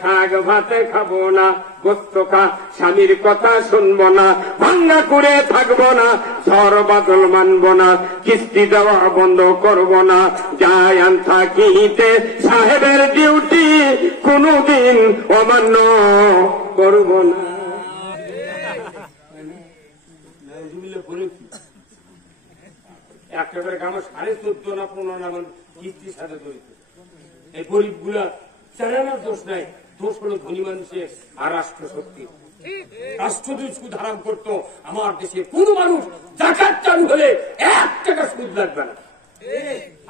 শাক ভাতে খাবো না, গোস্ত খা স্বামীর কথা শুনবো না, ভাঙ্গা করে থাকবো না, ঝড় বাদল মানবো না, কিস্তি দেওয়া বন্ধ করবো না, যাই আন থাকিতে সাহেবের ডিউটি কোনদিন অমান্য করবো না। একটা করে কামড় 14.5 না 15 না কিস্তির সাথে জড়িত। এই গরিব গুলা চালানোর দোষ নাই, দোষ হলো ধনী মানুষের আর রাষ্ট্র শক্তি। রাষ্ট্র যদি সুদ হারাম করতো, আমার দেশে কোন মানুষ জাকাত চালু হলে 1 টাকা সুদ লাগবে না।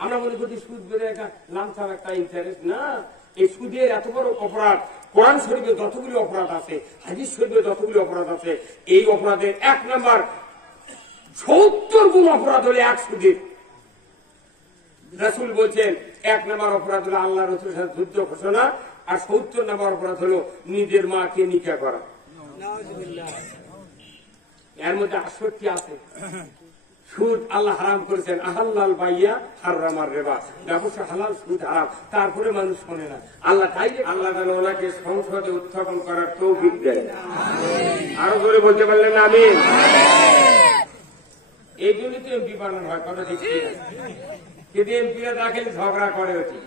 আমরা মনে করি সুদ বেড়ে একটা লামসাম একটা ইন্টারেস্ট না। এই সুদের এত বড় অপরাধ, কোরআন শরীফে যতগুলি অপরাধ আছে, হাদিস শরীফে যতগুলি অপরাধ আছে, এই অপরাধের 1 নাম্বার 70 গুণ অপরাধ হলে 1 সুদের। রাসূল বলছেন 1 নাম্বার অপরাধ হলো আল্লাহ রাসূলের সাথে যুদ্ধ ঘোষণা, আর 70 নাম্বার অপরাধ হলো নিজের মাকে নিকাহ করা। এর মধ্যে 68 আছে। সুদ আল্লাহ হারাম করেছেন, আহাল্লাল বাইয়া হারামার রিবা, ব্যবসা হালাল সুদ হারাম। তারপরে মানুষ শোনে না। আল্লাহ তাই আল্লাহ যেন ওনাকে সংসদে উত্থাপন করার তৌফিক দেয়। আরো জোরে বলতে পারলেন না আমিন? এই জন্যই তো এমপি বানানো হয়, কথা ঠিক না? কিন্তু এমপিরা দেখেন ঝগড়া করে ওটি,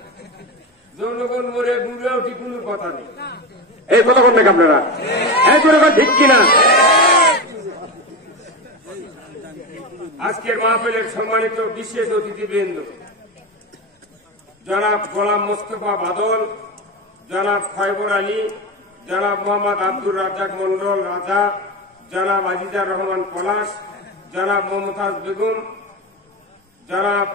জনগণ মরে গুড়ে ওটি কোনো কথা নেই। এই কথা বলেন না আপনারা, এই করে ঠিক কিনা? আজকের মাহফিলের সম্মানিত বিশেষ অতিথিবৃন্দ, জনাব গোলাম মোস্তফা বাদল, জনাব খয়বর আলী, জনাব মোহাম্মদ আব্দুর রাজ্জাক মন্ডল রাজা, জনাব আজিজার রহমান পলাশ, জনাব মমতাজ বেগম, জনাব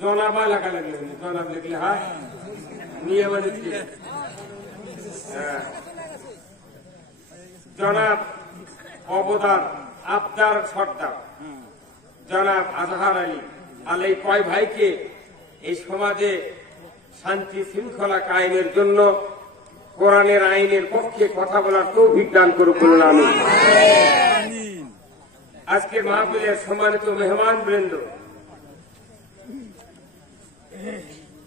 জনাবা লেখা লাগলে জনাব লিখলে হয় নিয়ে মানে জনাব অবদার আবদার সর্দার, জনাব আজহার আলী আল, এই কয় ভাইকে এই সমাজে শান্তি শৃঙ্খলা কায়েমের জন্য কোরআনের আইনের পক্ষে কথা বলার তৌফিক দান করুক বলুন আমিন। আজকের মাহফিলের সম্মানিত মেহমান বৃন্দ,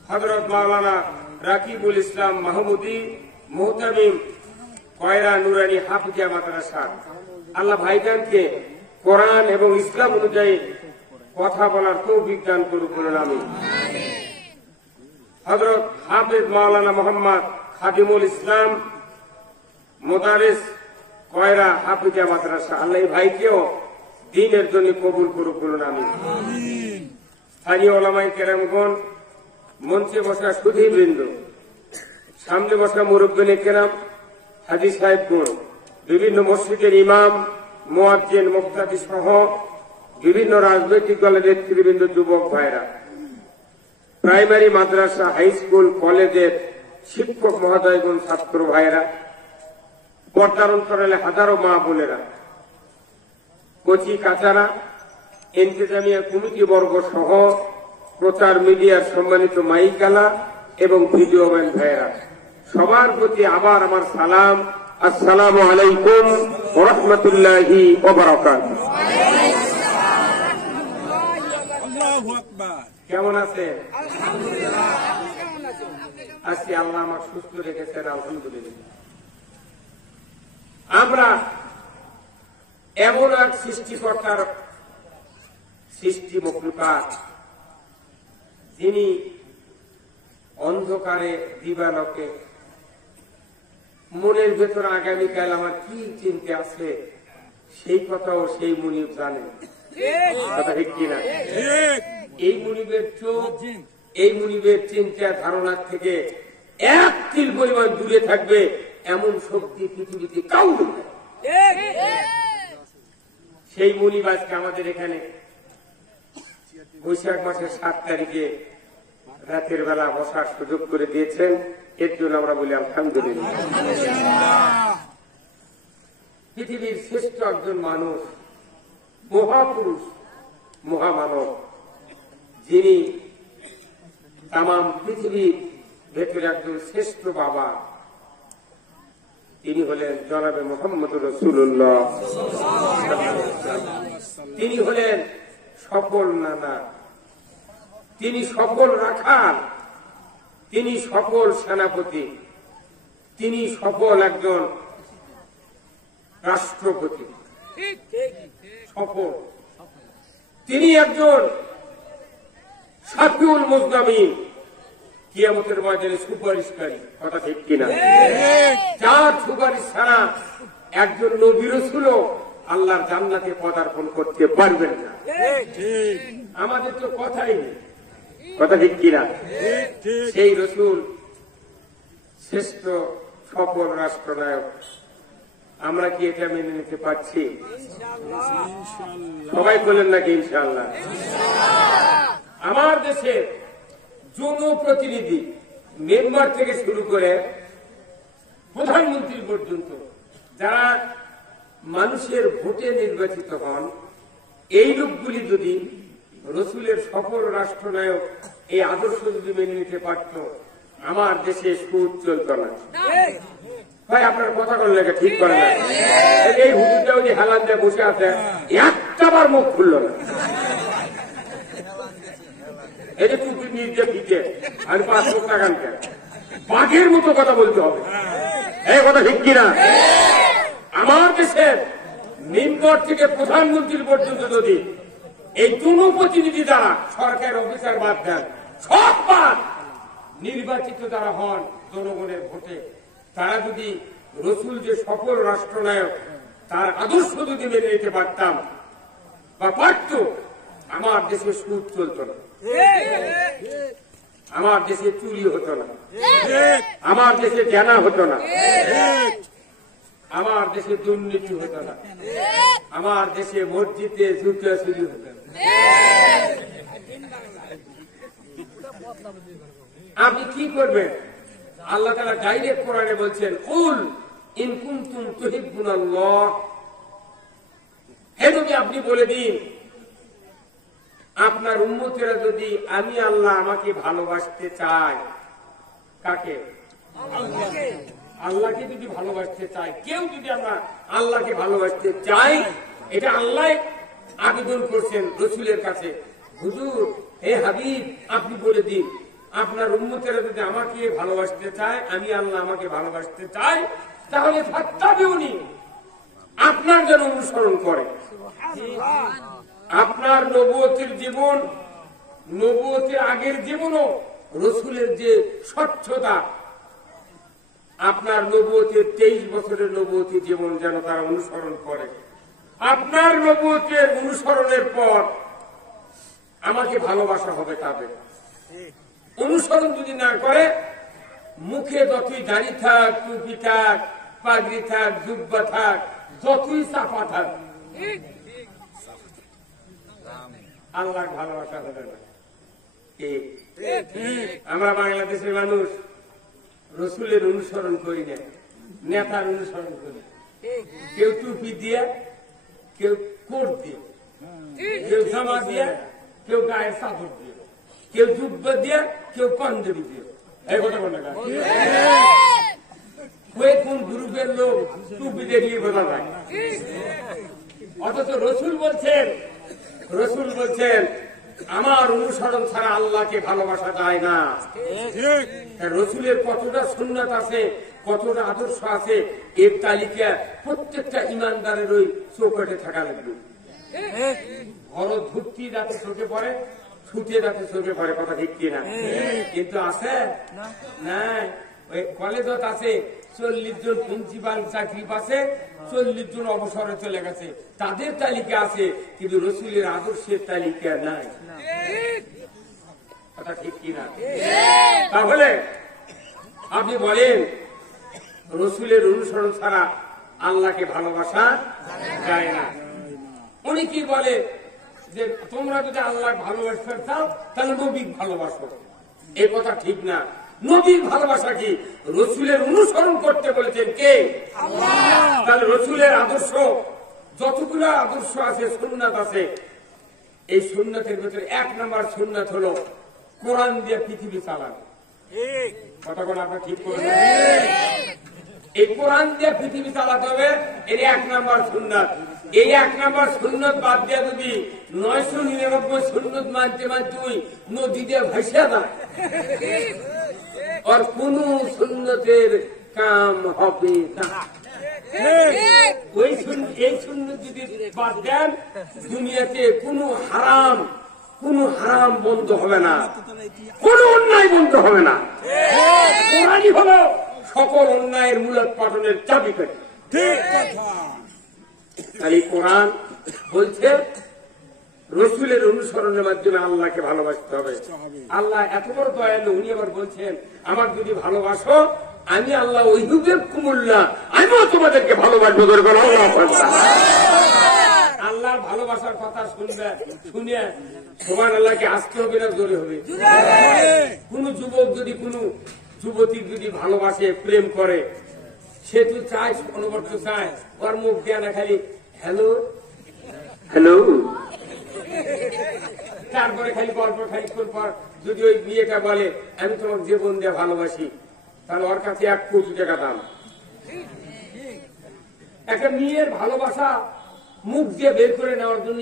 হযরত মাওলানা রাকিবুল ইসলাম মাহমুদী মুহতামিম কয়রা নুরানি হাফিজিয়া মাদ্রাসা, আল্লাহ ভাইজানকে কোরআন এবং ইসলাম অনুযায়ী কথা বলার তৌফিক দান করুক বলুন আমিন। হযরত হাফেজ মাওলানা মোহাম্মদ খাদিমুল ইসলাম মুদারিস কয়রা হাফিজিয়া মাদ্রাসা, আল্লাহ ভাইকেও দ্বীনের জন্য কবুল করুক বলুন আমিন। স্থানীয় ওলামায়ে কেরামগণ, মঞ্চে বসা সুধীবৃন্দ, সামনে বসা মুরব্বিনে কেরাম, হাজী সাহেবগণ, বিভিন্ন মসজিদের ইমাম, মুয়াজ্জিন, মুক্তাদি সহ বিভিন্ন রাজনৈতিক দলের নেতৃবৃন্দ, যুবক ভাইরা, প্রাইমারি মাদ্রাসা, হাই স্কুল, কলেজের শিক্ষক মহোদয়গণ, ছাত্র ভাইরা, পর্দার অন্তরালে হাজারো মা বোনেরা, কচি কাচারা, ইন্তেজামিয়া কমিটি বর্গ সহ প্রচার মিডিয়ার সম্মানিত মাইকালা এবং ভিডিও ম্যান ভাইরা, সবার প্রতি আবার আমার সালাম, আসসালামু আলাইকুম ওয়া রাহমাতুল্লাহি ওয়া বারাকাতুহু। কেমন আছেন? আজকে আল্লাহ আমার সুস্থ রেখেছেন, আলহামদুলিল্লাহ। আমরা এমন এক সৃষ্টিকর্তার সৃষ্টি মখলুকাত, যিনি অন্ধকারে দিবালোকে মনের ভেতর আগামীকাল আমার কি চিন্তা আছে সেই কথাও সেই মুনিব জানেন, কথা ঠিক কিনা? এই মুনিবের চোখ, এই মুনিবের চিন্তা ধারণার থেকে 1 তিল পরিমাণ দূরে থাকবে এমন শক্তি পৃথিবীতে কাউকে নেই। সেই মুনিব আজকে আমাদের এখানে বৈশাখ মাসের 7 তারিখে রাতের বেলা বসার সুযোগ করে দিয়েছেন, এর জন্য আমরা বলি আলহামদুলিল্লাহ। পৃথিবীর শ্রেষ্ঠ একজন মানুষ, মহাপুরুষ, মহামানব, যিনি তাম পৃথিবীর ভেতরে একজন শ্রেষ্ঠ বাবা, তিনি হলেন জনাবে মুহাম্মদুর রাসূলুল্লাহ। তিনি হলেন সকল নানা, তিনি সকল রাখাল, তিনি সফল সেনাপতি, তিনি সফল একজন রাষ্ট্রপতি, সফল, তিনি একজন শাফিউল মুজদামিন, কিয়ামতের ময়দানে সুপারিশকারী, কথা ঠিক কিনা? যার সুপারিশ ছাড়া একজন নবী রাসূলও আল্লাহর জান্নাতে পদার্পণ করতে পারবেন না। আমাদের তো কথাই নেই, কথা ঠিক কিনা? সেই রাসূল শ্রেষ্ঠ সফল রাষ্ট্রনায়ক, আমরা কি এটা মেনে নিতে পারছি? সবাই বলেন নাকি ইনশাআল্লাহ? আমার দেশের জনপ্রতিনিধি মেম্বার থেকে শুরু করে প্রধানমন্ত্রী পর্যন্ত যারা মানুষের ভোটে নির্বাচিত হন, এই লোকগুলি যদি রাসূলের সফল রাষ্ট্রনায়ক এই আদর্শ যদি মেনে নিতে পারত, আমার দেশে সুদ চলত না। ভাই আপনার কথা বললে লেগে ঠিক করে না। এই হুজুরটাও যে হেলান দিয়ে বসে আছে, একটাবার মুখ খুলল না। এই যে টুপি নিজে পিঠে আর 5 লাখ টাকা বাঘের মতো কথা বলতে হবে, এই কথা ঠিক কিনা? আমার দেশের মেম্বার থেকে প্রধানমন্ত্রী পর্যন্ত যদি এই জনপ্রতিনিধি দ্বারা সরকার অফিসার বাদ দেন, সব বাদ, নির্বাচিত যারা হন জনগণের ভোটে, তারা যদি রাসূল যে সফল রাষ্ট্রনায়ক তার আদর্শ যদি মেনে নিতে পারতাম বা পারত, আমার দেশে সুদ চলত না, আমার দেশে চুরি হতো না, আমার দেশে জানা হতো না, আমার দেশে দুর্নীতি হতো না, আমার দেশে মসজিদে জুতা চুরি হতো না। আপনি কি করবেন? আল্লাহ তাআলা ডাইরেক্ট কোরআনে বলছেন, কুল ইন কুনতুম তুহিব্বুনাল্লাহ, হে নবী আপনি বলে দিন আপনার উম্মতেরা যদি আমি আল্লাহ আমাকে ভালোবাসতে চাই, কাকে? আল্লাহকে যদি ভালোবাসতে চাই, কেউ যদি আমরা আল্লাহকে ভালোবাসতে চাই, এটা আল্লাহ আবেদন করছেন রাসূলের কাছে, হুজুর হে হাবিব আপনি বলে দিন আপনার উম্মতেরা যদি আমাকে ভালোবাসতে চায়, আমি আল্লাহ আমাকে ভালোবাসতে চাই, তাহলে ফাত্তাবিউনি, আপনার যেন অনুসরণ করে। আপনার নবুয়তের জীবন, নবুয়তের আগের জীবনও রাসূলের যে স্বচ্ছতা, আপনার নবুয়তের 23 বছরের নবুয়তি জীবন যেন তারা অনুসরণ করে। আপনার নবুয়তের অনুসরণের পর আমাকে ভালোবাসা হবে তাদের। অনুসরণ যদি না করে, মুখে যতই দাড়ি থাক, টুপি থাক, পাগড়ি থাক, জুব্বা থাক, যতই চাপা থাক, আল্লাহর ভালোবাসা হবে না। আমরা বাংলাদেশের মানুষ রাসূলের অনুসরণ করি না, নেতার অনুসরণ করি। কেউ টুপি দিয়ে, কেউ কোট দিয়ে, কেউ জামা দিয়ে, কেউ গায়ে চাদর দিয়ে, কেউ জুব্বা দিয়ে, কেউ পাঞ্জাবি দিয়ে। এই কথা বলে না, কোন গ্রুপের লোক টুপি দিয়ে বোঝা যায়। অথচ রাসূল বলছেন আমার অনুসরণ ছাড়া আল্লাহকে ভালোবাসা যায় না। রাসূলের কতটা সুন্নাত আছে, কতটা আদর্শ আছে, এর তালিকা প্রত্যেকটা ইমানদারের ওই চৌকাঠে থাকা লাগবে। ঘর ধুপটি যাতে চোখে পড়ে, ছুটে যাতে চোখে পড়ে, কথা ঠিক কিনা? কিন্তু আছে না, ওই কলেজত আছে 40 জন প্রিন্সিপাল চাকরি পাচ্ছে, 40 জন অবসরে চলে গেছে, তাদের তালিকা আছে, কিন্তু রাসূলের আদর্শের তালিকা নাই, কথা ঠিক কিনা? তাহলে আপনি বলেন রাসূলের অনুসরণ ছাড়া আল্লাহকে ভালোবাসা যায় না। উনি কি বলে যে তোমরা যদি আল্লাহ ভালোবাসতে চাও তাহলে নবী ভালোবাসো, এই কথা ঠিক না। নবীর ভালোবাসা কি? রাসূলের অনুসরণ করতে বলেছেন কে? আল্লাহ। তাহলে রাসূলের আদর্শ, যতগুলো আদর্শ আছে, সুন্নাত আছে, এই সুন্নাতের ভিতরে 1 নম্বর সুন্নাত হলো কোরআন দিয়ে পৃথিবী চালানো। কথা বলে আপনার ঠিক করে, এই কোরআন দিয়ে পৃথিবী চালাতে হবে, এর 1 নম্বর সুন্নাত। এই 1 নম্বর সুন্নাত বাদ দিয়ে যদি 999 সুন্নাত মানতে তুই নদী দিয়ে ভাসিয়া যায়, ওর কোন সুন্নতের কাম হবে না। এই সুন্নত যদি বাদ দেন, দুনিয়াতে কোনো হারাম বন্ধ হবে না, কোন অন্যায় বন্ধ হবে না। কোরআনই হলো সকল অন্যায়ের মূলোৎপাটনের চাবিকাঠি। খালি কোরআন বলছে রসুলের অনুসরণের মাধ্যমে আল্লাহকে ভালোবাসতে হবে। আল্লাহ এত বড় দয়ালু, উনি আবার বলছেন আমার যদি ভালোবাসো আমি আল্লাহ ওই হুবেব কুমুল্লাহ, আমিও তোমাদেরকে ভালোবাসবো। আল্লাহর ভালোবাসার কথা শুনে সুবহানাল্লাহকে আসতে হবে না জোরে হবে? কোন যুবক যদি কোন যুবতী যদি ভালোবাসে, প্রেম করে, সে তো চায়, অনবরত চায় ওর মুখ দেয়া না খালি হ্যালো হ্যালো, তারপরে খালি গল্প খানিক্ষণ পর যদি ওই বিয়েটা বলে আমি তোমাকে জীবন দিয়ে ভালোবাসি, তাহলে ওর কাছে 1 কোটি টাকা দাম। একটা মেয়ের ভালোবাসা মুখ দিয়ে বের করে নেওয়ার জন্য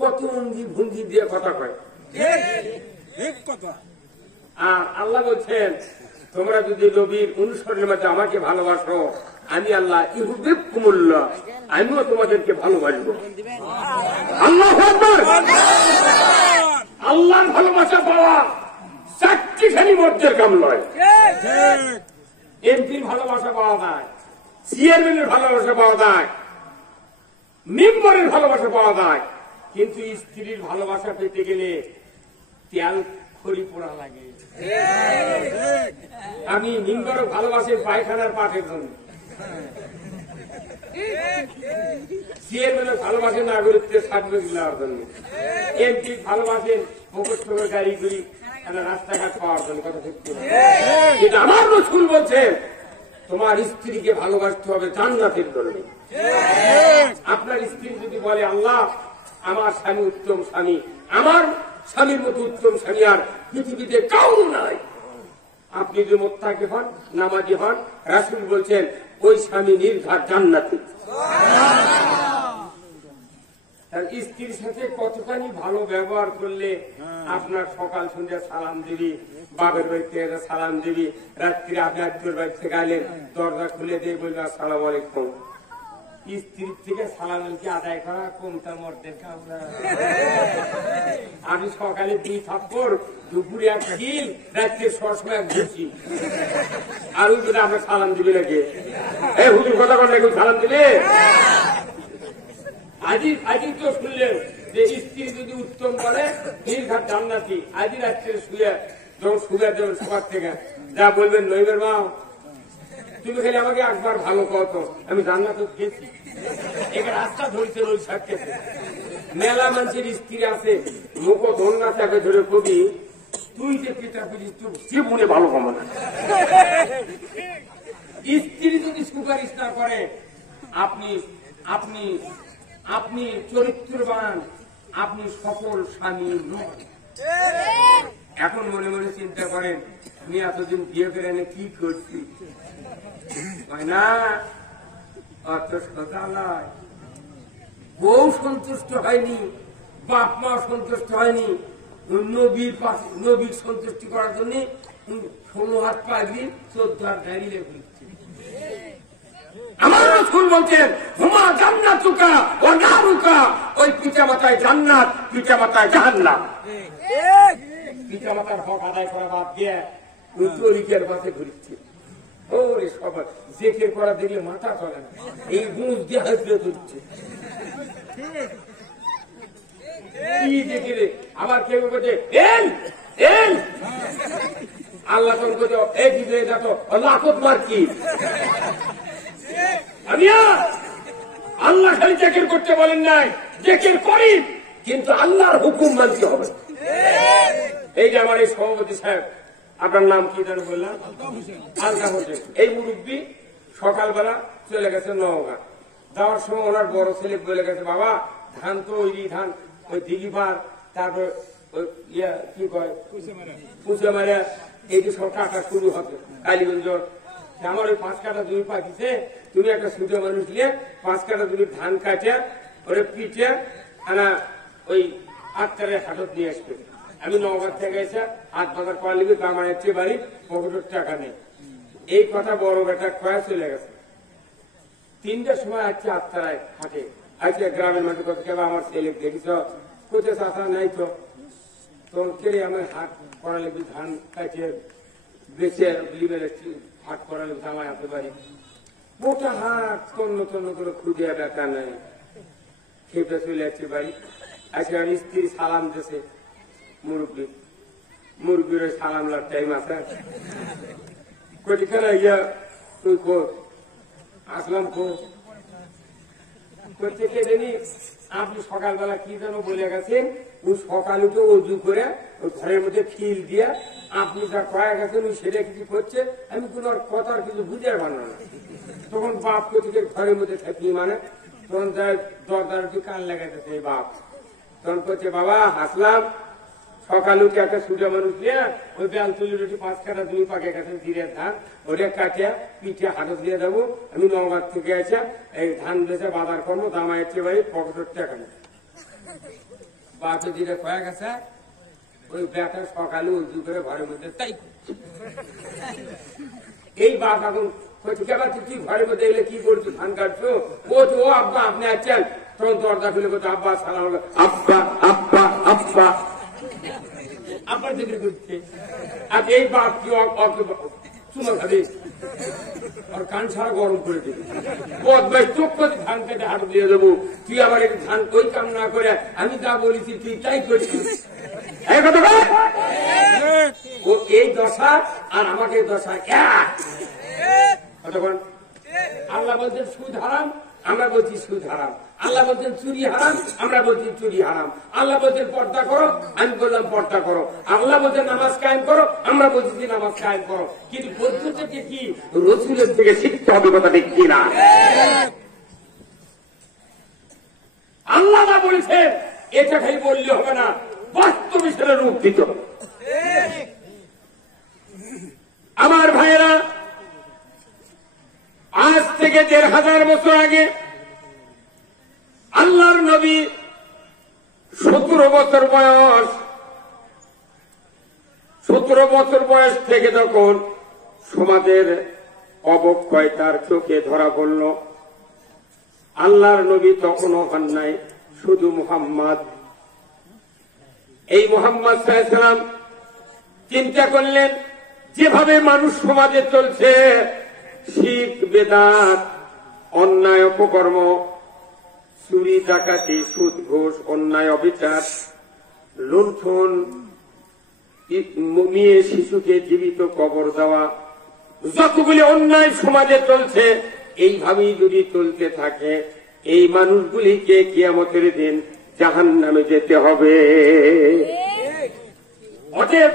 কত অঙ্গি ভঙ্গি দিয়ে কথা কয়। আর আল্লাহ বলছেন তোমরা যদি নবীর অনুসরণের মধ্যে আমাকে ভালোবাসো আমি আল্লাহ ইউহিব্বুকুমুল্লাহ, আমিও তোমাদেরকে ভালোবাসবো। আল্লাহু আকবার। আল্লাহর ভালোবাসা পাওয়া চারটিখানি মর্যাদার কাম নয়। এমপির ভালোবাসা পাওয়া যায়, চেয়ারম্যানের ভালোবাসা পাওয়া যায়, মেম্বারের ভালোবাসা পাওয়া যায়, কিন্তু স্ত্রীর ভালোবাসা পেতে গেলে তেল খড়ি পোড়া লাগে। আমি মেম্বারও ভালোবাসি পায়খানার পাঠের জন্য, চেয়ারম্যানও ভালোবাসেন নাগরিকদের সার্ভিস দেওয়ার জন্য, এমপি ভালোবাসেন মুখস্থ গাড়ি গুড়ি রাস্তাঘাট পাওয়ার জন্য। কথা ঠিক কিন্তু আমার রাসূল বলছেন তোমার স্ত্রীকে ভালোবাসতে হবে জান্নাতের জন্য। আপনার স্ত্রী যদি বলে আল্লাহ আমার স্বামী উত্তম স্বামী, আমার স্বামীর মতো উত্তম স্বামী আর পৃথিবীতে কাউ নাই, আপনি যদি মুত্তাকি হন, নামাজি হন, রাসূল বলছেন ওই স্বামী নির্ঘাত জান্নাতি। স্ত্রীর সাথে কতখানি ভালো ব্যবহার করলে আপনার সকাল সন্ধ্যা সালাম দিবি, বাবের বাড়ি থেকে সালাম দিবি, রাত্রি আপনি আত্মীয় বাড়ি থেকে আইলেন দরজা খুলে দিয়ে বলবে আসসালামু আলাইকুম। স্ত্রীর থেকে সালামকে আদায় করা কোনটা মর্দের কাজ? আমি সকালে 2 থাপ্পড়, দুপুরে 1 কিল, রাত্রে সবসময় ঘুরছি, আর ওই যদি আমরা সালাম দিবি নাকি? এই হুজুর কথা বললে কেউ সালাম দিবে? আজি তো শুনলেন যে স্ত্রী যদি উত্তম করে নির্ঘাত জান্নাতি। আজি রাত্রে শুয়ে যখন শুয়ে দেবেন সবার থেকে যা বলবেন নইবের মা তুমি খালি আমাকে একবার ভালো কত, আমি জান্নাতে গেছি। এখানে রাস্তা ধরছে ওই সাথে মেলা মানুষের স্ত্রী আছে মুখ ধন্যা তাকে ধরে কবি তুই যে পিতা পিছিস তুই জীবনে ভালো কমা না। স্ত্রী যদি সুপারিশ না করে আপনি আপনি আপনি চরিত্রবান, আপনি সফল স্বামী নন। এখন মনে মনে চিন্তা করেন আমি এতদিন বিয়ে করে এনে কি করছি, না অত সোজা নয়। বউ সন্তুষ্ট হয়নি, বাপ মা সন্তুষ্ট হয়নি, নবীর সন্তুষ্টি করার জন্য 16 হাত পাগড়ি 14 হাত দাঁড়িয়ে ঘুরছে। আমার রাসূল বলছেন হুমা জান্নাতুকা ওয়া নারুকা, ওই পিতা মাতায় জান্নাত, পিতা মাতায় জাহান্নাম। পিতা মাতার হক আদায় করা বাদ দিয়ে ওই তরিকার পথে ঘুরছে। ওরে সবাই জেকের করা দেখলে মাথা চলে না, এই গুঁজ দিয়ে হাসলে চলছে। কি দেখে রে আবার কেউ বলছে আল্লাহ তখন বলছে এই দিদি দেখো লাখত মার কি আল্লাহ খালি জেকের করতে বলেন নাই, জেকের করি কিন্তু আল্লাহর হুকুম মানতে হবে। এই যে আমার এই সভাপতি সাহেব, আপনার নাম কি জানো বললাম? আলতাফ হোসেন। এই মুরব্বী সকালবেলা চলে গেছে নওগাঁ, যাওয়ার সময় ওনার বড় ছেলে বলে গেছে বাবা ধান তো ওই ধান ওই দিঘি পার, তারপর কি কয় পুষে মারা এই যে সব কাটা শুরু হবে কালীগঞ্জ। আমার ওই 5 কাঠা জমি পাঠিয়েছে, তুমি একটা সুদে মানুষ নিয়ে 5 কাঠা জমি ধান কাটে ওরে পিঠে ওই 8টার হাটত নিয়ে আসবে। আমি নওগাঁ থেকে এসে হাট বাজার করা লিখে জামাইয়ের বাড়ি পকেটের টাকা নেই। এই কথা বড় বেটা কয়া চলে গেছে। 3টার সময় আসছে আত্মারায় হাটে, আজকে গ্রামের মাঠে কত কেবা আমার ছেলে দেখিস কোথায় চাষা নাই তো তখন কেড়ে আমার হাট করা লিখবি ধান কাছে বেঁচে লিবে হাট করা লিখবি জামাই আসতে পারি মোটা হাট তন্ন তন্ন করে খুঁজিয়া বেটা নেই খেপে চলে আসছে বাড়ি। আজকে আমার স্ত্রী সালাম দিয়েছে মুরব্বীর সালাম লার টাইম আছে কোথায় ইয়া তুই কর আসলাম কোথেকে জানি আপনি সকালবেলা কি যেন বলে গেছেন ওই সকাল উঠে উজু করে ওই ঘরের মধ্যে খিল দিয়া আপনি যা কয়া গেছেন ওই সেটা কিছু করছে আমি কোন কথার কিছু বুঝে পারলাম না। তখন বাপ কোথেকে ঘরের মধ্যে থাকি মানে তখন যাই দরদার একটু কান লাগাইতেছে এই বাপ তখন করছে বাবা হাসলাম সকাল উঠে একটা সুজা মানুষ দিয়ে ওই ব্যাল তুলি রুটি 5 কাটা 2 পাকে গেছে জিরের ধান ওটা কাটিয়া পিঠে হাটত দিয়ে দেবো আমি নওগাঁ থেকে আসা এই ধান বেচে বাজার করবো জামাইয়ের বাড়ি পকেটের টাকা নেই। বাপে দিলে কয়া গেছে ওই ব্যাটা সকালে উজু করে ঘরের মধ্যে তাই এই বাপ এখন তুই ঘরের মধ্যে এলে কি করছো ধান কাটছো ও আব্বা আপনি আসছেন তখন দরজা খুলে করছো আব্বা সালাম আব্বা আব্বা আব্বা আব্বার দিকে করছে আর এই বাপ কি চুনো খাবে আর কান ছাড়া গরম করে দিবি বদমাই চোখ করে ধান কেটে হাট দিয়ে দেবো তুই আবার এই ধান ওই কাম না করে আমি যা বলেছি তুই তাই করছিস ও এই দশা আর আমাকে দশা কতক্ষণ আল্লাহ বলছেন সুদ হারাম আমরা বলছি সুদ হারাম, আল্লাহ বলছেন চুরি হারাম আমরা বলছি চুরি হারাম, আল্লাহ বলছেন পর্দা করো আমি বললাম পর্দা করো, আল্লাহ বলছেন নামাজ কায়েম করো আমরা বলছি যে নামাজ কায়েম করো। কিন্তু পদ্ধতিকে কি রসুলের থেকে শিখতে হবে কথা ঠিক কিনা? আল্লাহ না বলেছে এটা খালি বললে হবে না, বাস্তবে সেটা রূপ দিত। আমার ভাইয়েরা আজ থেকে ১,৫০০ বছর আগে আল্লাহর নবী ১৭ বছর বয়স, ১৭ বছর বয়স থেকে যখন সমাজের অবক্ষয় তার চোখে ধরা পড়ল, আল্লাহর নবী তখনও হন নাই, শুধু মুহাম্মদ। এই মুহাম্মদ সাল্লাল্লাহু আলাইহি ওয়াসাল্লাম চিন্তা করলেন যেভাবে মানুষ সমাজে চলছে, শিরক বিদআত, অন্যায় অপকর্ম, চুরি ডাকাতি, সুদ ঘুষ, অন্যায় অবিচার, লুণ্ঠন, মেয়ে শিশুকে জীবিত কবর দেওয়া, যতগুলি অন্যায় সমাজে চলছে এইভাবেই যদি চলতে থাকে এই মানুষগুলিকে কিয়ামতের দিন জাহান্নামে যেতে হবে। অতএব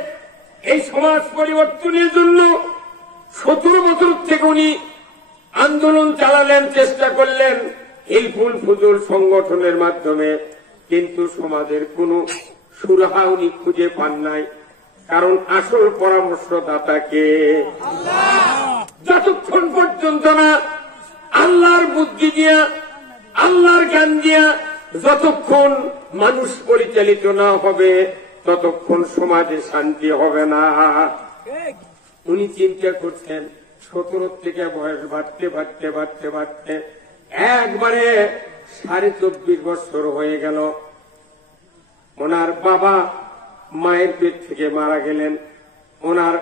এই সমাজ পরিবর্তনের জন্য ১৭ বছর থেকে উনি আন্দোলন চালালেন, চেষ্টা করলেন হিলফুল ফুজুল সংগঠনের মাধ্যমে, কিন্তু সমাজের কোন সুরাহা উনি খুঁজে পান নাই। কারণ আসল পরামর্শদাতাকে যতক্ষণ পর্যন্ত না আল্লাহর বুদ্ধি দিয়া আল্লাহর জ্ঞান দিয়া যতক্ষণ মানুষ পরিচালিত না হবে ততক্ষণ সমাজে শান্তি হবে না। উনি চিন্তা করছেন ১৭ থেকে বয়স বাড়তে বাড়তে বাড়তে বাড়তে একবারে ২৪.৫ বছর হয়ে গেল। ওনার বাবা মায়ের পেট থেকে মারা গেলেন। ওনার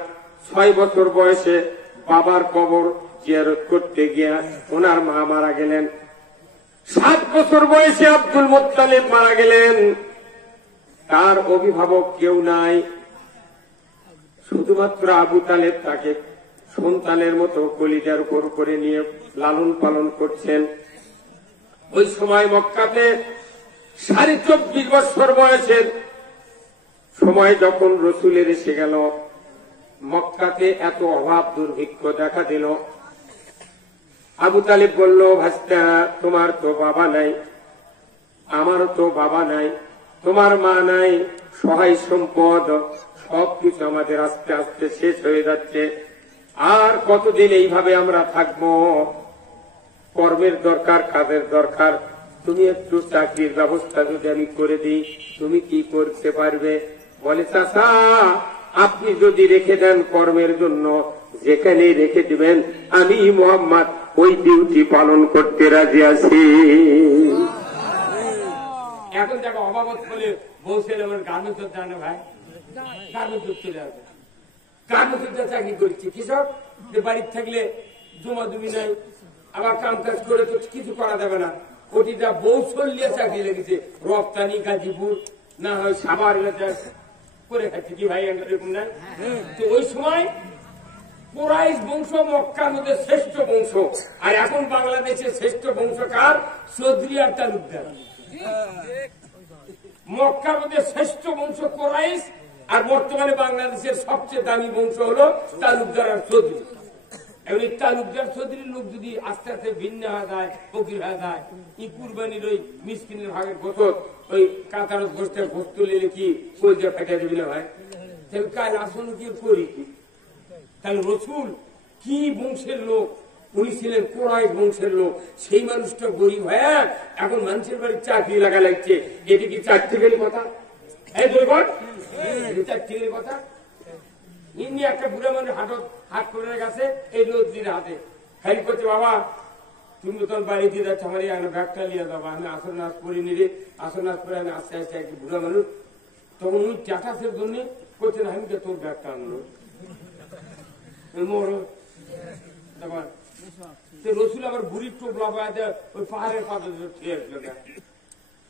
৬ বছর বয়সে বাবার কবর জিয়ারত করতে গিয়া ওনার মা মারা গেলেন। ৭ বছর বয়সে আব্দুল মুত্তালিব মারা গেলেন। তার অভিভাবক কেউ নাই, শুধুমাত্র আবু তালেব তাকে সন্তানের মতো কলিজার উপর করে নিয়ে লালন পালন করছেন। ওই সময় মক্কাতে ২৪.৫ বছর বয়সের সময় যখন রসুলের এসে গেল, মক্কাতে এত অভাব দুর্ভিক্ষ দেখা দিল। আবু তালেব বলল, ভাস্তা তোমার তো বাবা নাই, আমারও তো বাবা নাই, তোমার মা নাই, সহায় সম্পদ সবকিছু আমাদের আস্তে আস্তে শেষ হয়ে যাচ্ছে। আর কতদিন এইভাবে আমরা থাকবো? কর্মের দরকার, কাজের দরকার। তুমি একটু চাকরির ব্যবস্থা যদি আমি করে দিই তুমি কি করতে পারবে? বলে, চাচা আপনি যদি রেখে দেন কর্মের জন্য, যেখানে রেখে দিবেন আমি মোহাম্মদ ওই ডিউটি পালন করতে রাজি আছি। এখন দেখো অবাবত বলে বউ ছেলে আমার গার্মেন্টস জানে ভাই, গার্মেন্টস চলে আসবে, গার্মেন্টস চাকরি করছি কৃষক, যে বাড়ির থাকলে জমা জমি নাই, আবার কাম কাজ করে তো কিছু করা যাবে না, ওটিটা বউ চলিয়ে চাকরি লেগেছে, রপ্তানি গাজীপুর না হয় সাভার করে খাচ্ছে কি ভাই, এরকম না? তো ওই সময় কুরাইশ বংশ মক্কার মধ্যে শ্রেষ্ঠ বংশ, আর এখন বাংলাদেশের শ্রেষ্ঠ বংশকার চৌধুরী আর তালুকদার। মক্কার মধ্যে শ্রেষ্ঠ বংশ কুরাইশ, আর বর্তমানে বাংলাদেশের সবচেয়ে দামি বংশ হলো তালুকদার আর চৌধুরী। এমনি তালুকদার চৌধুরীর লোক যদি আস্তে আস্তে ভিন্ন হয়ে যায়, ফকির হয়ে যায়, ই কুরবানির ওই মিসকিনের ভাগের গোসত ওই কাতার গোষ্ঠের গোস্ত তুলে কি কলজা ফেটে দেবে না ভাই? তাহলে কাল আসন কি করি কি? তাহলে রসুল কি বংশের লোক, উনি ছিলেন কুরাইশ বংশের লোক, সেই মানুষটা গরিব হয়ে এখন মানুষের বাড়ির চাকরি লাগা লাগছে, এটি কি চারটিকের কথা? এই দুর্বল চারটিকের কথা। ইনি একটা বুড়া মানুষ হাত করে গেছে এই রোদ্রির হাতে, খালি করছে বাবা তুমি তো তোর বাড়ি দিয়ে যাচ্ছ, আমার এই ব্যাগটা নিয়ে যাবো, আমি আসন নাচ করিনি রে, আসন নাচ করে আমি আস্তে আস্তে একটা বুড়া মানুষ, তখন উনি চাটাসের জন্য করছেন আমি তোর ব্যাগটা আনলো রসুল আবার বুড়ির টোপ লাগায় ওই পাহাড়ের পাতা খেয়ে আসলো।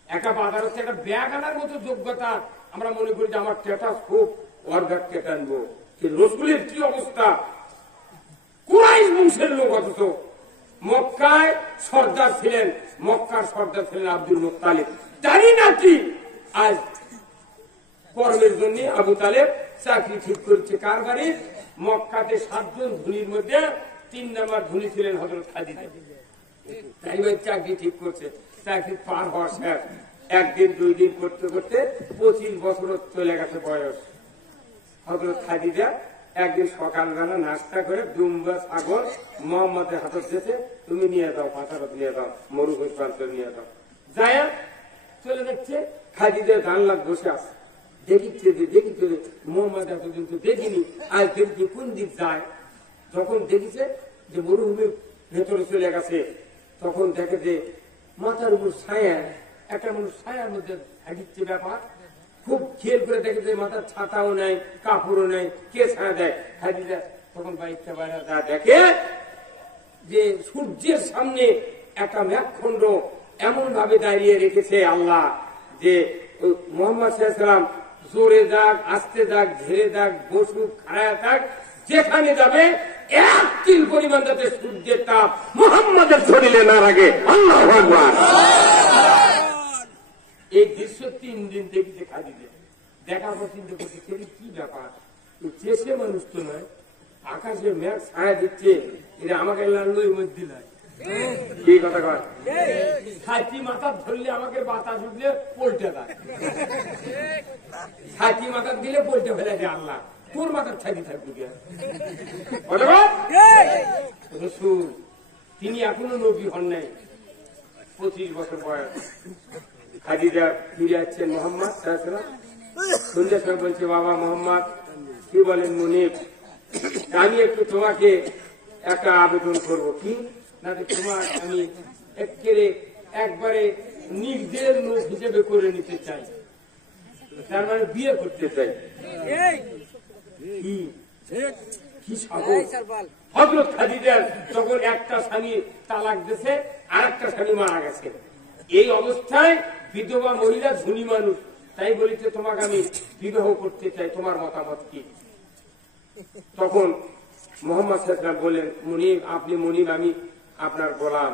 একটা বাজার হচ্ছে একটা ব্যাগ আনার মতো যোগ্যতা, আমরা মনে করি যে আমার স্ট্যাটাস খুব, ওর ব্যাগ কেটে আনবো। রসুলের কি অবস্থা, কুরাইশ বংশের লোক, অথচ মক্কায় সর্দার ছিলেন, মক্কার সর্দার ছিলেন আব্দুল মুত্তালিব, তারই নাকি আজ কর্মের জন্য আবু তালেব চাকরি ঠিক করছে কার বাড়ি? মক্কাতে 7 জন ধনীর মধ্যে 3 নম্বর ধনী ছিলেন হযরত খাদিজা। তাই চাকরি ঠিক করছে, চাকরি পার হওয়া শেষ, 1 দিন 2 দিন করতে করতে 25 বছর চলে গেছে বয়স। হযরত খাদিজা একদিন সকালবেলা নাস্তা করে দুম্বা ছাগল মোহাম্মদের হাতে দিয়েছে, তুমি নিয়ে যাও, পাথারত নিয়ে যাও, মরুভূমি প্রান্ত নিয়ে যাও। যায় চলে যাচ্ছে, খাদিজা জানলাত বসে আছে, দেখিচ্ছে মোহাম্মদ এতদিন তো দেখিনি, আজ দেখছি কোন দিক যায়। যখন দেখেছে যে মরুভূমির ভেতরে চলে গেছে, তখন দেখে যে মাথার উপর ছায়া, একটা মানুষ ছায়ার মধ্যে হাঁটিচ্ছে, ব্যাপার খুব খেয়াল করে দেখে যে মাথার ছাতাও নাই, কাপড়ও নাই, কে ছায়া দেয়? খাদিজা তখন বাইকটা বাইরে দেখে যে সূর্যের সামনে একটা মেঘখণ্ড এমন ভাবে দাঁড়িয়ে রেখেছে আল্লাহ যে মোহাম্মদ সাল্লাল্লাহু আলাইহি ওয়াসাল্লাম জোরে যাক, আস্তে যাক, ধীরে যাক, বসুক, খাড়ায় থাক, যেখানে যাবে 1 তিল পরিমাণ যাতে সূর্যের তাপ মুহাম্মাদের শরীরে না লাগে। আল্লাহু আকবার। এই দৃশ্য 3 দিন দেখতে খাদিজা, দেখার পর চিন্তা করছে কি ব্যাপার, দেশে মানুষ তো নয়, আকাশে মেঘ ছায়া দিচ্ছে, এটা আমাকে লাল্লুর মধ্যে লাগে, কি কথা কয়? ছাতি মাথা ধরলে আমাকে বাতাস উঠলে পল্টে দেয়, ছাতি মাথা দিলে পল্টে ফেলে দেয় আল্লাহ, তোর মাথার ছাতি থাকবে কে? রসুল তিনি এখনো নবী হন নাই, 25 বছর বয়স। খাদিজা ফিরে আসছেন মোহাম্মদ সাল্লাল্লাহু আলাইহি ওয়াসাল্লাম, সন্ধ্যার সময় বলছে বাবা মোহাম্মদ কি বলেন মুনিব, আমি একটু তোমাকে একটা আবেদন করব। কি না, তোমার আমি একবারে নিজের লোক হিসেবে করে নিতে চাই, তার মানে বিয়ে করতে চাই। কি সাহস! হযরত খাদিজার তখন একটা স্বামী তালাক দিয়েছে, আর একটা স্বামী মারা গেছে, এই অবস্থায় বিধবা মহিলা ধনী মানুষ, তাই বলিতে তোমাকে আমি বিবাহ করতে চাই, তোমার মতামত কি? তখন মোহাম্মদ সাল্লাল্লাহু আলাইহি ওয়াসাল্লাম বললেন, মুনিব আপনি মুনিব, আমি আপনার গোলাম,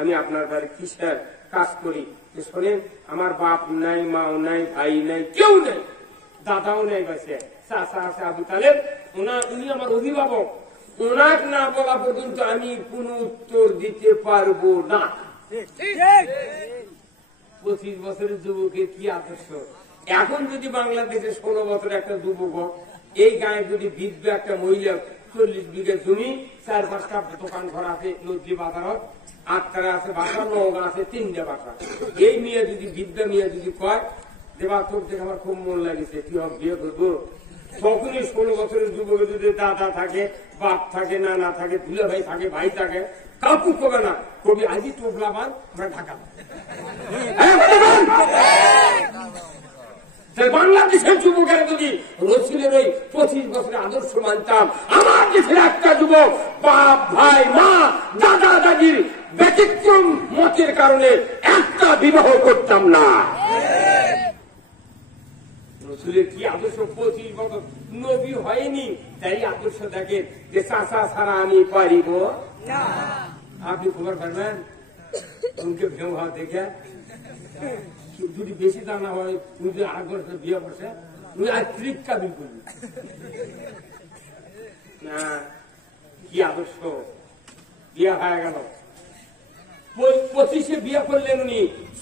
আমি আপনার বাড়ি কিসের কাজ করি? শোনেন, আমার বাপ নাই, মাও নাই, ভাই নাই, কেউ নাই, দাদাও নাই, বাসে চাচা আছে আবু তালেব, উনি আমার অভিভাবক, ওনার না বলা পর্যন্ত আমি কোন উত্তর দিতে পারবো না। 25 বছরের যুবকের কি আদর্শ! এখন যদি বাংলাদেশে 16 বছর একটা যুবক, এই গায়ে যদি বিধবা একটা মহিলা, 40 বিঘা জমি, 4-5টা দোকান ঘর আছে, নদী বাজারত 8টা আছে বাসা, 9 আছে 3টে বাসা, এই মেয়ে যদি বিধবা মেয়ে যদি কয় দেবা তোর দেখে আমার খুব মন লাগেছে, তুই বিয়ে করবো, তখনই 16 বছরের যুবকের যদি দাদা থাকে, বাপ থাকে, নানা থাকে, দুলা ভাই থাকে, ভাই থাকে, কাকু কবে না কবি আজই টোপলাবান আমরা ঢাকা। বাংলাদেশের যুবকেরা যদি রসুলের ওই 25 বছরের আদর্শ মানতাম, আমার দেশের একটা যুবক বাপ ভাই মা দাদা দাদির ব্যতিক্রম মতের কারণে একটা বিবাহ করতাম না। রসুলের কি আদর্শ, 25 বছর নবী হয়নি, তাই আদর্শ দেখেন যে চাষা ছাড়া আমি পারিব না। আপনি খবর পারবেন উনকে ভেউ হওয়া দেখে যদি বেশি দানা হয়, তুমি যদি 8 বছর বিয়ে করছে, তুমি আর তৃপ্তা বিল করবি না। কি আদর্শ, বিয়ে হয়ে গেল 25-এ বিয়ে করলেন উনি,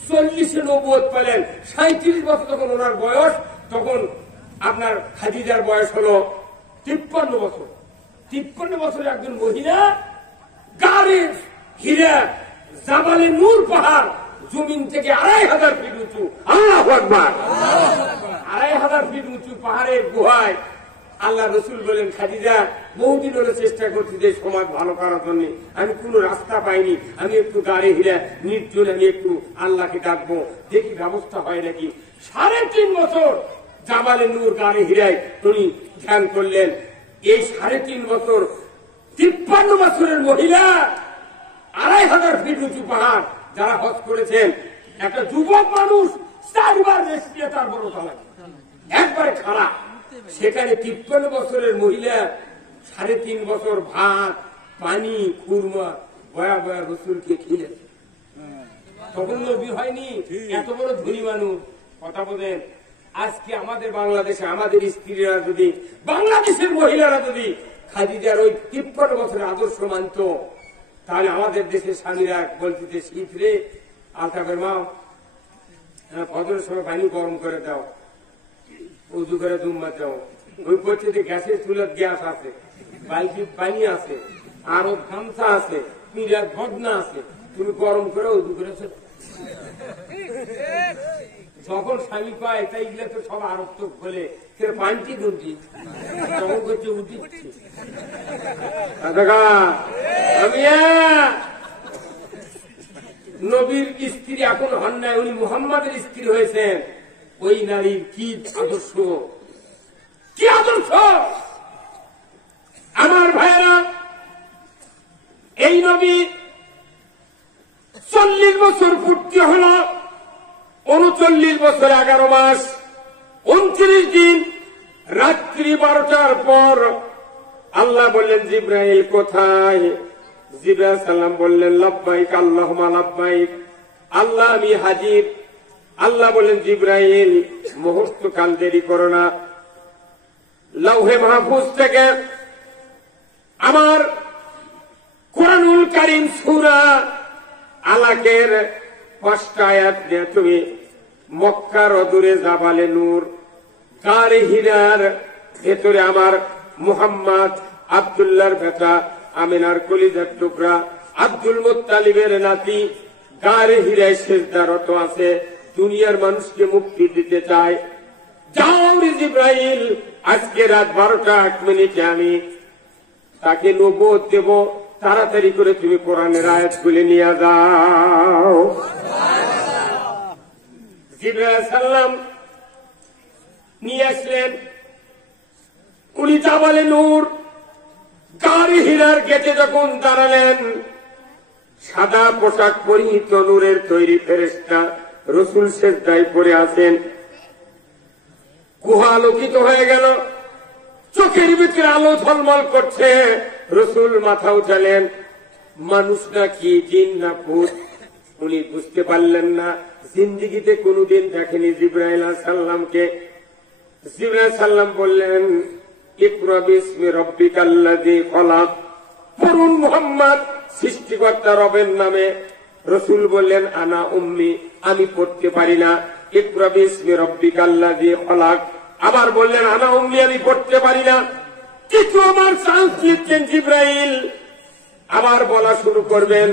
40-এ নবুয়ত পেলেন, 37 বছর যখন ওনার বয়স, তখন আপনার খাদিজার বয়স হলো 53 বছর। 53 বছরের একজন মহিলা গাড়ি হিরা জাবালে নূর পাহাড় জমিন থেকে 2500 ফিট উঁচু, আল্লাহু আকবার, 2500 ফিট উঁচু পাহাড়ের গুহায় আল্লাহ রসুল বলেন, খাদিজা বহুদিন হলে চেষ্টা করছি যে সমাজ ভালো করার জন্য, আমি কোন রাস্তা পাইনি, আমি একটু গাড়ি হিরা নির্জন আমি একটু আল্লাহকে ডাকবো, দেখি ব্যবস্থা হয় নাকি। 3.5 বছর জাবালে নূর গাড়ি হিরায় উনি ধ্যান করলেন। এই 3.5 বছর 53 বছরের মহিলা 2500 ফিট উঁচু পাহাড় যারা হজ করেছেন, একটা যুবক মানুষ 4 বার রেস্ট নিয়ে তার বড় চালায় একবারে খারাপ। সেখানে 53 বছরের মহিলা 3.5 বছর ভাত পানি খুরমা বয়া বয়া রসুলকে খেলেছে। তখন নবী হয়নি, এত বড় ধনী মানুষ। কথা বলেন, আজকে আমাদের বাংলাদেশে আমাদের স্ত্রীরা যদি, বাংলাদেশের মহিলারা যদি খাদিজার ওই 53 বছরের আদর্শ মানত, তাহলে আমাদের দেশের স্বামীরা বলতে শীত রে আলতাফের মা ফজরের সময় পানি গরম করে দাও, উজু করে দুম্মা দাও। ওই করছে যে গ্যাসের চুলার গ্যাস আছে, বালতি পানি আছে, আরো গামছা আছে, পিঁড়ার বদনা আছে, তুমি গরম করে উজু করেছো। যখন স্বামী পায় তাই গেলে তো সব আরক্ত বলে পানটি দুটি তখন করছে উঠিচ্ছি। আমি নবীর স্ত্রী এখন হন নাই, উনি মুহাম্মাদের স্ত্রী হয়েছেন। ওই নারীর কি আদর্শ, কি আদর্শ! আমার ভাইয়েরা, এই নবী 40 বছর পূর্তি হল, 39 বছর 11 মাস 29 দিন, রাত্রি 12টার পর আল্লাহ বললেন, জিব্রাইল কোথায়? জিব্রাইল সালাম বললেন, লাব্বাইক আল্লাহুম্মা লাব্বাইক, আল্লাহ আমি হাজির। আল্লাহ বললেন, জিব্রাইল মুহূর্ত কাল দেরি করো না, লৌহে মাহফুজ থেকে আমার কোরআনুল কারীম সূরা আলাকের 5টা আয়াত নিয়ে তুমি মক্কার অদূরে জাবালে নূর গারে হীরার ভেতরে আমার মুহাম্মদ আব্দুল্লাহর বেটা আমিনার কলিজার টুকরা আব্দুল মুত্তালিবের নাতি গারে হীরায় সিজদারত আছে, দুনিয়ার মানুষকে মুক্তি দিতে চায়। যাও রে জিব্রাইল, আজকে রাত 12টা 8 মিনিটে আমি তাকে নবুয়ত দেব, তাড়াতাড়ি করে তুমি কোরআনের আয়াতগুলি নিয়ে যাও। জিবরাইল সাল্লাম নিয়ে আসলেন। উনি জাবালে নূর গারে হীরার গেটে যখন দাঁড়ালেন, সাদা পোশাক পরিহিত নূরের তৈরি ফেরেশতা রসুল সেজদায় পড়ে আছেন। গুহা আলোকিত হয়ে গেল, চোখের ভিতরে আলো ঝলমল করছে। রসুল মাথা উঠালেন, মানুষ না কি জিন না ভূত উনি বুঝতে পারলেন না। জিন্দিগিতে কোনদিন দেখেনি জিবরাইল সাল্লামকে। জিবরাইল সাল্লাম বললেন, ইকরা বিসমি রাব্বিকাল্লাযী খলাক, পড়ুন মুহাম্মদ সৃষ্টিকর্তা রবের নামে। রসুল বললেন, আনা উম্মি, আমি পড়তে পারি না। ইকরা বিসমি রাব্বিকাল্লাযী খলাক, আবার বললেন, আনা উম্মি, আমি পড়তে পারি না। কিছু আমার চান্স দিচ্ছেন জিবরাইল, আবার বলা শুরু করবেন,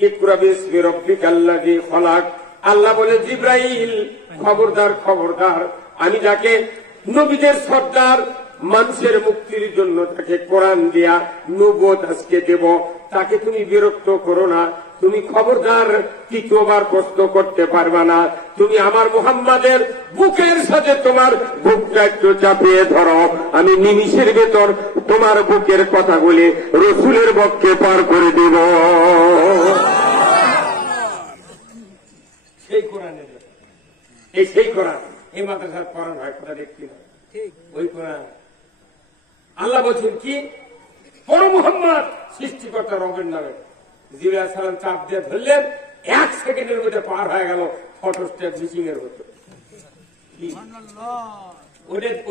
ইকরা বিসমি রাব্বিকাল্লাযী খলাক। আল্লাহ বলে, জিবরাইল খবরদার খবরদার, আমি যাকে নবীদের সর্দার, মানুষের মুক্তির জন্য তাকে কোরআন দিয়া নবুয়ত আজকে দেব, তাকে তুমি বিরক্ত করো না। তুমি খবরদার তৃতীয়বার প্রশ্ন করতে পারবা না। তুমি আমার মুহাম্মাদের বুকের সাথে তোমার বুকটা একটু চাপিয়ে ধরো, আমি নিমিষের ভেতর তোমার বুকের কথাগুলি রসুলের পক্ষে পার করে দেব। সেই কোরআনের সেই কোরআন, এই মাদ্রাসার কোরআন হয়, কথা দেখছি না ওই কোরআন। আল্লাহ বলছেন কি, বড় মুহাম্মদ সৃষ্টিকর্তা রবের নামে। জিবরাইল আলাইহিস সালাম চাপ দিয়ে ধরলেন, 1 সেকেন্ডের মধ্যে পার হয়ে গেল ফটোস্টেট মিশিং এর মতো।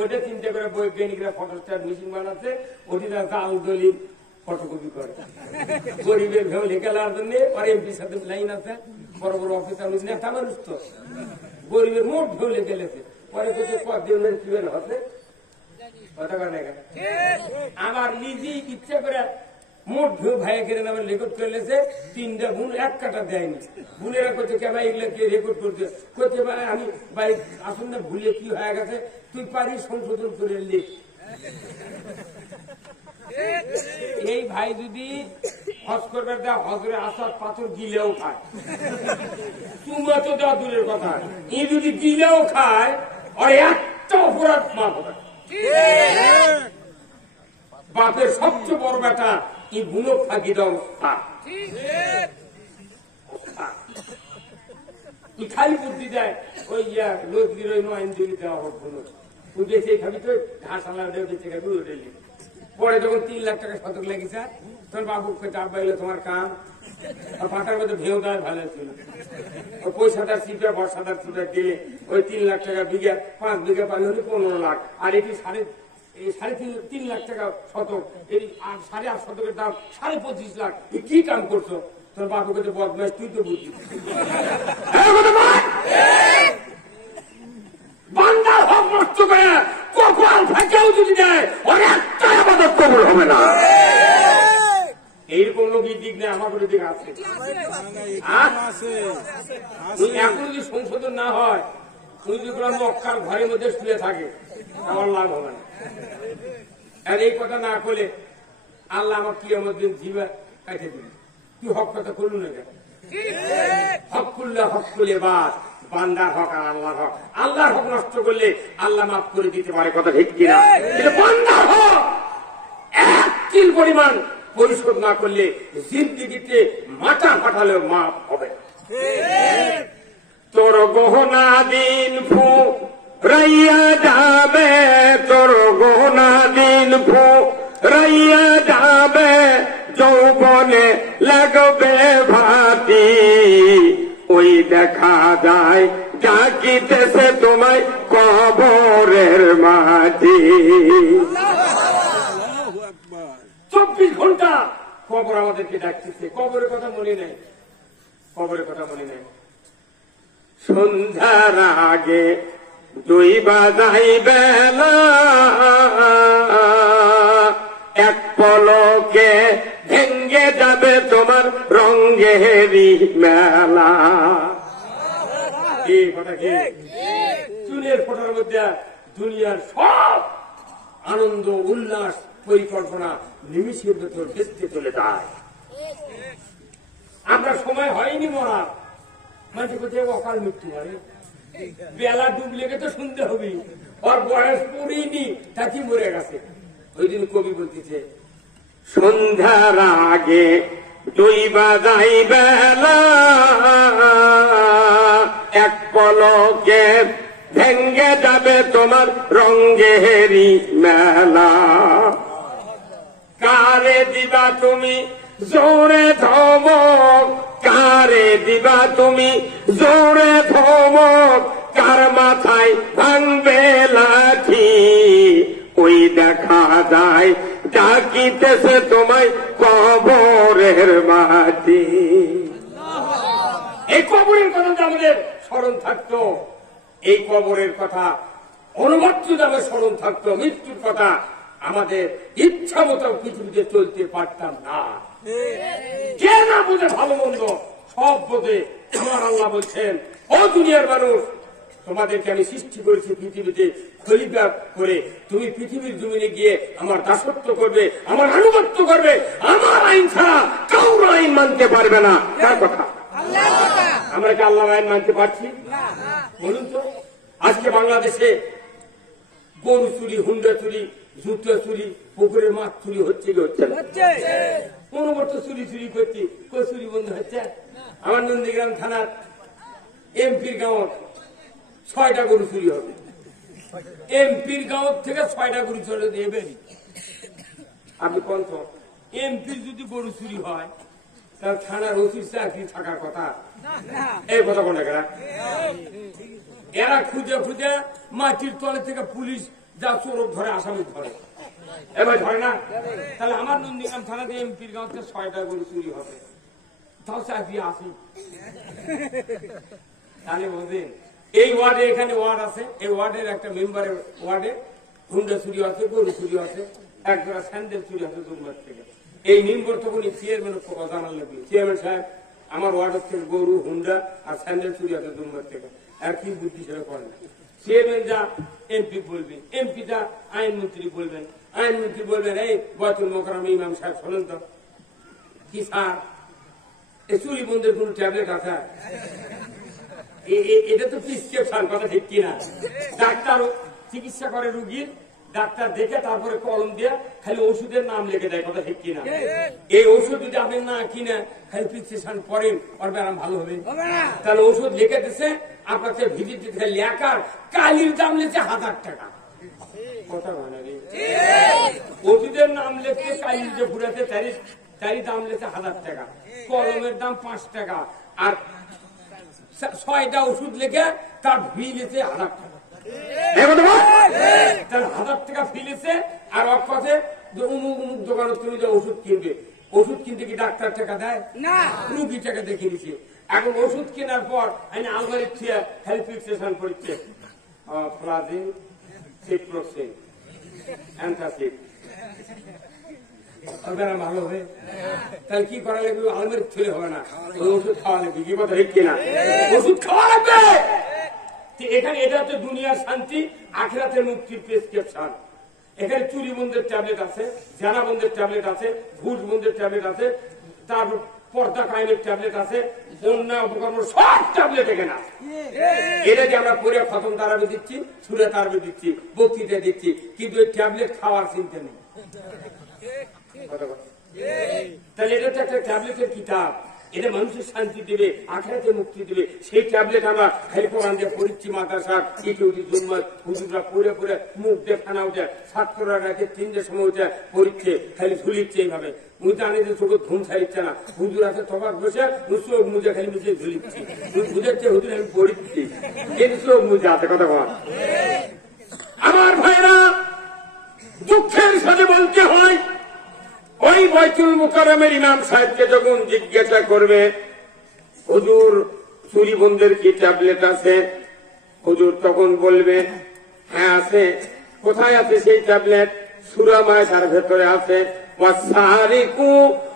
ওটা চিন্তা করে বৈজ্ঞানিকরা ফটোস্টেট মিশিং বানাচ্ছে, ওটা জাল দলিল ফটোকপি করে গরিবের ভেউ লেখালার জন্য। আর এমপির সাথে লাইন আছে, বড় বড় অফিসার নেতা মানুষ তো গরিবের মোট ভেউ লেখে লেছে। পরে কিছু পদের কিবেন হচ্ছে আমার নিজেই ইচ্ছা করে মোট ভেউ ভাই কেড়ে নামে রেকর্ড করে লেছে। 3টা গুণ 1 কাটা দেয়নি। গুণেরা করছে কে ভাই এগুলো কে রেকর্ড করছে, করছে ভাই আমি ভাই আসুন না ভুলে কি হয়ে গেছে, তুই পারিস সংশোধন করে লিখ। এই ভাই যদি হজ করবে দেওয়া, হজরে আসার পাথর গিলেও খায়, তুমি তো দেওয়া দূরের কথা, ই যদি গিলেও খায় আর একটা অপরাধ মাপ হয়। বাপের সবচেয়ে বড় বেটা ই গুলো ফাঁকি দাও, খালি বুদ্ধি দেয় ওই নদীর ওই আইনজীবী দেওয়া হোক গুলো, তুই বেঁচে খাবি তো ঘাস আলা বেঁচে খাবি ওটা। পরে যখন 3 লাখ টাকা শতক লেগেছে, তখন বাবুকে চাপ পাইলে তোমার কাম ফাঁকার মধ্যে ভেউ দেয় ভালো ছিল। ওই পয়সাদার সিপে বর্ষাদার সিপে দিলে ওই 3 লাখ টাকা বিঘা, 5 বিঘা পাইলে হলে 15 লাখ। আর এটি 3.5 লাখ টাকা শতক, এই 8.5 শতকের দাম 25.5 লাখ। কি কাম করছো? তোর বাবুকে তো বদমাইশ, তুই তো বুঝছিস। বান্দার হক নষ্ট করে কপাল ফেঁকেও যদি দেয়, অনেকটা আবাদত কবুল হবে না। এইরকম লোক এই দিক নেই, আমার দিক আছে। এখন যদি সংশোধন না হয়, তুই যদি মক্কার ঘরের মধ্যে শুয়ে থাকে, আমার লাভ হবে না। আর এই কথা না করলে আল্লাহ আমার কিয়ামতের দিন জিবা কাটে দিবি। তুই হক কথা করলু না কেন? হক করলে হক করলে বাস, বান্দার হক আর আল্লাহর হক। আল্লাহর হক নষ্ট করলে আল্লাহ মাফ করে দিতে পারে, কথা ঠিক কিনা? কিন্তু বান্দার হক 1 কিল পরিমাণ পরিশোধ না করলে জিন্দিগিতে মাথা ফাটালেও মাফ হবে না। তোর গহনা দিন ফু রাইয়া যাবে, তোর গহনা দিন ফু রাইয়া যাবে, যৌবনে লাগবে ভাতি, ওই দেখা যায় ডাকিতেছে তোমায় কবরের মাটি। 24 ঘন্টা কবর আমাদেরকে ডাকতেছে। কবরের কথা মনে নেই, কবরের কথা মনে নেই। সন্ধ্যার আগে 2 বাজাই বেলা, এক পলকে ভেঙ্গে যাবে তোমার রঙ্গেরি মেলা। কি কথা কি? চুলের ফোটার মধ্যে দুনিয়ার সব আনন্দ উল্লাস পরিকল্পনা নিমিষের ভেতর দেখতে চলে যায়। আমরা সময় হয়নি মরা, মানে কোথায় অকাল মৃত্যু হয়। বেলা ডুবলে তো শুনতে হবে, ওর বয়স পড়েনি তা কি মরে গেছে। ওই দিন কবি বলতেছে, সন্ধ্যার আগে 2 বাজাই বেলা, এক পলকে ভেঙ্গে যাবে তোমার রঙ্গেরি মেলা। কারে দিবা তুমি জোরে ধমক, কারে দিবা তুমি জোরে ধমক, কার মাথায় ভাঙবে লাঠি, ওই দেখা যায় ডাকিতেছে তোমায় কবরের মাটি। এই কবরের কথা আমাদের স্মরণ থাকতো, এই কবরের কথা অনুবাদ আমাদের স্মরণ থাকতো। মৃত্যুর কথা আমাদের ইচ্ছা মতো পৃথিবীতে চলতে পারতাম না। কে না বুঝে ভালো মন্দ সব বোঝে। আমার আল্লাহ বলছেন, ও দুনিয়ার মানুষ, তোমাদেরকে আমি সৃষ্টি করেছি পৃথিবীতে খলিফা করে, তুমি পৃথিবীর জমিনে গিয়ে আমার দাসত্ব করবে, আমার আনুগত্য করবে, আমার আইন ছাড়া কারোর আইন মানতে পারবে না। কার কথা? আমরা কি আল্লাহর আইন মানতে পারছি? বলুন তো। আজকে বাংলাদেশে গরু চুরি, হুন্ডা চুরি, জুতো চুরি, পুকুরের মাছ চুরি হচ্ছে কি হচ্ছে না? অনুবর্ত চুরি চুরি করছি, চুরি বন্ধ হচ্ছে। আমার নন্দীগ্রাম থানার এমপির গাঁও 6টা গরু চুরি হবে। এমপির গাঁও থেকে 6টা গরু চলে দেবে। আপনি কোন তো এমপির যদি গরু চুরি হয় তার থানার ওসির চাকরি থাকার কথা? এই কথা কোন এরা খুঁজে খুঁজে মাটির তলে থেকে পুলিশ যা চোরক ধরে, আসামি ধরে, এবার ধরে না। তাহলে আমার নন্দীগ্রাম থানাতে এমপির গাঁও থেকে 6টা গরু চুরি হবে, তাও চাকরি আসি। তাহলে বলবেন এই ওয়ার্ডে, এখানে ওয়ার্ড আছে, এই ওয়ার্ডের একটা মেম্বারের ওয়ার্ডে হুন্ডা চুরি আছে, গরু চুরি আছে, একজোড়া স্যান্ডেল চুরি আছে দুর্গার থেকে। এই নিম্বর তখন চেয়ারম্যান জানার লাগবে, চেয়ারম্যান সাহেব আমার ওয়ার্ডের থেকে গরু, হুন্ডা আর স্যান্ডেল চুরি আছে দুর্গার থেকে, আর কি বুদ্ধি সেটা করেন। চেয়ারম্যান যা এমপি বলবেন, এমপি যা আইনমন্ত্রী বলবেন, আইনমন্ত্রী বলবেন এই বয়তুল মোকাররম ইমাম সাহেব শোনেন তো, কি স্যার এই চুরি বন্ধের কোন ট্যাবলেট আছে? এটা তো প্রেসক্রিপশন, কথা ঠিক কিনা? ডাক্তার চিকিৎসা করে রুগীর, ডাক্তার দেখে তারপরে কলম দিয়ে খালি ওষুধের নাম লিখে দেয়, কথা ঠিক কিনা? এই ওষুধ যদি আপনি না কিনে খালি প্রেসক্রিপশন করেন, ওর ব্যায়াম ভালো হবে? তাহলে ওষুধ লিখে দিচ্ছে, আপনাকে ভিজিট দিতে লেখার কালির দাম লেছে 1000 টাকা। কথা হয় না রে? ওষুধের নাম লিখতে কালির যে ঘুরাতে তারই দাম লেছে 1000 টাকা, কলমের দাম 5 টাকা, আর 6টা ওষুধ লেখে তার ফি লেছে 1000 টাকা। 1000 টাকা ফি লেছে। আর ওর কাছে অমুক অমুক দোকানে তুমি যে ওষুধ কিনবে, ওষুধ কিনতে কি ডাক্তার টাকা দেয় না? রুগী টাকা দেখে নিছে। এখন ওষুধ কেনার পর আমি আলমারির থেকে হেলথ ফিক্সেশন করছে, ফ্লাজিন, সিপ্রোক্সিন, অ্যান্টাসিড, ভালো হবে? তাহলে কি করা লাগবে? আলমারির ছেলে হবে না, ওই ওষুধ খাওয়া লাগবে। কি কথা ঠিক কিনা? ওষুধ খাওয়া লাগবে। এখানে এটা হচ্ছে দুনিয়ার শান্তি, আখিরাতের মুক্তির প্রেসক্রিপশন। এখানে চুরি বন্ধের ট্যাবলেট আছে, জানা বন্ধের ট্যাবলেট আছে, ঘুষ বন্ধের ট্যাবলেট আছে, তারপর পর্দা কায়েমের ট্যাবলেট আছে, অন্যায় অপকর্ম সব ট্যাবলেট এখানে আছে। এটা যে আমরা পরে খতম তারাবি দিচ্ছি, সুরে তারাবি দিচ্ছি, বক্তৃতা দিচ্ছি, কিন্তু এই ট্যাবলেট খাওয়ার চিন্তা নেই। তাহলে এটা তো একটা ট্যাবলেটের কিতাব, এটা মানুষের শান্তি দেবে, আখিরাতে মুক্তি দেবে। সেই ট্যাবলেট আমরা খালি কোরআন দিয়ে পড়িচ্ছি, মাদ্রাসা ইটিউটি জুম্মাত হুজুররা পড়ে পড়ে মুখ দিয়ে খানা উঠে, ছাত্ররা রাতে 3টার সময় উঠে পড়িচ্ছে, খালি ঝুলিচ্ছে এইভাবে। মুই জানি যে চোখে ঘুম ছাড়িচ্ছে না, হুজুর আছে তবাক বসে চোখ মুজে খালি মুজে ঝুলিচ্ছি, বুঝাচ্ছে হুজুর আমি পড়িচ্ছি, কিন্তু চোখ মুজে আছে। কথা বল আমার ভাইরা, দুঃখের সাথে বলতে হয়, ওই বয়তুল মুকাররমের ইমাম সাহেবকে যখন জিজ্ঞাসা করবে হুজুর চুরি বন্ধের কি ট্যাবলেট আছে, হুজুর তখন বলবে হ্যাঁ আছে। কোথায় আছে সেই ট্যাবলেট? সূরা মায়দার ভেতরে আছে, ওয়াসারিকু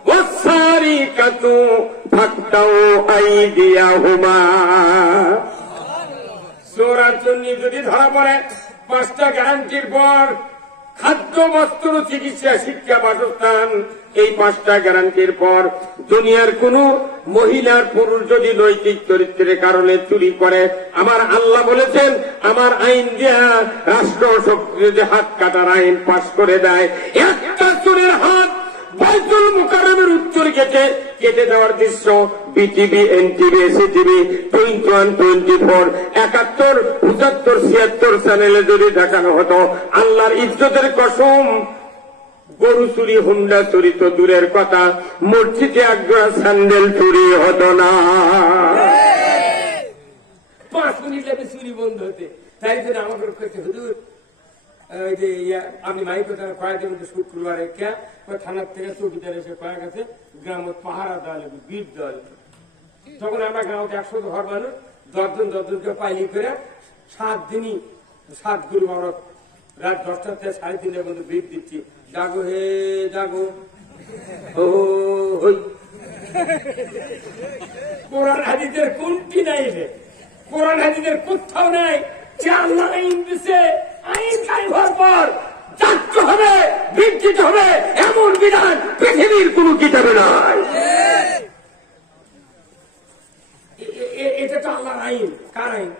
ওয়াসারিকাতু ফাকতাউ আইদিয়াহুমা। চোর আর চুন্নি যদি ধরা পড়ে, 5টা গ্যারান্টির পর খাদ্য, বস্ত্র, চিকিৎসা, শিক্ষা, বাসস্থান, এই 5টা গ্যারান্টির পর দুনিয়ার কোন মহিলার পুরুষ যদি নৈতিক চরিত্রের কারণে চুরি করে, আমার আল্লাহ বলেছেন আমার আইন দিয়া রাষ্ট্র শক্তি যদি হাত কাটার আইন পাশ করে দেয়, একটা চোরের হাত বয়তুল মুকাররমের উত্তর গেটে কেটে দেওয়ার দৃশ্য বিটিভি, এনটিভি, এসিটিভি, 21, 24, 71, 75, 76 চ্যানেলে যদি দেখানো হতো, আল্লাহর ইজ্জতের কসম, গরু চুরি, হুন্ডা চুরি তো দূরের কথা, মসজিদে একজোড়া স্যান্ডেল চুরি হতো না। 5 মিনিট লাগে চুরি বন্ধ হতে। তাই জন্য আমাকে করতে হুজুর আপনি মাইক কয়েক দিন শুক্রবারে থানার থেকে চৌকিদার এসে কয়েক আছে গ্রাম পাহারা দেওয়া লাগবে, বিট দেওয়া লাগবে। তখন আমরা গ্রামকে 100 ঘর মানুষ 10 জনকে পাইলি করে 7 দিনই 7 গুরু আমরা রাত 10টা থেকে 3:30 পর্যন্ত বিট দিচ্ছি। জাগো হে জাগো, ও হই, কোরআন হাদিসের কোনটি নাই রে, কোরআন হাদিসের কোথাও নাই যে আল্লাহ আইন দিছে, আইন কায়েম হওয়ার পর যাচ্ছ হবে, বিকৃত হবে এমন বিধান পৃথিবীর কোন কিতাবে নাই। এটা তো আল্লাহর আইন। কার আইন?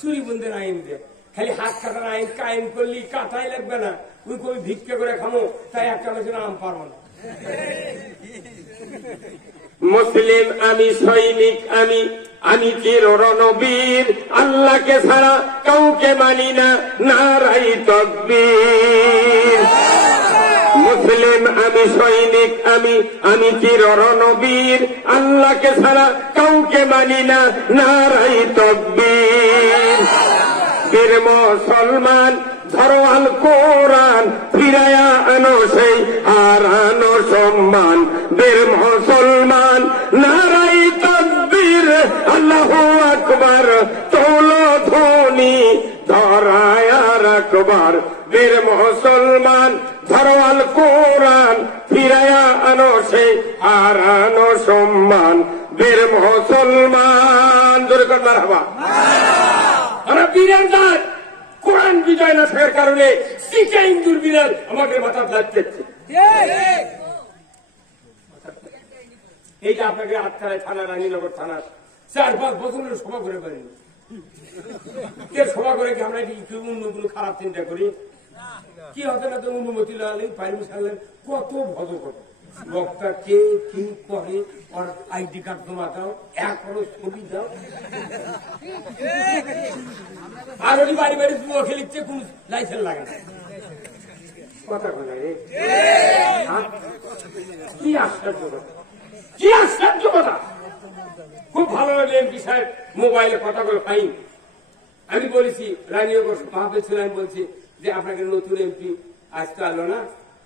চুরি বন্ধের আইন দিয়ে খালি হাত কাটার আইন কায়েম করলি কাটাই লাগবে না, ওই কবি ভিক্ষা করে খামো তাই একটা লোকের আম পারবো না। মুসলিম আমি, সৈনিক আমি, আমি চির রণবীর, আল্লাহকে ছাড়া কাউকে মানি না, নারাই তাকবীর। মুসলিম আমি, সৈনিক আমি, আমি চির রণবীর, আল্লাহকে ছাড়া কাউকে মানি না, নারাই তাকবীর। বীর মুসলমান ধরো আল কোরআন, ফিরায়া আনো সেই হারানো সম্মান। বীর মুসলমান নারাই তাকবীর, আল্লাহু আকবার, তোলো ধ্বনি ধরায় রাখবার। বীর মুসলমান ধরো আল কোরআন, ফিরায়া আনো সেই হারানো সম্মান। বীর মুসলমান জোরে কর মারহাবা। আমরা বীরের দাঁত কোরআন বিজয় না থাকার কারণে শিখে হিন্দুর বিরাট আমাদের মাথা লাগছে। এইটা আপনাকে আটকারায় থানা, রানীনগর থানার 4-5 বছরের সভা করে পারিনি। সভা করে কি আমরা অন্যগুলো খারাপ চিন্তা করি? কি হতে না তো অনুমতি লাগালেন, পারমিশন লাগলেন, কত ভজ কত বক্তা কে কি করে, আর আইডি কার্ড জমা দাও, এখনো ছবি দাও। আর ওই বাড়ি বাড়ি জুয়া খেলিচ্ছে, কোন লাইসেন্স লাগে না। কথা বলে রে, কি আশ্চর্য কথা, কি আশ্চর্য কথা। খুব ভালো লাগলো এমপি সাহেব মোবাইলে কথাগুলো পাই। আমি বলেছি রানীনগর মাহফিল ছিল, আমি বলছি যে আপনাকে নতুন এমপি আসতে আলো না,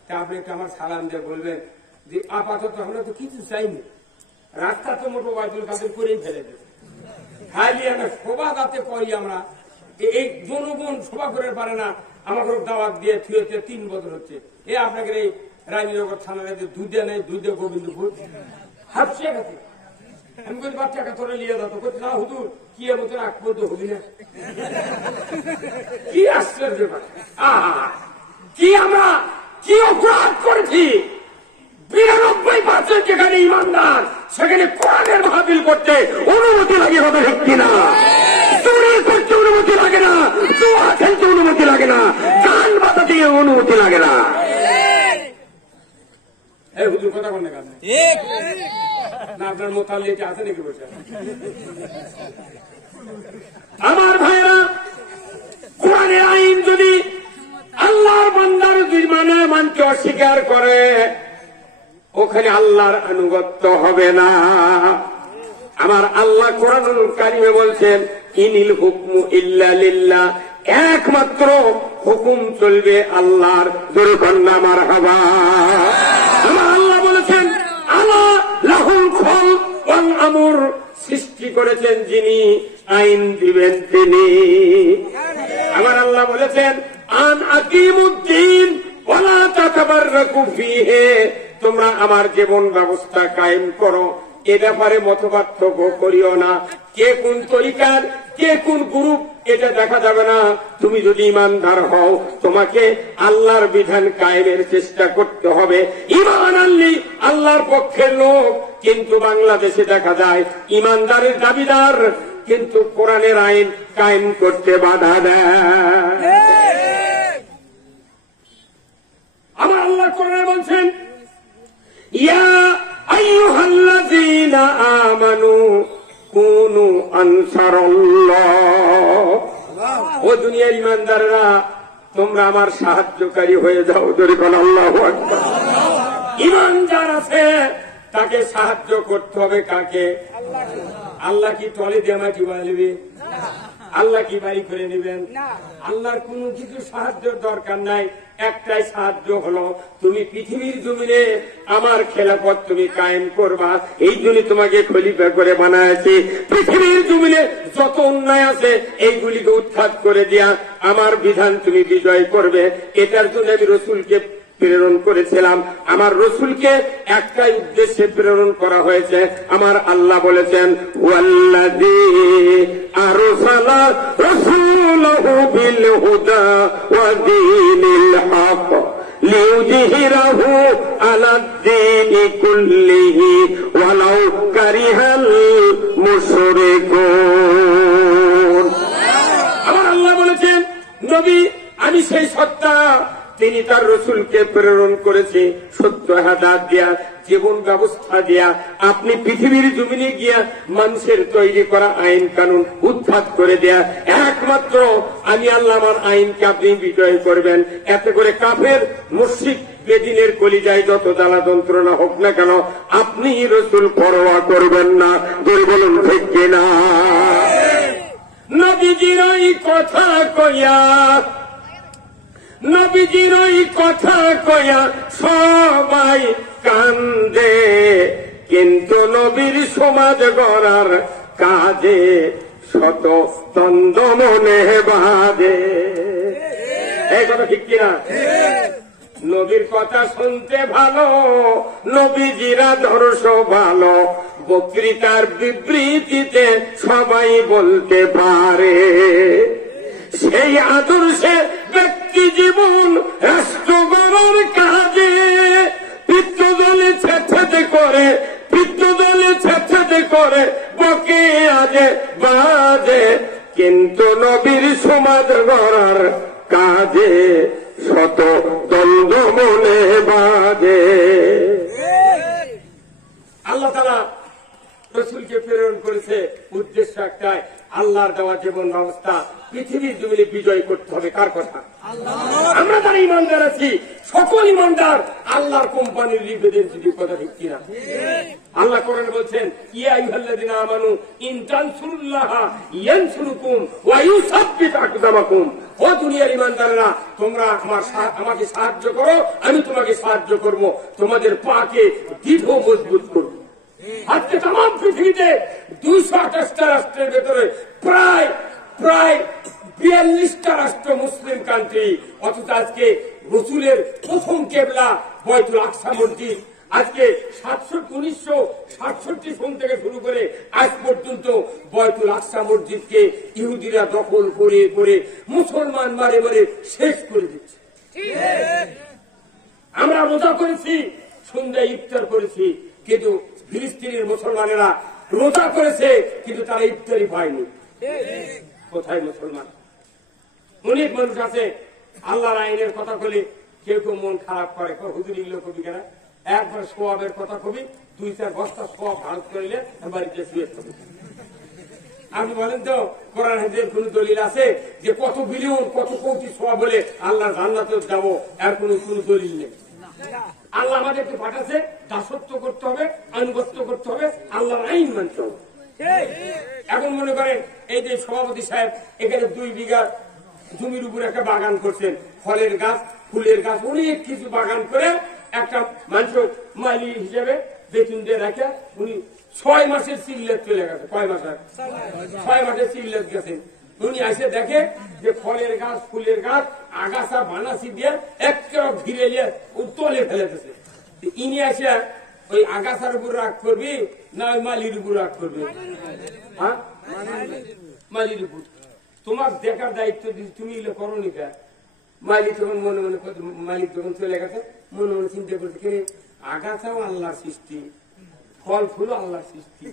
তা আপনি একটু আমার সালাম দিয়ে বলবেন যে আপাতত আমরা তো কিছু চাইনি, রাস্তা তো মোটো বাইতুল কাদের করেই ফেলে দেবে। খালি আমরা শোভা যাতে করি, আমরা এই জনগণ শোভা করে পারে না। আমাকে দাওয়াত দিয়ে থুয়েছে 3 বছর হচ্ছে। এ আপনাকে এই রানীনগর থানার দুধে নেই, দুধে গোবিন্দপুর হাফসিয়া গেছে। আমি বলছি বাচ্চাকে তোরা নিয়ে যাতো, বলছি না হুজুর কি মতো আগ পর্যন্ত হবি না। কি আশ্চর্য কি আমরা কি অপরাধ করেছি। 92% যেখানে ইমানদার, সেখানে কোরআনের মাহফিল করতে অনুমতি লাগে হবে ঠিক কিনা? চুরি করতে অনুমতি লাগে না, জুয়া খেলতে অনুমতি লাগে না, গান বাজাতে অনুমতি লাগে না। এই হুজুর কথা বলেন না, না আপনার মোতালিতে আছে নাকি বসে? আমার ভাইরা, কোরআনের আইন যদি আল্লাহর বান্দার মানকে অস্বীকার করে, ওখানে আল্লাহর আনুগত্য হবে না। আমার আল্লাহ কোরআনুল কারিমে বলছেন, ইনিল হুকমু ইল্লা লিল্লাহ, একমাত্র হুকুম চলবে আল্লাহর। জোরে কন্যা মারহাবা। আমার আল্লাহ বলেছেন, আলা লাহুল খালক ওয়াল আমর, সৃষ্টি করেছেন যিনি, আইন দিবেন তিনি। আমার আল্লাহ বলেছেন, আন আকিমুদ্দিন ওয়ালা তাতাবাররাকু ফীহি, তোমরা আমার জীবন ব্যবস্থা কায়েম করো, এ ব্যাপারে মতপার্থক্য করিও না। কে কোন তরিকার, কে কোন গ্রুপ, এটা দেখা যাবে না। তুমি যদি ইমানদার হও, তোমাকে আল্লাহর বিধান কায়েমের চেষ্টা করতে হবে। ইমান আনলি আল্লাহর পক্ষের লোক, কিন্তু বাংলাদেশে দেখা যায় ইমানদারের দাবিদার, কিন্তু কোরআনের আইন কায়েম করতে বাধা দেয়। আমার আল্লাহ কোরআনে বলছেন, ইয়া আইয়ুহাল্লাযীনা আমানু কুনু আনসারাল্লাহ, ও দুনিয়ার ইমানদাররা, তোমরা আমার সাহায্যকারী হয়ে যাও। জোরে বলো আল্লাহু আকবার। ইমান যার আছে তাকে সাহায্য করতে হবে। কাকে? আল্লাহ কি টলে দিয়ে মাটি বানাবে? আল্লাহ কি বাড়ি করে নেবেন? আল্লাহর কোন কিছু সাহায্যের দরকার নাই। একটাই সাহায্য হলো, তুমি পৃথিবীর জমিনে আমার খেলাফত তুমি কায়েম করবা। এই জন্য তোমাকে খলিফা করে বানাইছি। পৃথিবীর জমিনে যত অন্যায় আছে এইগুলিকে উৎখাত করে দিয়া আমার বিধান তুমি বিজয় করবে। এটার জন্য আমি রসুলকে প্রেরণ করেছিলাম। আমার রসুলকে একটাই উদ্দেশ্যে প্রেরণ করা হয়েছে। আমার আল্লাহ বলেছেন, ওয়াল্লাযী আরসালা রাসূলাহু বিল হুদা ওয়া দীনিল হক লিইয়ুযহিরাহু আলাদ-দীনি কুল্লিহি ওয়ালাউ কারিহাল মুশরিকুন। আমার আল্লাহ বলেছেন, নবী আমি সেই সত্তা, তিনি তার রসুলকে প্রেরণ করেছে সত্য হাদাত দিয়া, জীবন ব্যবস্থা দিয়া। আপনি পৃথিবীর জমিনে গিয়া মানুষের তৈরি করা আইন কানুন উৎখাত করে দেয়া। একমাত্র আমি আল্লাহ আমার আইনকে আপনি বিজয় করবেন। এতে করে কাফের মুশরিক বেদিনের কলিজায় যত জ্বালা যন্ত্রণা হোক না কেন, আপনি রসুল পরোয়া করবেন না। ধরে বলুন ঠিক কিনা? নবীজির ওই কথা কইয়া, নবীজির ওই কথা কইয়া সবাই কান্দে, কিন্তু নবীর সমাজ গড়ার কাজে শত দ্বন্দ্ব মনে বাঁধে। এই কথা ঠিক কিনা? নবীর কথা শুনতে ভালো, নবীজির আদর্শ ভালো, বক্তৃতার বিবৃতিতে সবাই বলতে পারে। সেই আদর্শে ব্যক্তি জীবন রাষ্ট্র গড়ার কাজে পিত্তদলে ছেঁচেতে করে, পিত্তদলে ছেঁচেতে করে বকে আজে বাজে, কিন্তু নবীর সমাজ গড়ার কাজে শত দ্বন্দ্ব মনে বাজে। আল্লাহ তাআলা রসুলকে প্রেরণ করেছে উদ্দেশ্য একটাই, আল্লাহর দেওয়া জীবন ব্যবস্থা পৃথিবীর জমিনে বিজয় করতে হবে। কার কথা? আমরা যারা ইমানদার আছি, সকল ইমানদার আল্লাহর কোম্পানির রিপ্রেজেন্টেটিভ। কথা ঠিক কিনা? আল্লাহ কোরআনে বলছেন, ইয়া আইয়ুহাল্লাযীনা আমানু ইন তানসুরুল্লাহা ইয়ানসুরুকুম ওয়া ইউসাব্বিত আকদামাকুম। ও দুনিয়ার ইমানদাররা, তোমরা আমাকে সাহায্য করো, আমি তোমাকে সাহায্য করব, তোমাদের পাকে দৃঢ় মজবুত করব। আজকে তাম পৃথিবীতে 228টা রাষ্ট্রের ভেতরে প্রায় 42টা রাষ্ট্র মুসলিম কান্ট্রি, অথচ আজকে রসুলের প্রথম কেবলা বয়তুল আকসা মসজিদ আজকে 1967 সন থেকে শুরু করে আজ পর্যন্ত বয়তুল আকসা মসজিদকে ইহুদিরা দখল করে করে মুসলমান মারে মারে শেষ করে দিচ্ছে। আমরা রোজা করেছি, সন্ধ্যায় ইফতার করেছি, কিন্তু ফিলিস্তিনের মুসলমানেরা রোজা করেছে কিন্তু তারা ইফতারি পায়নি। কোথায় মুসলমান? অনেক মানুষ আছে আল্লাহর আইনের কথা বলে কেউ কেউ মন খারাপ করে, হুজুর এগুলো কবি কেনা, একবার সোয়াবের কথা কবি, 2-4 বস্তা সোয়াব ভারত করলে বাড়িতে শুয়ে থাকবে। আপনি বলেন তো কোরআন হাদিসের কোন দলিল আছে যে কত বিলিয়ন কত কোটি সোয়াব বলে আল্লাহ জান্নাতে যাবো? এর কোন দলিল নেই। আল্লাহ আমাদেরকে পাঠাচ্ছে, দাসত্ব করতে হবে, আনুগত্য করতে হবে, আল্লাহর আইন মানতে হবে। এখন মনে করেন এই যে সভাপতি সাহেব এখানে 2 বিঘা জমির উপর একটা বাগান করছেন, ফলের গাছ, ফুলের গাছ, অনেক কিছু বাগান করে একটা মানুষ মালি হিসেবে বেতন দিয়ে রাখে উনি 6 মাসের সিল্লেট চলে গেছে। কয় মাসের? 6 মাসের সিল্লেট গেছেন। উনি এসে দেখে যে ফলের গাছ, ফুলের গাছ, আগাছা বানাসি দিয়ে একটা ঘিরে নিয়ে তলে ফেলে দিয়েছে। ইনি এসে ওই আগাছার উপর রাগ করবি না ওই মালির উপর রাগ করবি? হ্যাঁ, মালির উপর। তোমার দেখার দায়িত্ব দিচ্ছি, তুমি এগুলো করো নি কে? মালিক যখন মনে মনে, মালিক যখন চলে গেছে মনে মনে চিন্তা করছে, কে আগাছাও আল্লাহর সৃষ্টি, ফল ফুলও আল্লাহর সৃষ্টি,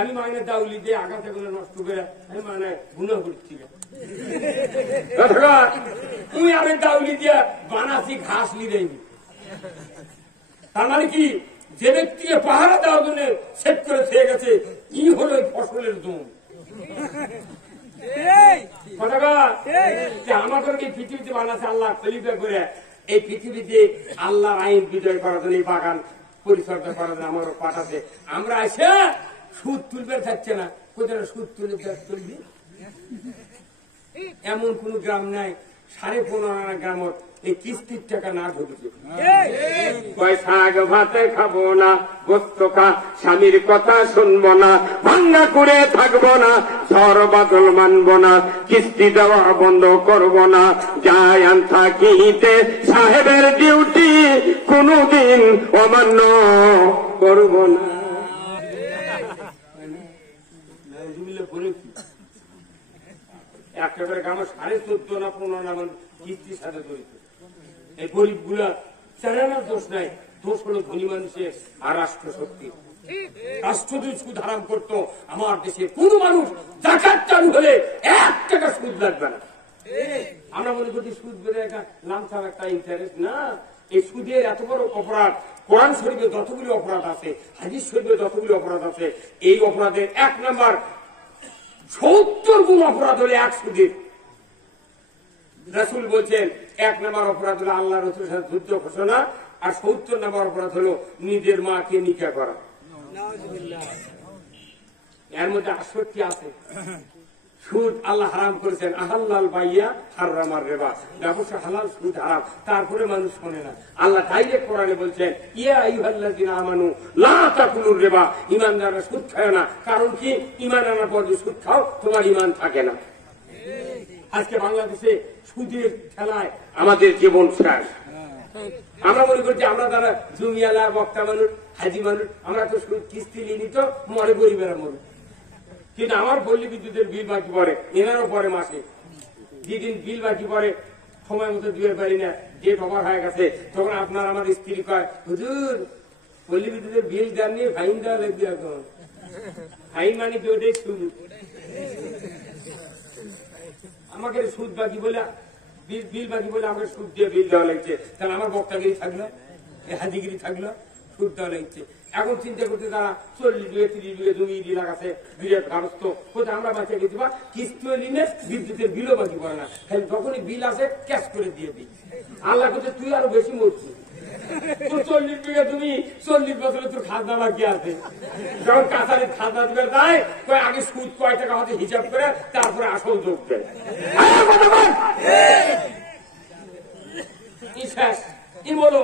আমি মানে দাউলি দিয়ে আগাছাগুলো নষ্ট করে আমি মানে গুনাহ করছি। তুমি আমি দাউলি দিয়ে বানাসি ঘাস নিদেনি। তার মানে কি, যে ব্যক্তিকে পাহারা দেওয়ার জন্য সেট করে খেয়ে গেছে, ই হলো ফসলের জম। আমাদেরকে পৃথিবীতে বানাচ্ছে আল্লাহ খলিফা করে, এই পৃথিবীতে আল্লাহর আইন বিজয় করার জন্য, এই বাগান পরিচর্যা করার জন্য আমারও পাঠাচ্ছে। আমরা এসে সুদ তুলবে থাকছে না, কোথায় সুদ তুলে তুলবি? এমন কোন গ্রাম নাই 15.5 গ্রামত এই কিস্তির টাকা না ঢুকছে। শাক ভাতে খাবো না, গোস্ত খা স্বামীর কথা শুনবো না, ভাঙ্গা করে থাকবো না, ঝড় বাদল মানবো না, কিস্তি দেওয়া বন্ধ করবো না, যাই আন থাকিতে সাহেবের ডিউটি কোনদিন অমান্য করবো না। একেবারে গ্রামে 14.5 না 15 না কিস্তির সাথে জড়িত। এই গরিব গুলা চালানোর দোষ নাই, দোষ হলো ধনী মানুষের আর রাষ্ট্র শক্তি। রাষ্ট্র যদি সুদ হারাম করতো, আমার দেশে কোন মানুষ জাকাত চালু হলে 1 টাকা সুদ লাগবে না। আমরা মনে করি সুদ বেড়ে একটা লামসাম একটা ইন্টারেস্ট না। এই সুদের এত বড় অপরাধ, কোরআন শরীফে যতগুলি অপরাধ আছে, হাদিস শরীফে যতগুলি অপরাধ আছে, এই অপরাধের 1 নাম্বার 70 গুণ অপরাধ হলে 1 সুদের। রাসূল বলছেন 1 নাম্বার অপরাধ হলো আল্লাহ রাসূলের সাথে যুদ্ধ ঘোষণা, আর 70 নাম্বার অপরাধ হলো নিজের মাকে নিকাহ করা। এর মধ্যে 68 আছে। সুদ আল্লাহ হারাম করেছেন, আহাল্লাল বাইয়া হারামার রিবা, ব্যবসা হালাল সুদ হারাম। তারপরে মানুষ শোনে না। আল্লাহ ডাইরেক্ট কোরআনে বলছেন, ইয়া আইয়ুহাল্লাযিনা আমানু লা তাকুলুর রিবা, ঈমানদাররা সুদ খায় না। কারণ কি? ঈমান আনার পর যদি সুদ খাও, তোমার ঈমান থাকে না। আজকে বাংলাদেশে সুদের ঠেলায় আমাদের জীবন শেষ। আমরা মনে করছি আমরা যারা জমিয়ালা, বক্তা মানুষ, হাজি মানুষ, আমরা তো সুদ কিস্তি নিই, তো মরে গরিবেরা মরে। কিন্তু আমার পল্লী বিদ্যুতের বিল বাকি পড়ে, এনারও পরে মাসে। যেদিন বিল বাকি পড়ে সময় মতো দিয়ে পারি না, ডেট ওভার হয়ে গেছে, তখন আপনার আমার স্ত্রী কয়, হুজুর পল্লী বিদ্যুতের বিল দেননি, ফাইন দেওয়া লাগবে। এখন ফাইন মানে কি? ওটাই সুদ। আমাকে সুদ বাকি বলে, বিল বাকি বলে আমাকে সুদ দিয়ে বিল দেওয়া লাগছে। তাহলে আমার বক্তাগিরি থাকলো, হাজিগিরি থাকলো, সুদ দেওয়া লাগছে। এখন চিন্তা করতে তারা 40 বিঘে 30 বিঘে জমি এলাকা আছে, বিরাট গারস্থ কোথায় আমরা বাঁচিয়ে গেছি। বা কিস্তি নিলে বিদ্যুতের বিলও বাকি পড়ে না, খালি যখনই বিল আসে ক্যাশ করে দিয়ে দিই। আল্লাহ করছে তুই আরো বেশি মরছিস, তোর 40 বিঘা জমি 40 বছরে তোর খাজনা বাকি আছে। যখন কাছারি খাজনা দিবে যায়, আগে সুদ কয় টাকা হতে হিসাব করে তারপরে আসল যোগ দেয়। বলো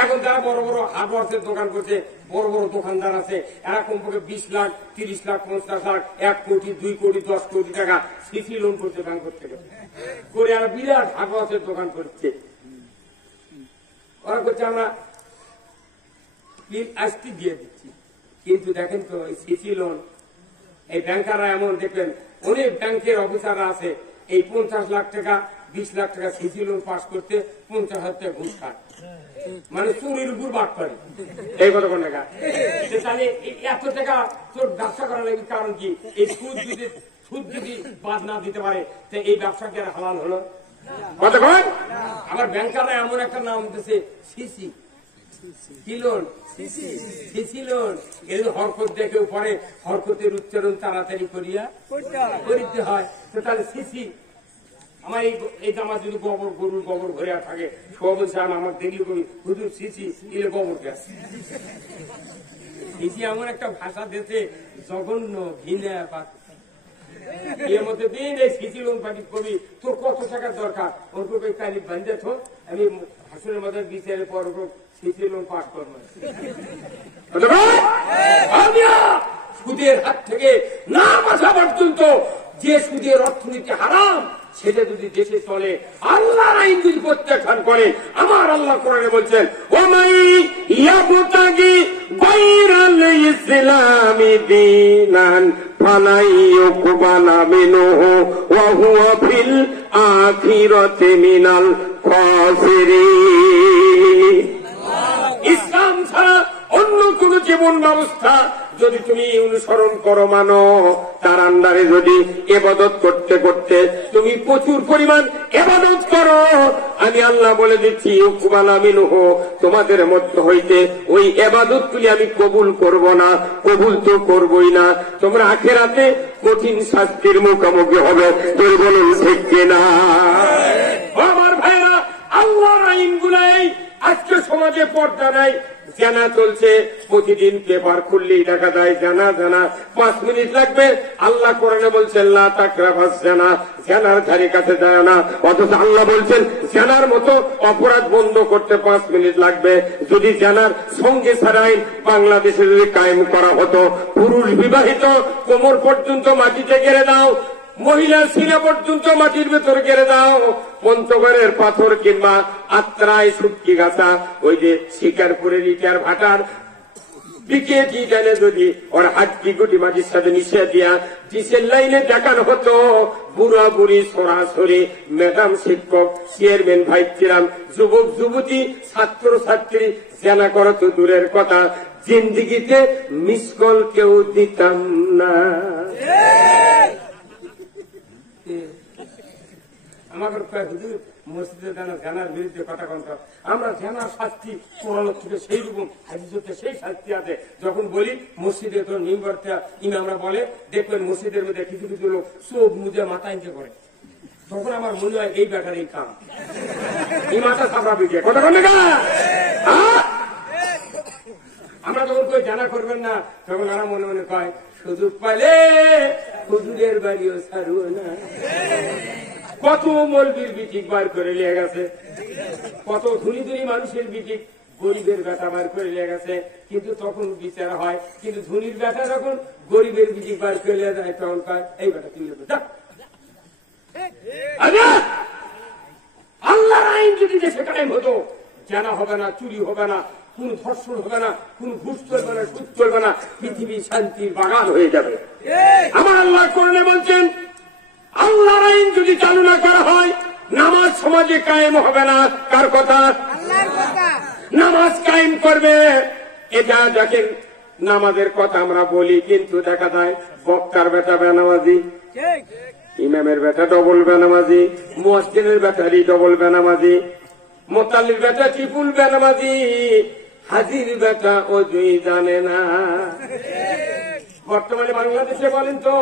এখন যারা বড় বড় হার্ডওয়ার্সের দোকান করছে, বড় বড় দোকানদার আছে, এরা কমপক্ষে 20 লাখ 30 লাখ 50 লাখ 1 কোটি 2 কোটি 10 কোটি টাকা সিসি লোন করছে ব্যাংক থেকে করে, এরা বিরাট হার্ডওয়ার্সের দোকান করছে। ওরা করছে আমরা বিল আসতে দিয়ে দিচ্ছি। কিন্তু দেখেন তো এই সিসি লোন, এই ব্যাংকাররা এমন দেখবেন, অনেক ব্যাংকের অফিসাররা আছে, এই 50 লাখ টাকা 20 লাখ টাকা সিসি লোন পাস করতে 50,000 টাকা ঘুষ খায়, মানে চুরির উপর বাদ করে। এই কত কোন টাকা? তাহলে এত টাকা তোর ব্যবসা করা লাগবে। কারণ কি? এই সুদ যদি বাদ না দিতে পারে, তো এই ব্যবসা কি আর হালাল হলো? কতক্ষণ আমার ব্যাংকাররা এমন একটা নাম দিতেছে সিসি কি লোন, সিসি লোন। এই হরকত দেখে পরে হরকতের উচ্চারণ তাড়াতাড়ি করিয়া করিতে হয়। তো তাহলে সিসি আমার এই আমার যদি গরুর গোবর ভরে থাকে, সব বলছে আমার দেখলি কবি হুজুর সিসি ইলে গোবর গ্যাস। সিসি এমন একটা ভাষা দিয়েছে, জঘন্য ঘৃণা পাক। এর মধ্যে দিন এই সিসি লোন পাটি কবি, তোর কত টাকার দরকার, ওর কবি তারিখ বান্ধে থো, আমি হাসুরের মধ্যে বিচারের পর সিসি লোন পাস করবো। সুদের হাত থেকে না বাঁচা পর্যন্ত যে সুদের অর্থনীতি হারাম, সেটা যদি দেশে চলে, আল্লাহর আইন যদি প্রত্যাখ্যান করে, আমার আল্লাহ কোরআনে বলছেন, ওমাই ইয়াবতাগি গায়রাল ইসলামি দীনান ফালাই ইউকবালা মিনহু ওয়া হুয়া ফিল আখিরাতি মিনাল খাসিরিন। ইসলাম ছাড়া অন্য কোন জীবন ব্যবস্থা যদি তুমি অনুসরণ করো, মানো, তার আন্ডারে যদি ইবাদত করতে করতে তুমি প্রচুর পরিমাণ ইবাদত করো, আমি আল্লাহ বলে দিচ্ছি উকবালা মিনহু, তোমাদের মধ্য হইতে ওই ইবাদতগুলি আমি কবুল করব না, কবুল তো করবই না। তোমরা আখিরাতে কঠিন শাস্তির মুখোমুখি হবে। তোর বলুন ঠিক কিনা? আমার ভাইরা, আল্লাহর আইনগুলাই আজকে সমাজে পর্দা নাই, জানা চলছে, প্রতিদিন পেপার খুললেই দেখা যায় জানা জানা, 5 মিনিট লাগবে। আল্লাহ কোরআনে বলছেন লা তাকরাবাস জানা, জানার ধারে কাছে যায় না। অথচ আল্লাহ বলছেন জানার মতো অপরাধ বন্ধ করতে 5 মিনিট লাগবে। যদি জানার সঙ্গে ছাড়া আইন বাংলাদেশে যদি কায়েম করা হতো, পুরুষ বিবাহিত কোমর পর্যন্ত মাটিতে গেড়ে দাও, মহিলার সিনা পর্যন্ত মাটির ভেতর গেড়ে দাও, পঞ্চগড়ের পাথর কিংবা আত্রায় শুটকি গাছা, ওই যে শিকারপুরের ইটার ভাটার বিকে দিনে যদি ওর হাড্ডি গুটি মাটির সাথে মিশে দিয়া ডিসেল লাইনে দেখানো হতো, বুড়া বুড়ি সরাসরি ম্যাডাম শিক্ষক চেয়ারম্যান ভাইস চেয়ারম্যান যুবক যুবতী ছাত্র ছাত্রী জানা করো তো দূরের কথা, জিন্দিগিতে মিস কল কেউ দিতাম না। আমাদের হুজুর মসজিদে জানার বিরুদ্ধে কথা কন্ত, আমরা জানার শাস্তি কোরআন থেকে সেই রকম হাদিসে সেই শাস্তি আছে। যখন বলি মসজিদে তো নিম্বরতে ইমামরা বলে দেখবেন মসজিদের মধ্যে কিছু কিছু লোক চোখ মুজে মাথা ইঞ্চে করে, তখন আমার মনে হয় এই ব্যাপারে এই কাম এই মাথা সাপড়া বিজে কথা বলে না। আমরা যখন কেউ জানা করবেন না তখন আমরা মনে মনে কয় সুযোগ পাইলে হুজুরের বাড়িও ছাড়ব না। কত মলবির বিটিক বার করে নিয়ে গেছে, কত ধনী ধনী মানুষের বিটিক গরিবের বেটা বার করে নিয়ে গেছে, কিন্তু তখন বিচার হয়। কিন্তু ধনীর বেটা যখন গরিবের বিটিক বার করে নিয়ে যায় তখন কয় এই বেটা তুই আল্লাহর আইন যদি দেশে কায়েম হতো, জানা হবে না, চুরি হবে না, কোন ধর্ষণ হবে না, কোন ঘুষ চলবে না, সুদ চলবে না, পৃথিবী শান্তির বাগান হয়ে যাবে। আমার আল্লাহ কোরআনে বলছেন আল্লাহর আইন যদি চালু না করা হয় নামাজ সমাজে কায়েম হবে না। কার কথা? নামাজ কায়েম করবে। এটা দেখেন নামাজের কথা আমরা বলি, কিন্তু দেখা যায় বক্তার বেটা বেনামাজি, ইমামের বেটা ডবল বেনামাজি, মুয়াজ্জিনের বেটারই ডবল বেনামাজি, মোতাল্লির বেটা ট্রিপুল বেনামাজি, হাজির বেটা ওজুই জানে না। বর্তমানে বাংলাদেশে বলেন তো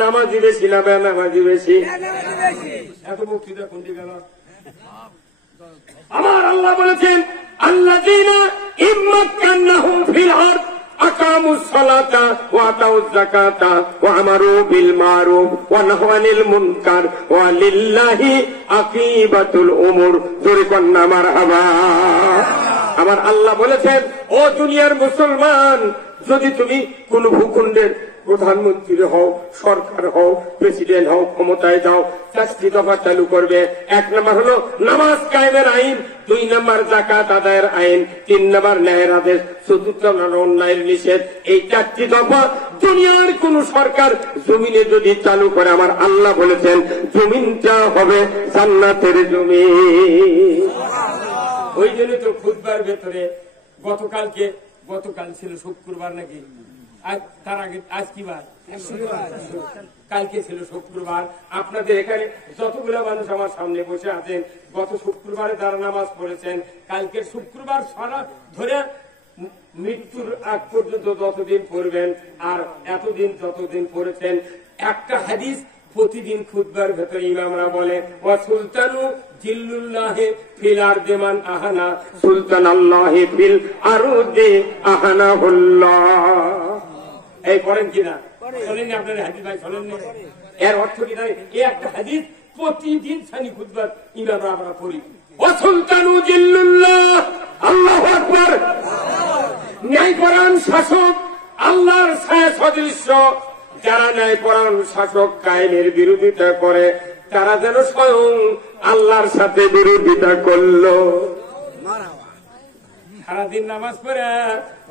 নামাজি বেশি না বেনামাজি বেশি? এত বক্তৃতা কোনটি গেল? আমার আল্লাহ বলেছেন আল্লাযীনা ইম্মাক্কান্নাহুম ফিল আরদ আকামুস সালাতা ওয়া আতাউয যাকাতা ওয়া আমারু বিল মারুফ ওয়া নাহাউ আনিল মুনকার ওয়া লিল্লাহি আকিবাতুল উমুর। জোরে কন্না মারহাবা। আমার আল্লাহ বলেছেন ও দুনিয়ার মুসলমান, যদি তুমি কোন ভূখণ্ডের প্রধানমন্ত্রী হও, সরকার হও, প্রেসিডেন্ট হও, ক্ষমতায় যাও, 4টি দফা চালু করবে। 1 নম্বর হলো নামাজ কায়েমের আইন, 2 নম্বর যাকাত আদায়ের আইন, 3 নম্বর ন্যায়ের আদেশ, 4 নম্বর অন্যায়ের নিষেধ। এই 4টি দফা দুনিয়ার কোন সরকার জমিনে যদি চালু করে, আমার আল্লাহ বলেছেন জমিনটা হবে জান্নাতের জমিন। ওই জন্য তো খুতবার ভেতরে গতকাল ছিল শুক্রবার নাকি, তার আগে আজ কি বার? কালকে ছিল শুক্রবার। আপনাদের এখানে যতগুলো মানুষ আমার সামনে বসে আছেন গত শুক্রবারে যারা নামাজ পড়েছেন, কালকের শুক্রবার সারা ধরে মৃত্যুর আগ পর্যন্ত যতদিন পড়বেন আর এতদিন যতদিন পড়েছেন, একটা হাদিস প্রতিদিন খুতবার ভেতরে ইমামরা বলে ওয়া সুলতানু জিল্লুল্লাহি ফিল আরদি মান আহানা সুলতানাল্লাহি ফিল আরদি আহানাহুল্লাহ। এই পড়েন কিনা? শোনেননি আপনারা হাদিস? ভাই শোনেননি? এর অর্থ কি জানেন? এই একটা হাদিস প্রতিদিন সানি খুতবার ইমামরা আমরা পড়ি। ওয়া সুলতানু জিল্লুল্লাহ, আল্লাহু আকবার। ন্যায়পরায়ণ শাসক আল্লাহর ছায়া সদৃশ্য। যারা ন্যায়পরায়ণ শাসক কায়েমের বিরোধিতা করে তারা যেন স্বয়ং আল্লাহর সাথে বিরোধিতা করলো। সারাদিন নামাজ পড়ে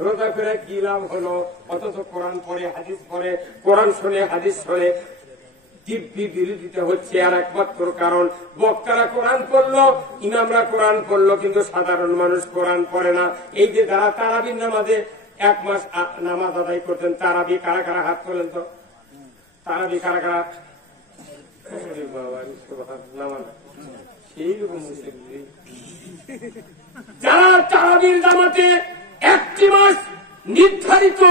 রোজা করে কি লাভ হলো? অথচ কোরআন পড়ে হাদিস পড়ে, কোরআন শুনে হাদিস শুনে দিব্যি বিরোধিতা হচ্ছে। আর একমাত্র কারণ বক্তারা কোরআন পড়লো, ইমামরা কোরআন পড়লো, কিন্তু সাধারণ মানুষ কোরআন পড়ে না। এই যে যারা তারাবির নামাজে 1 মাস নামাজ আদায় করতেন, তারাবি কারা কারা হাত তোলেন তো? তারাবি কারা কারা? সেইরকম যারা তারাবির জামাতে 1টি মাস নির্ধারিত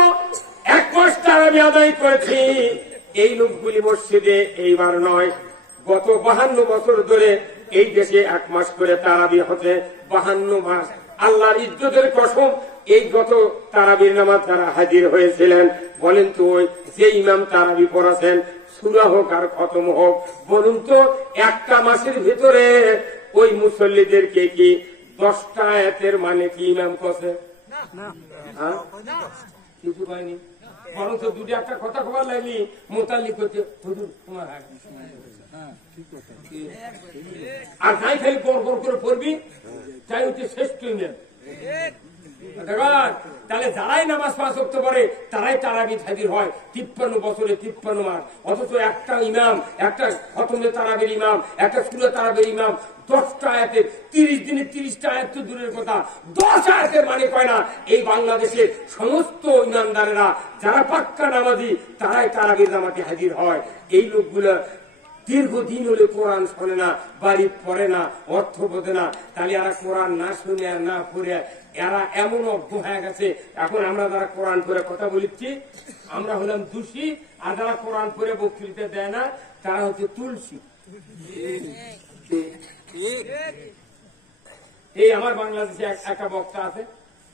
1 মাস তারাবি আদায় করেছি, এই লোকগুলি মসজিদে এইবার নয়, গত 52 বছর ধরে এই দেশে 1 মাস করে তারাবি হতে 52 মাস। আল্লাহর ইজ্জতের কসম, এই গত তারাবির নামাজ যারা হাজির হয়েছিলেন, বলেন তো ওই যে ইমাম তারাবি পড়াছেন, সূরা হোক আর খতম হোক, বলুন তো একটা মাসের ভিতরে ওই মুসল্লিদেরকে কি 10টা আয়াতের মানে কি ইমাম কছে? কিছু পায়নি। বরং তো দুটো একটা কথা খবর লাগলি মোতাল্লিক হচ্ছে হুজুর তোমার আর তাই খালি গড় গড় করে পড়বি, তাই হচ্ছে শ্রেষ্ঠ ইমাম। তাহলে যারাই নামাজ 5 ওয়াক্ত পড়ে তারাই তারাবি হাজির হয় 53 বছরে 53 মাস। অথচ একটা ইমাম, একটা খতমে তারাবির ইমাম, একটা সূরা তারাবির ইমাম 10টা আয়াতে 30 দিনে 30টা আয়াত তো দূরের কথা, 10 আয়াতের মানে কয় না। এই বাংলাদেশের সমস্ত ইমানদারেরা যারা পাক্কা নামাজি তারাই তারাবির নামাজে হাজির হয়। এই লোকগুলো দীর্ঘদিন হলে কোরআন শোনে না, বাড়ি পড়ে না, অর্থ বোঝে না। তাহলে এরা কোরআন না শুনে আর না পড়ে এরা এমন অজ্ঞ হয়ে গেছে। এখন আমরা যারা কোরআন পড়ে কথা বলিচ্ছি আমরা হলাম দোষী, আর যারা কোরআন পড়ে বক্তৃতা দেয় না তারা হচ্ছে তুলসী। এই আমার বাংলাদেশে একটা বক্তা আছে,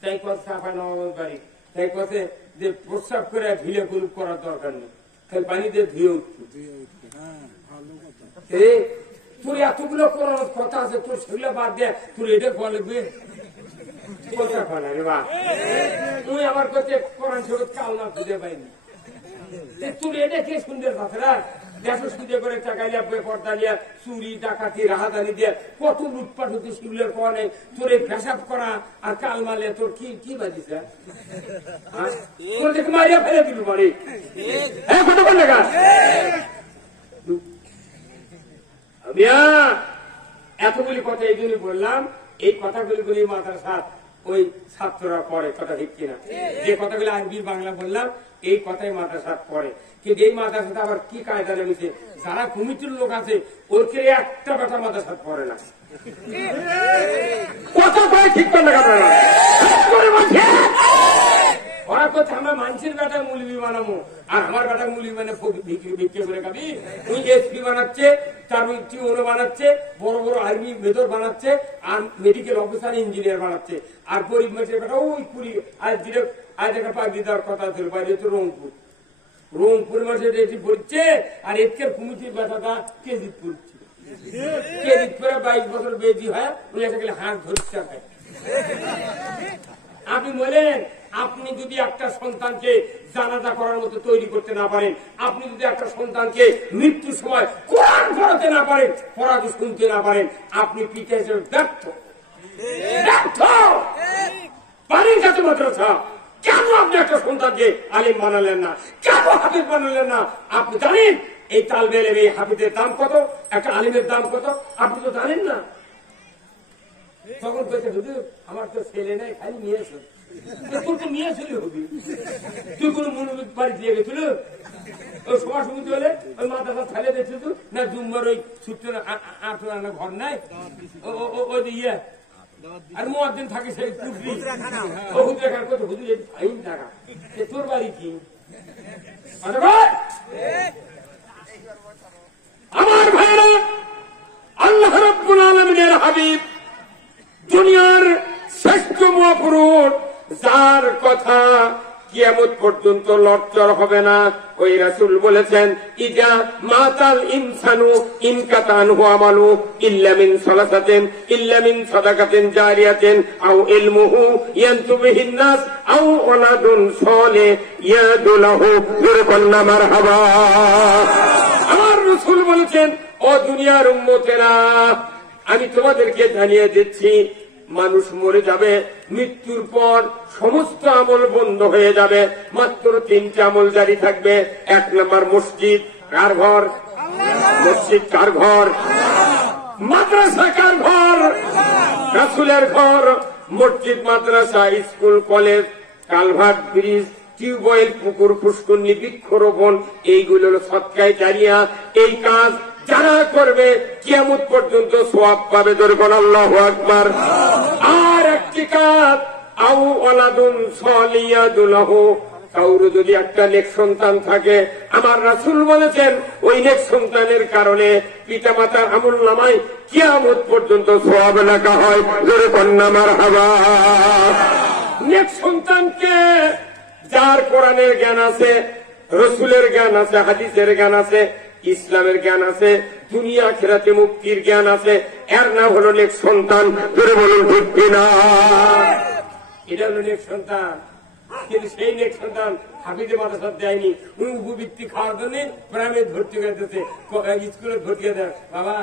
তাই কথা চাপায় নবাব বাড়ি, তাই কথা যে প্রস্রাব করে ঢিলে গ্রুপ করার দরকার নেই, তাই পানি দিয়ে ধুয়ে উঠছে। তোর এতগুলো কোরআন কথা আছে, তোর সেগুলো বাদ দেয়, তোর এটা কোয়া লাগবে কথা কয় না রে বা। তুই আমার কাছে কোরআন শরীফ কালমা খুঁজে পাইনি, তোর এটা কে সুন্দর ভাষা দেশ সুদে করে টাকা লিয়া পর্দা লিয়া চুরি ডাকাতি রাহাদানি দিয়ে কত লুটপাট হচ্ছে সেগুলোর কোয়া নেই। তোর এই পেশাব করা আর কালমালে তোর কি কি বাজিছে? তোর দেখে মারিয়া ফেলে দিল বাড়ি কত কোন টাকা। এতগুলি কথা এই জন্য বললাম, এই কথাগুলি গুলি মাদ্রাসার ওই ছাত্ররা পড়ে, কথা ঠিক কিনা? যে কথাগুলো আরবি বাংলা বললাম এই কথাই মাদ্রাসা পড়ে। কিন্তু এই মাদ্রাসাটা আবার কি কায়দা নেমেছে, যারা কমিটির লোক আছে ওকে একটা বেটা মাদ্রাসা পড়ে না। কথা কয় ঠিক করে ওরা কথা আমরা মানুষের বেটা মুলবি বানাবো, আর আমার বেটা মুলবি মানে বিক্রি করে খাবি। ওই এসপি বানাচ্ছে, তার টিউনো বানাচ্ছে, বড় বড় আর্মি মেজর বানাচ্ছে, আর মেডিকেল অফিসার ইঞ্জিনিয়ার বানাচ্ছে। আর গরিব মানুষের বেটা ওই কুড়ি আজ একটা পাগড়ি দেওয়ার কথা ছিল, বাইরে তো রংপুর মানুষের এটি পড়ছে, আর এর কমিটির বেটাটা কেজিত পড়ছে। কেজিত করে 22 বছর বেদি হয়, উনি একটা গেলে হাত ধরছে। আপনি বলেন, আপনি যদি একটা সন্তানকে জানাজা করার মতো তৈরি করতে না পারেন, আপনি যদি একটা সন্তানকে মৃত্যুর সময় কোরআন পড়াতে না পারেন, পড়াতে শুনতে না পারেন, আপনি পিতা হিসেবে ব্যর্থ। পানির কাছে মাদ্রাসা কেন আপনি একটা সন্তানকে আলিম বানালেন না, কেন হাফিজ বানালেন না? আপনি জানেন এই তালবে এলেম, এই হাফিজের দাম কত, একটা আলিমের দাম কত? আপনি তো জানেন না। তখন বলছে হুজুর আমার তো ছেলে নেই, খালি নিয়েছ। তোর তো নিয়েছিল হবি, তুই কোন মনোযোগ বাড়ি দিয়ে গেছিল? ওই সবার সমিতি হলে ওই মাথা ফেলে দেখছিল না, জুম্মার ওই ছুটতে আনা ঘর নাই ওই ইয়ে, আর মুয়াজ্জিন থাকে সেই পুটরি ও হুজুর খান কত হুজুর ফাইন টাকা। তোর বাড়ি কি? আমার ভাইরা, আল্লাহ রাব্বুল আলামিনের হাবিব, দুনিয়ার শ্রেষ্ঠ মহাপুরুষ, যার কথা কিয়ামত পর্যন্ত লড়চড় হবে না, ওই রাসূল বলেছেন, ইজা মাতাল ইনসানু ইনকাতানহু আমালু ইল্লা মিন সালাসাতিন ইল্লা মিন সাদাকাতিন জারিয়াতিন আও ইলমুহু ইয়ানতুবিহিন নাস আও ওয়ালাদুন সালিহ ইয়াদুলাহু বিরকান্না মারহাবা। আমার রাসূল বলেছেন, ও দুনিয়ার উম্মতেরা, আমি তোমাদেরকে জানিয়ে দিচ্ছি, মানুষ মরে যাবে, মৃত্যুর পর সমস্ত আমল বন্ধ হয়ে যাবে, মাত্র 3টা আমল জারি থাকবে। 1 নম্বর মসজিদ। কার ঘর? মসজিদ কার ঘর? মাদ্রাসা কার ঘর? রাসূলের ঘর। মসজিদ, মাদ্রাসা, school, college, culvert, bridge, tube well, পুকুর, পুষ্করণী, বৃক্ষরোপণ, এইগুলো সদকায়ে জারিয়া। এই কাজ যারা করবে কিয়ামত পর্যন্ত সওয়াব পাবে। দরকার আল্লাহু আকবার। আর একটি কাজ, আও ওয়ালাদুন সালিয়াদুলাহু, কাউর যদি একটা নেক সন্তান থাকে, আমার রাসূল বলেছেন ওই নেক সন্তানের কারণে পিতামাতার আমলনামায় কিয়ামত পর্যন্ত সওয়াব লেখা হয়। জোরে কন্যা মারহাবা। নেক সন্তানকে যার কোরআনের জ্ঞান আছে, রসুলের জ্ঞান আছে, হাদিসের জ্ঞান আছে, ইসলামের জ্ঞান আছে, দুনিয়া আখিরাতে মুক্তির জ্ঞান আছে, এর নাম হলো নেক সন্তান। ধরে বলুন ঠিক কিনা? এটা হলো নেক সন্তান। কিন্তু সেই নেক সন্তান হাফিজে মাদ্রাসা দেয়নি, উনি উপবৃত্তি খাওয়ার জন্য প্রাইভেট ভর্তি করতেছে, স্কুলে ভর্তি করে দেয়। বাবা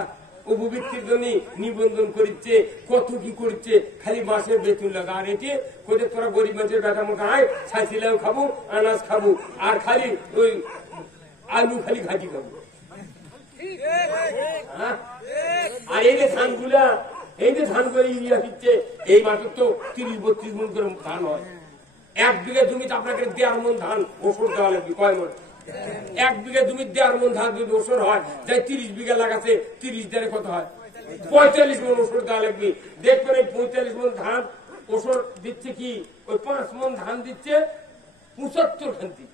উপবৃত্তির জন্য নিবন্ধন করছে, কত কি করছে, খালি মাসের বেতন লাগা। আর এটি কোথায় তোরা গরিব মানুষের ব্যথা মোটা হয়, সাইছিলাম খাবো, আনাজ খাবো, আর খালি ওই আলু খালি ঘাটি খাবো। আর এই যে ধানগুলা, এই যে ধান করে ইউরিয়া দিচ্ছে, এই মাসের তো 30-32 মন করে ধান হয়। 1 বিঘা জমিতে আপনাকে 1.5 মন ধান ওষুধ দেওয়া লাগবে। কয় মন? 1 বিঘা জমির 1.5 মন ধান যদি ওষুধ হয়, যাই 30 বিঘা লাগাচ্ছে, 30 দ্বারে কত হয়? 45 মন ওষুধ দেওয়া লাগবে। দেখবেন এই 45 মন ধান ওষুধ দিচ্ছে কি, ওই 5 মন ধান দিচ্ছে 75 খান্তি।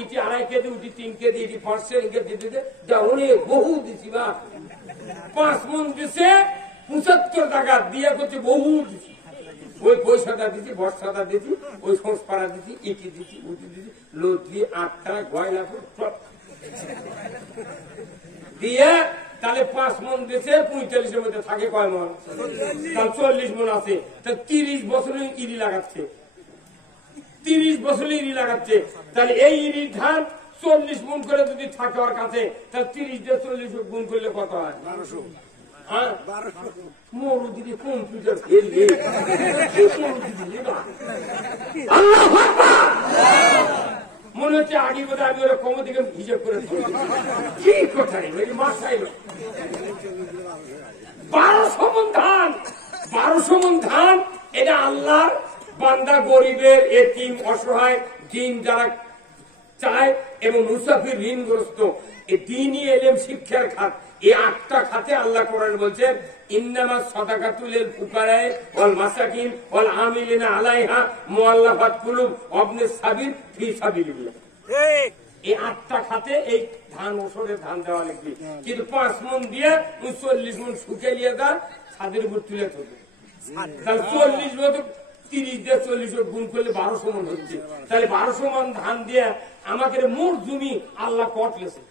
ইটি 2.5 কেজি, উঠি 3 কেজি, ইটি 5 কেজি দিতে অনেক বহু দিছি বা 5 মন দিছে 75 টাকা দিয়ে করছে বহু দিছি। ওই পয়সাটা দিচ্ছি, বর্ষাটা দিচ্ছি, ওই সংস্পাড়া দিচ্ছি, ইটি দিচ্ছি, উঠি দিচ্ছি, লোট দিয়ে 8টা গয়লা দিয়ে তাহলে 5 মন দিছে 45-এর মধ্যে থাকে কয় মন? তাহলে 40 মন আছে। তাহলে 30 বছরে ইরি লাগাচ্ছে, 30 বছরে ইরি লাগাচ্ছে। তাহলে এই ইরির ধান 40 মন করে যদি থাকে ওর কাছে, তাহলে 30 দিয়ে 40 গুণ করলে কত হয়? 1200। হ্যাঁ, মরুদিদি কম্পিউটার ফেলবে, মনে হচ্ছে আগে বোধ আমি ওরা কম দিকে হিসেব করে কি কোথায় মাসাইল 1200 মন ধান, 1200 মন ধান। এটা আল্লাহর বান্দা, গরিবের, এতিম, অসহায়, দিন যারা চায় এবং মুসাফির, ঋণগ্রস্ত, এই দ্বীনি ইলম শিক্ষার খাত, এই 8টা খাতে আল্লাহ কোরআন বলছেন ইন্নামাস সাদাকাতুল লিল ফুকারা ওয়াল মাসাকিন ওয়াল আমিলিনা আলাইহা মুআল্লাফাত কুলুব ওয়াবনিস সাবিল ফি সাবিলিল্লাহ। এই 8টা খাতে এই ধান ওষুধের ধান দেওয়া লাগবে। কিন্তু 5 মন দিয়ে 40 মন শুকিয়ে নিয়ে দেন, ছাদের উপর তুলে থাকবে। তাহলে 40 মতো 30 দিয়ে 40 গুণ করলে 1200 মন হচ্ছে। তাহলে 1200 মন ধান দিয়ে আমাকে মোট জমি আল্লাহ কটলেছে।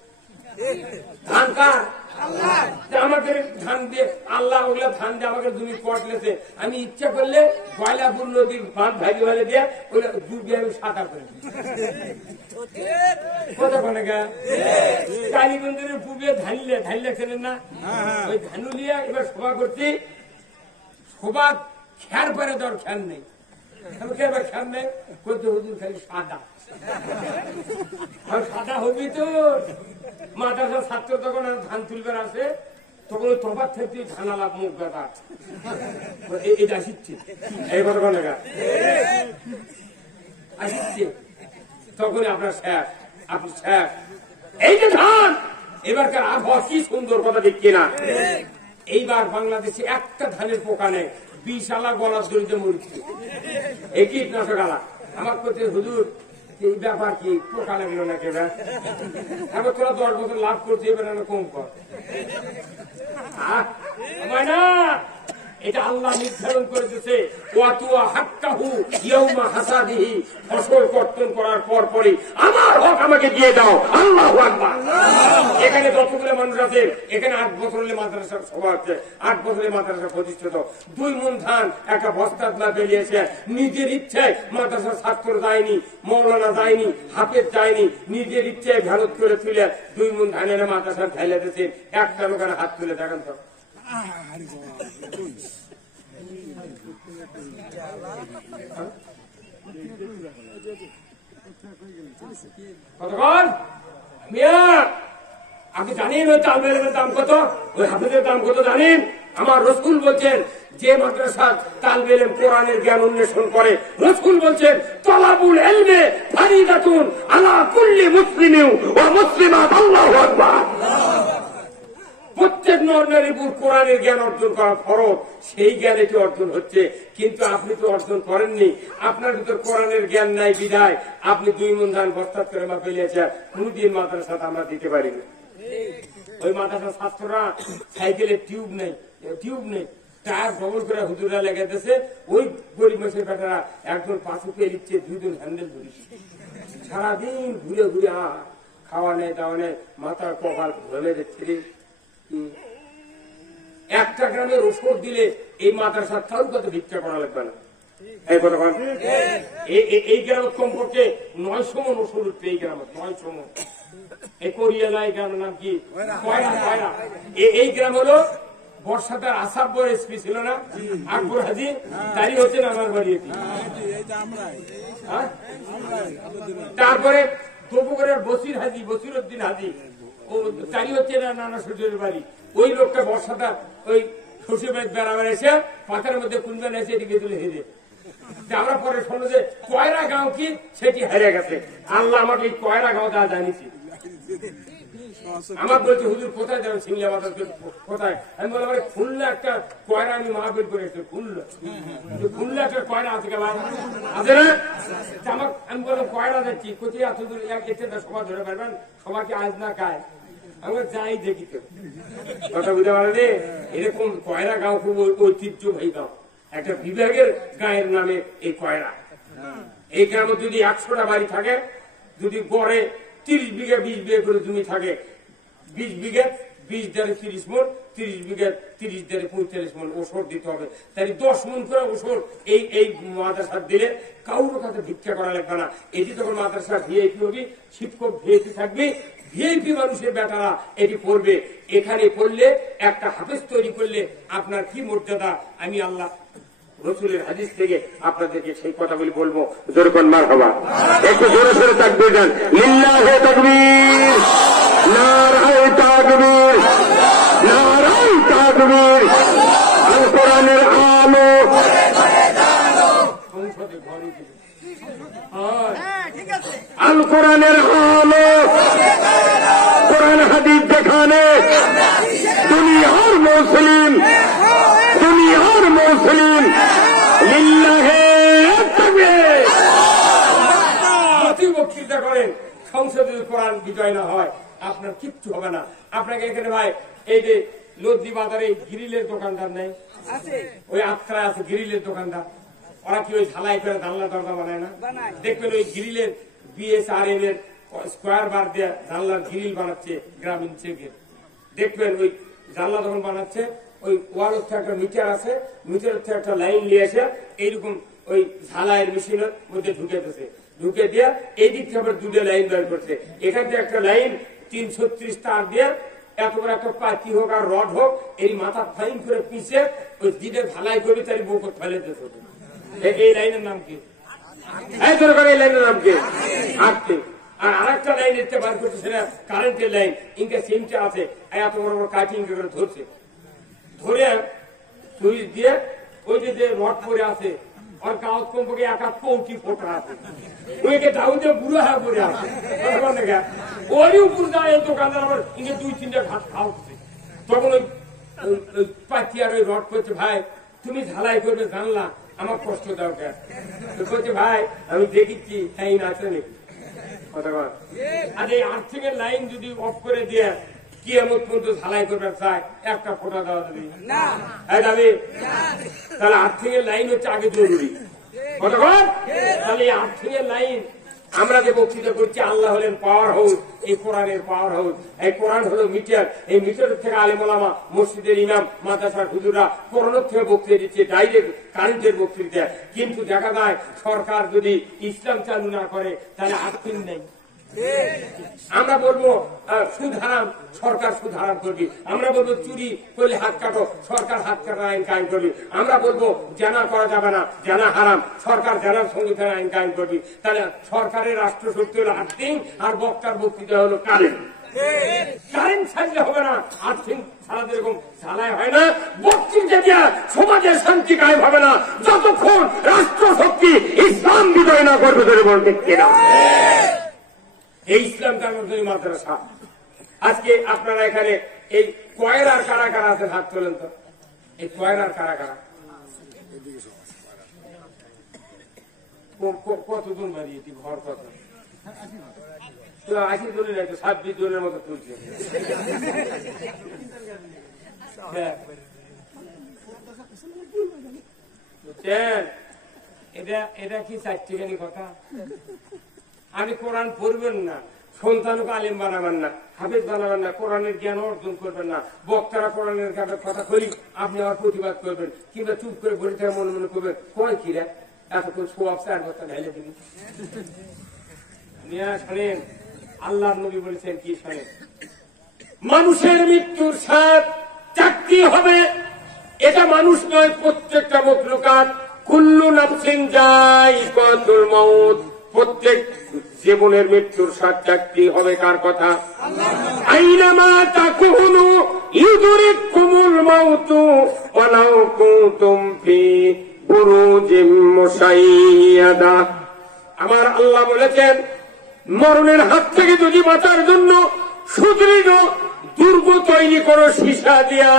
ধান কার? আল্লাহ। আমাকে ধান দিয়ে আল্লাহ ওগুলা ধান দিয়ে আমাকে জমি কটলেছে। আমি ইচ্ছা করলে গয়লাপুর নদীর বাঁধ ভাগে ভাগে দিয়ে ওগুলা ডুবিয়ে আমি সাঁতার করে কতক্ষণে গা কালীগঞ্জের পুবে ধানলে চেনেন না? ওই ধানুলিয়া এবার সভা করছি, সভা খেয়ার পরে দর খেয়াল নেই। আমাকে এবার খেয়াল নেই করতে হুজুর খালি সাদা সাদা হবি তো। মাদ্রাসার ছাত্র তখন ধান তুলবার আসে, তখন ওই তফাত থেকে ধান আলাপ মুখ গাটা এটা শিখছে এই কতক্ষণ আসছে, তখন আপনার শেষ, আপনি শেষ। এই যে ধান এবারকার আবহাওয়া কি সুন্দর, কথা ঠিক কিনা? এইবার বাংলাদেশে একটা ধানের পোকা নেই, 20 আলা গলার দড়িতে মরছে। এই কীটনাশক আলা আমার করতে হুজুর এই ব্যাপার কি, পোকা লাগলো না কেবা? এবার তোরা 10 বছর লাভ করছে, এবার আমি কম কর না। এটা আল্লাহ নির্ধারণ করে দিয়েছে, ওয়াতুয়া হাক্কাহু ইয়াউমা হাসাদিহি, ফসল কর্তন করার পর পরই আমার হক আমাকে দিয়ে দাও। আল্লাহু আকবার। এখানে যতগুলো মানুষ আছে, এখানে 8 বছর হলে মাদ্রাসার সভা হচ্ছে, 8 বছরে মাদ্রাসা প্রতিষ্ঠিত। 2 মন ধান একটা বস্তাত না বেরিয়েছে, নিজের ইচ্ছায় মাদ্রাসার ছাত্র যায়নি, মৌলানা যায়নি, হাফেজ যায়নি, নিজের ইচ্ছায় ভ্যানত করে তুলে 2 মন ধানের মাদ্রাসা ফেলে দিয়েছে। একটা লোকের হাত তুলে দেখেন তো। কতক্ষণ মিয়া আপনি জানেন ওই তালবেলের দাম কত, ওই হাফেজের দাম কত জানেন? আমার রসুল বলছেন যে মাদ্রাসা তালবেলেম কোরআনের জ্ঞান অন্বেষণ করে, রসুল বলছেন তলাবুল ইলমে ফারিদাতুন আলা কুল্লি মুসলিমিন ওয়া মুসলিমাত। আল্লাহু আকবার। প্রত্যেক নর নারীর উপর কোরআনের জ্ঞান অর্জন করা ফরজ, সেই জ্ঞান এটি অর্জন হচ্ছে। কিন্তু আপনি তো অর্জন করেননি, আপনার ভিতর কোরআনের জ্ঞান নাই বিধায় আপনি 2 মন ধান বস্তাত করে মা ফেলিয়েছেন। কোনদিন মাদ্রাসাতে আমরা দিতে পারিনি। ওই মাদ্রাসার ছাত্ররা সাইকেলে টিউব নেই, টায়ার ডবল করে হুজুরা লেগেছে, ওই গরিব মানুষের বেটারা একজন পাশে পেয়ে দিচ্ছে, দুইজন হ্যান্ডেল ধরিস, সারাদিন ঘুরে ঘুরে খাওয়া নেই দাওয়া নেই, মাথার কপাল ভরে যাচ্ছে। একটা গ্রামের ওষুধ দিলে এই মাদ্রাসার কারোর কাছে ভিক্ষা করা লাগবে না। এই কথা এই গ্রামের কমপক্ষে 900 মণ ওষুধ উঠবে এই গ্রামে, 900 মণ। এই কোরিয়ালা এই গ্রামের নাম কি? কয়রা। কয়রা এই গ্রাম হলো বর্ষাতার আসাব্বর এসপি ছিল না আকবর হাজি, তারই হচ্ছে আমার বাড়ি। তারপরে তবুগরের বসিরউদ্দিন হাজি, ও তারই হচ্ছে নানা শ্বশুরের বাড়ি। ওই লোকটা বর্ষাটা ওই শ্বশুর বাড়ি বেড়াবার এসে পাথরের মধ্যে কুঞ্জন এসে এদিকে তুলে হেরে। আমরা পরে শুনলো যে কয়রা গাঁও কি, সেটি হেরে গেছে। আল্লাহ আমাকে এই কয়রা গাঁও দেওয়া জানিয়েছি। আমার বলছে হুজুর কোথায় যাবেন, সিংলা বাজার কোথায়? আমি বললাম খুলনা একটা কয়রা আমি মাহফিল করে এসেছি, খুলনা একটা কয়রা আছে আছে না? আমি বললাম কয়রা যাচ্ছি, কোথায় এত দূর এসে সবাই ধরে পারবেন, সবাইকে আজ না খায়। আমরা যাই দেখি তো কথা বুঝতে পারেনি। এরকম কয়রা গাঁও খুব ঐতিহ্যবাহী গাঁও, একটা বিভাগের গাঁয়ের নামে এই কয়রা। এই গ্রামে যদি 100টা বাড়ি থাকে, যদি গড়ে 30 বিঘা 20 বিঘা করে জমি থাকে, 20 বিঘা 20 দ্বারে 30 মণ, 30 বিঘা 30 দ্বারে 45 মণ ওষুধ দিতে হবে। তাই 10 মণ করে ওষুধ এই মাদ্রাসা দিলে কারোর কাছে ভিক্ষা করা লাগবে না। এটি তখন মাদ্রাসা ভিআইপি হবে, শিক্ষক ভিআইপি থাকবে, ভিআইপি মানুষের বেটারা এটি পড়বে। এখানে পড়লে একটা হাফেজ তৈরি করলে আপনার কি মর্যাদা, আমি আল্লাহ রসুলের হাদিস থেকে আপনাদেরকে সেই কথাগুলি বলবো। জোরে কোন মারহাবা, একটু জোরে সোরে তাকবীর দেন। লিল্লাহি তাকবীর, নারায়ে তাকবীর, নারায়ে তাকবীর। আল কোরআনের আলো আল কোরআনের আলো, কোরআন হাদিস দেখানে দুনিয়ার মুসলিম, দুনিয়ার মুসলিম লিল্লাহি তাকবীর। যতই বক্তৃতা করেন সংসদে কোরআন বিজয় না হয় আপনার কিচ্ছু হবে না। আপনাকে এখানে ভাই এই যে লদ্দি বাজারে গ্রিলের দোকানদার নেই, ওই আত্রা আছে গ্রিলের দোকানদার, ওরা কি ওই ঝালাই করে জানলা দরজা বানায় না? দেখবেন ওই গ্রিলের BSRM এর স্কোয়ার বার দিয়ে জানলার গ্রিল বানাচ্ছে গ্রামীণ চেকের। দেখবেন ওই জানলা যখন বানাচ্ছে ওই ওয়ালের থেকে একটা মিটার আছে, মিটারের থেকে একটা লাইন নিয়ে এসে এইরকম ওই ঝালাইয়ের মেশিনের মধ্যে ঢুকে দিয়েছে, ঢুকে দিয়ে এই দিক থেকে আবার 2টা লাইন বের করছে। এখান থেকে একটা লাইন 336 তার দিয়ে এত বড় একটা পাতি হোক আর রড হোক এই মাথা ফাইন করে পিছিয়ে ওই দিকে ঝালাই করে তার বুক ফেলে দিতে। এই লাইনের নাম কি? এই দরকার এই লাইনের নাম কি? আটকে। আর আরেকটা লাইন এসে বার করছে, সেটা কারেন্টের লাইন, ইনকা সিমটা আছে, এত বড় বড় কাটিং করে ধরছে, ধরে সুইচ দিয়ে ওই যে রড পরে আছে ওর কাগজ কমপক্ষে 1 ফোটা আছে, ওইকে দাউদে বুড়ো হয়ে পড়ে আছে, ওরই উপর যায় এই দোকানদার আবার ইনকে 2-3টা ঘাট খাওয়াচ্ছে। তখন ওই পাতি আর ওই রড করছে, ভাই তুমি ঝালাই করবে জানলা, আমার কষ্ট দাও কেন? বলছে ভাই আমি দেখেছি লাইন আছে নাকি কথা। আর এই আর্থিকের লাইন যদি অফ করে দিয়ে কিয়ামত পর্যন্ত ঝালাই করবে চায়, একটা ফোটা দেওয়া যাবে না, তাহলে আর্থিকের লাইন হচ্ছে আগে জরুরি। কতক্ষণ? তাহলে এই আর্থিকের লাইন আমরা যে বক্তৃতা করছি, আল্লাহ হলেন পাওয়ার হাউস, এই কোরআনের পাওয়ার হাউস, এই কোরআন হলো মিটার, এই মিটারের থেকে আলেম ওলামা, মসজিদের ইমাম, মাদ্রাসার হুজুররা কোরআনের থেকে বক্তৃতা দিচ্ছে, ডাইরেক্ট কারেন্টের বক্তৃতা। কিন্তু দেখা যায় সরকার যদি ইসলাম চালু না করে তাহলে আর্থিক নেই। আমরা বলবো সুদ হারাম, সরকার সুদ হারাম করবি। আমরা বলবো চুরি করলে হাত কাটো, সরকার হাত কাটার আইন কায়েম করবি। আমরা বলবো জানা করা যাবে না, জানা হারাম, সরকার জানার সংবিধান আইন কায়েম করবি। তাহলে সরকারের রাষ্ট্রশক্তি হলো আর্থিক, আর বক্তার বক্তৃতা হলো কারেন্ট। কারেন্ট ছাড়লে হবে না, আর্থিক ছাড়া যেরকম ঝালাই হয় না, বক্তৃতা দিয়া সমাজের শান্তি কায়েম হবে না যতক্ষণ রাষ্ট্রশক্তি ইসলাম বিজয় না করবে। ধরে বলতে কেনা এই ইসলাম ধর্মের মাদ্রাসা। আজকে আপনারা এখানে এই কয়রার কারা কারা আছে হাত তোলেন তো? এই কয়রার কারা কারা কতজন বাড়িয়েছি? ঘর কত? 80 জনের নাই তো, 26 জনের মতো তুলছে। বুঝছেন? এটা কি চারটিখানি কথা? আমি কোরআন পড়বেন না, সন্তানকে আলিম বানাবেন না, হাফেজ বানাবেন না, কোরআনের জ্ঞান অর্জন করবেন না, বক্তারা কোরআনের কথা বলি আপনি আমার প্রতিবাদ করবেন, কিংবা চুপ করে বসে থেকে মনে মনে করবেন কয় কি রে এতক্ষণ সোয়াব 4 বছর ঢাইলে দিবি। শোনেন, আল্লাহ নবী বলেছেন কি শোনেন, মানুষের মৃত্যুর স্বাদ চাকরি হবে, এটা মানুষ নয়, প্রত্যেকটা মখলুকাত। কুল্লু নাফসিন যায়িকাতুল মাউত, প্রত্যেক জীবনের মৃত্যুর স্বাদ চাকরি হবে। কার কথা? আইনামা তাকুনু ইউদরিকুমুল মাউতু ওয়ালাউ কুনতুম ফি বুরুজিম মুশাইয়াদা। আমার আল্লাহ বলেছেন, মরণের হাত থেকে যদি বাঁচার জন্য সুদৃঢ় দুর্গ তৈরি করো সীসা দিয়া,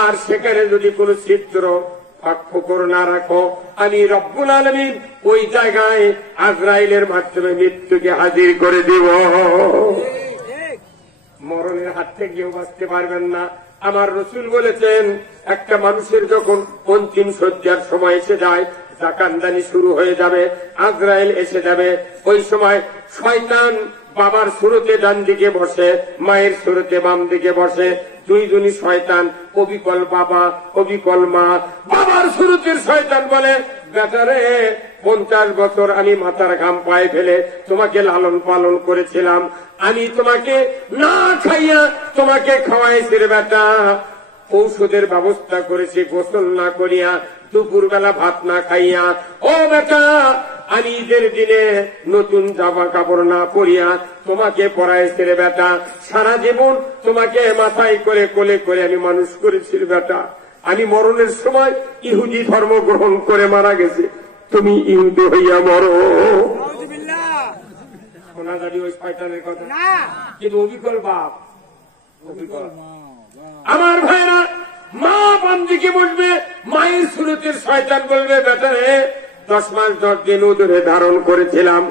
আর সেখানে যদি কোন ছিদ্র ফাঁক না রাখো, আমি রব্বুল আলামিন ওই জায়গায় আজরাইলের মাধ্যমে মৃত্যুকে হাজির করে দিব। মরণের হাত থেকে কেউ বাঁচতে পারবেন না। আমার রসুল বলেছেন, একটা মানুষের যখন অন্তিম শয্যার সময় এসে যায়, জাকানদানি শুরু হয়ে যাবে, আজরাইল এসে যাবে, ওই সময় শয়তান বাবার সুরতে ডান দিকে বসে, মায়ের সুরতে বাম দিকে বসে, দুইজনই শয়তান, অবিকল বাবা অবিকল মা। বাবার সুরতের শয়তান বলে, বেটারে 50 বছর আমি মাথার ঘাম পায়ে ফেলে তোমাকে লালন পালন করেছিলাম, আমি তোমাকে না খাইয়া তোমাকে খাওয়াইছি রে বেটা, ঔষধের ব্যবস্থা করেছি গোসল না করিয়া, দুপুরবেলা ভাত না খাইয়া, ও বেটা আমি ঈদের দিনে নতুন জামা কাপড় না পরিয়া তোমাকে পরাইছি রে বেটা, সারা জীবন তোমাকে মাথায় করে কোলে করে আমি মানুষ করেছি রে বেটা, আমি মরণের সময় ইহুদি ধর্ম গ্রহণ করে মারা গেছে, তুমি ইহুদি হইয়া মরো। শোনা যাবি ওই শয়তানের কথা, কিন্তু অবিকল বাপ অবিকল। আমার ভাইরা, মা বাম দিকে বসবে, মায়ের সুরতের শয়তান বলবে, বেটারে 10 মাস 10 দিন উদরে ধারণ করেছিলাম,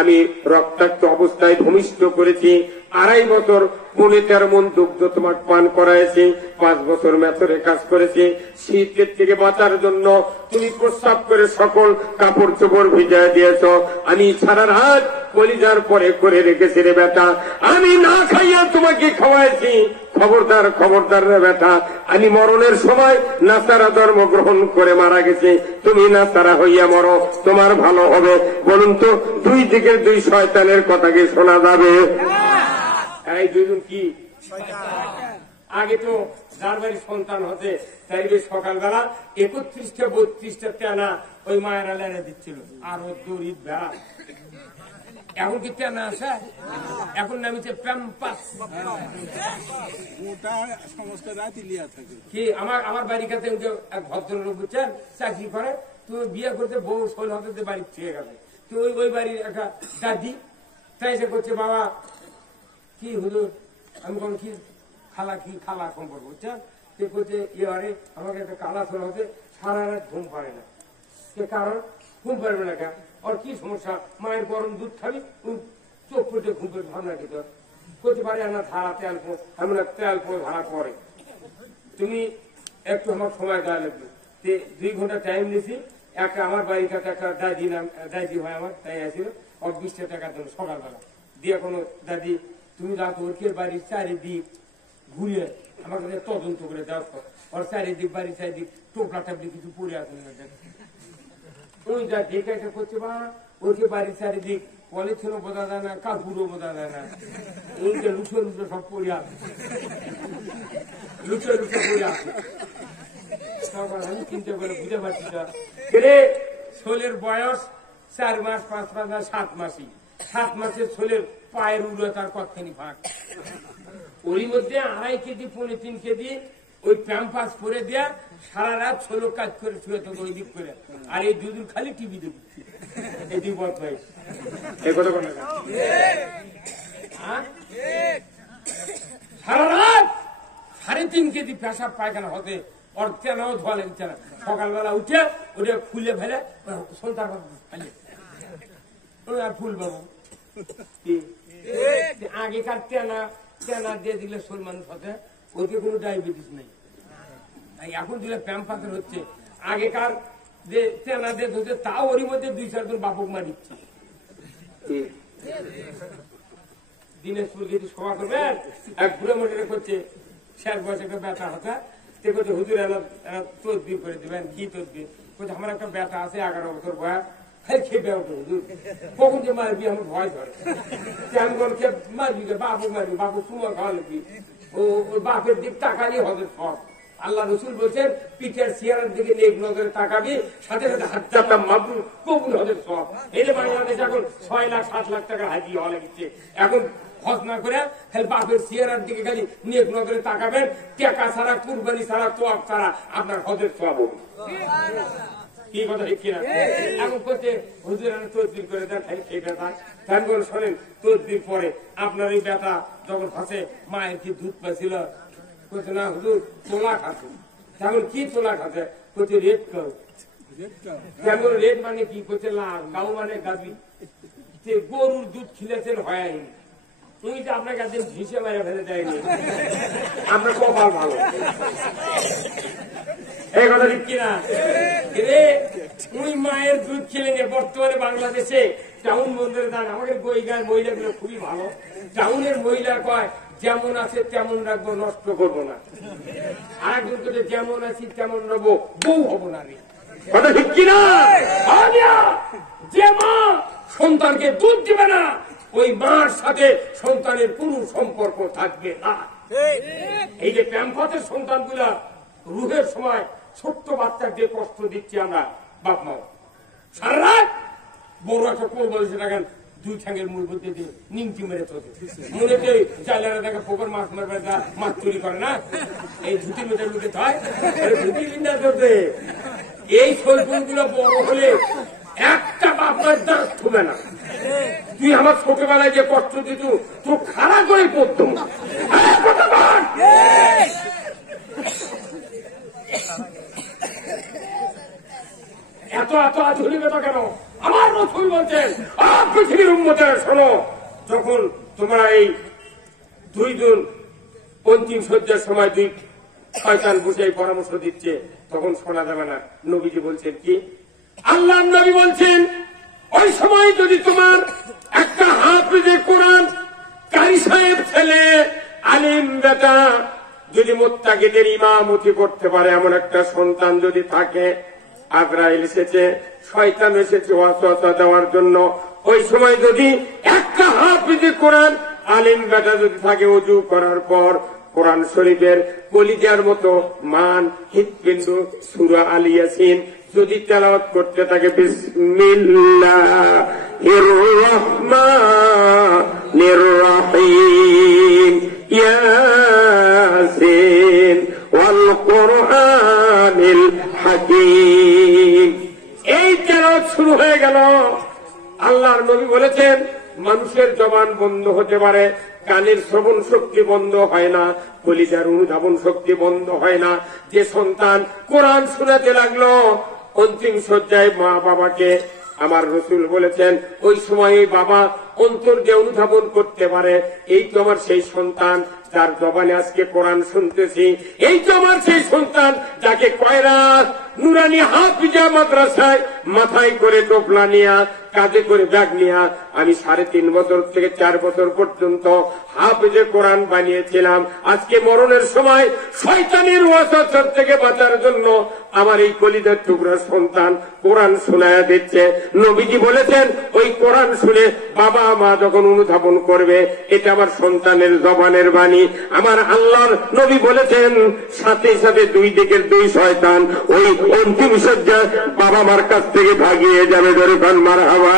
আমি রক্তাক্ত অবস্থায় ভূমিষ্ঠ করেছি, 2.5 বছর 13 মণ দুগ্ধ তোমাকে পান করাইছি, 5 বছর মেথরে কাজ করেছি, শীতের থেকে বাঁচার জন্য তুমি প্রস্রাব করে সকল কাপড় চোপড় ভিজায় দিয়েছ, আমি সারা রাত কলিজার পরে করে রেখেছি রে বেটা, আমি না খাইয়া তোমাকে খাওয়াইছি, খবরদার খবরদার রে বেটা, আমি মরণের সময় নাসারা ধর্ম গ্রহণ করে মারা গেছি, তুমি নাসারা হইয়া মরো, তোমার ভালো হবে। বলুন তো, দুই দিকের দুই শয়তানের কথা কি শোনা যাবে? এই দুইজন কি আগে তো যার বাড়ি সন্তান হতে চাইবে সকালবেলা 31টা 32টা তেনা ওই মায়েরা লেড়ে দিচ্ছিল, আর ও দড়ির বেড়া। এখন কি তেনা আছে? এখন নামিছে প্যাম্পাস। কি আমার বাড়ির কাছে এক ভদ্রলোক বুঝছেন, চাকরি করে, তুমি বিয়ে করতে বউ 16 হতে বাড়ি ছেড়ে গেছে, তো ওই বাড়ির একটা দাদি তাই সে করছে, বাবা কি হুজুর, আমি কোন কি খালা, কি খালা সম্পর্ক বুঝছেন, সে করছে ইয়ে আমাকে একটা কালা ছোড়া হচ্ছে, সারা রাত ঘুম পারে না। সে কারণ ঘুম পারবে না কেন, আর কি সমস্যা, মায়ের গরম দুধ খাবি, চোখ পড়তে ঘুম পেয়ে ভাবনা কি তোর করতে পারে না, ধারা তেল এমন তেল ধারা পরে, তুমি একটু আমার সময় দেওয়া লাগবে। 2 ঘন্টা টাইম নিয়েছি, একটা আমার বাড়ির কাছে একটা দাদি হয় আমার, তাই আসছিল, ওর 20 টাকা দেবো সকালবেলা দিয়ে, কোনো দাদি তুমি রাত ওরকে বাড়ির চারিদিক ঘুরিয়ে আমার কাছে তদন্ত করে দেওয়া, ওর চারিদিক বাড়ির চারিদিক টোপলা টাপলি কিছু পড়ে আসে না, ওই যা দেখে করছে, বা ওরকে বাড়ির চারিদিক পলিথিনও বোঝা যায় না, কাপড়ও বোঝা যায় না, ওই যে লুচো লুচো সব পড়ে আসে, লুচো লুচো পড়ে আসে। আমি চিন্তা করে বুঝতে পারছি না, ছোলের বয়স 4 মাস 5 মাস না 7 মাসই, 7 মাসের ছোলের পায়ের উড়ে তার কতখানি ভাগ, ওরই মধ্যে 2.5 কেজি 3.5 কেজি ওই প্যাম্পাস পরে দেয়া, সারা রাত ছোলো কাজ করে শুয়ে থাকো ওই দিক করে, আর এই দুদিন খালি টিভি দেখছি, এই 2 বছর সারা রাত 3.5 কেজি পেশাব পায়খানা হতে, ওর তেনাও ধোয়া লাগছে না, সকালবেলা উঠে ওটা খুলে ফেলে সন্তান আর ফুল বাবু আগেকার তেনা দিয়ে দিলে শোল মানুষ হতে, ওকে কোনো ডায়াবেটিস নেই, এখন দিলে প্যাম পাথর হচ্ছে, আগেকার যে তেনাদের হচ্ছে তাও ওরই মধ্যে 2-4 জন বাপক মারিচ্ছে। দিনাজপুর গিয়ে সভা করবেন, এক বুড়ো মন্দিরে করছে, 6 বছর একটা ব্যথা হতা, সে করছে হুজুর এরা তদবির করে দেবেন। কি তদবির? বলছে আমার একটা ব্যথা আছে 11 বছর বয়স, খেয়ে বেড়াতো হুজুর, কখন যে মারবি আমার ভয় ধরে, মারবি বাবু মারবি, বাবু সুমা খাওয়া লাগবি, ও বাপের দিক তাকালি হবে সব। আল্লাহ রসুল বলছেন পিঠের চেয়ারের দিকে নেক নজরে তাকাবি, সাথে সাথে হাত চাপটা মাবুর কবুল হবে সব। এই যে বাংলাদেশ এখন 6 লাখ 7 লাখ টাকা হাজি হওয়া লাগছে, এখন হজ না করে খালি বাপের চেয়ারের দিকে খালি নেক নজরে তাকাবেন, টেকা ছাড়া, কুরবানি ছাড়া, তোয়াব ছাড়া আপনার হজের সব হবে। কি কথা ঠিক কিনা? এখন করছে হুজুর তদবির করে দেন, খালি সেই ব্যথা ধ্যান করে শোনেন। তদবির পরে আপনার এই ব্যথা যখন হাসে, মায়ের কি দুধ পাইছিল, বলছে না হুজুর তোলা খাচ্ছে। এখন কি তোলা খাচ্ছে? বলছে রেড কাউ। যেমন রেড মানে কি? বলছে লাল, গাউ মানে গাবি। গরুর দুধ খিলেছেন হয়নি, তুমি যে আপনাকে একদিন ভিসে মেরে ফেলে দেয়নি, আপনার কপাল ভালো। এই কথা ঠিক কিনা? রে তুই মায়ের দুধ খেলে নে। বর্তমানে বাংলাদেশে টাউন বন্ধের দান, আমাদের বইগার মহিলাগুলো খুবই ভালো। টাউনের মহিলা কয় যেমন আছে তেমন রাখবো, নষ্ট করবো না। আর একজন করে যেমন আছি তেমন রাখবো, বউ হবো না। কথা ঠিক কিনা? যে মা সন্তানকে দুধ দিবে না, ওই মার সাথে সন্তানের কোন সম্পর্ক থাকবে না। এই যে প্যাম্পাতের সন্তানগুলা রুহের সময় ছোট্ট বাচ্চার যে কষ্ট দিচ্ছি আমরা বাপ মা, সারা রাত বড় একটা কোল বলেছে দেখেন, 2 ঠ্যাঙের মূল বলতে নিমটি মেরে তোকে মনে যে চাইলারা দেখে পোকর মাছ মারবে, মাছ চুরি করে না, এই ধুতি মেটে লুটে হয়, ধুতি চিন্তা করতে। এই শৈলগুলো বড় হলে একটা বাপমার দাঁত থুবে না। তুই আমার ছোটবেলায় যে কষ্ট দিত, তো খাড়া করে পড়তো। এত এত আধুনিকতা কেন? আমার রসুল বলছেন, পৃথিবীর উম্মতেরা শোনো, যখন তোমরা এই 2 জন অন্তিম সজ্জার সময় 2 শয়তান বসে পরামর্শ দিচ্ছে, তখন শোনা যাবে না। নবীজি বলছেন কি? আল্লাহ নবী বলছেন, ওই সময় যদি তোমার একটা হাফেজে কোরআন, কারি সাহেব ছেলে, আলিম বেটা যদি মুত্তাকিদের ইমামতি করতে পারে এমন একটা সন্তান যদি থাকে, আজরাইল এসেছে, শয়তান এসেছে ওয়াসওয়াসা দেওয়ার জন্য, ওই সময় যদি একটা হাফেজে কোরআন, আলিম বেটা যদি থাকে, ওযু করার পর কোরআন শরীফের কলিজার মতো মান হৃৎপিণ্ড সূরা আল ইয়াসিন যদি তেলাওয়াত করতে থাকে, বিসমিল্লাহির রহমানির রহিম, ইয়াসিন ওয়াল কুরআনিল হাকীম, এই তেলাওয়াত শুরু হয়ে গেল। আল্লাহর নবী বলেছেন, মানুষের জবান বন্ধ হতে পারে, কানের শ্রবণ শক্তি বন্ধ হয় না, কলিজার অনুধাবন শক্তি বন্ধ হয় না। যে সন্তান কোরআন শোনাতে লাগলো অন্তিম শয্যায় মা বাবাকে, আমার রসুল বলেছেন ওই সময় বাবা অন্তর দিয়ে অনুধাবন করতে পারে, এই তো আমার সেই সন্তান যার জবানে আজকে কোরআন শুনতেছি, এই তো আমার সেই সন্তান যাকে কয়রাত নুরানি হাফিজা মাদ্রাসায় মাথায় করে টোপলা নিয়া, কাঁধে করে ব্যাগ নিয়া আমি 3.5 বছর থেকে 4 বছর পর্যন্ত হাফিজে কোরআন বানিয়েছিলাম। আজকে মরণের সময় শয়তানের ওয়াসওয়াসা থেকে বাঁচার জন্য আমার এই কলিজার টুকরা সন্তান কোরআন শোনায়া দিচ্ছে। নবীজি বলেছেন, ওই কোরআন শুনে বাবা মা যখন অনুধাবন করবে, এটা আমার সন্তানের জবানের বাণী। আমার আল্লাহর নবী বলেছেন, সাথে সাথে 2 দিকের 2 শয়তান ওই অন্তিম সজ্জা বাবা মার কাছ থেকে ভাগিয়ে যাবে। দরকার মারহাবা।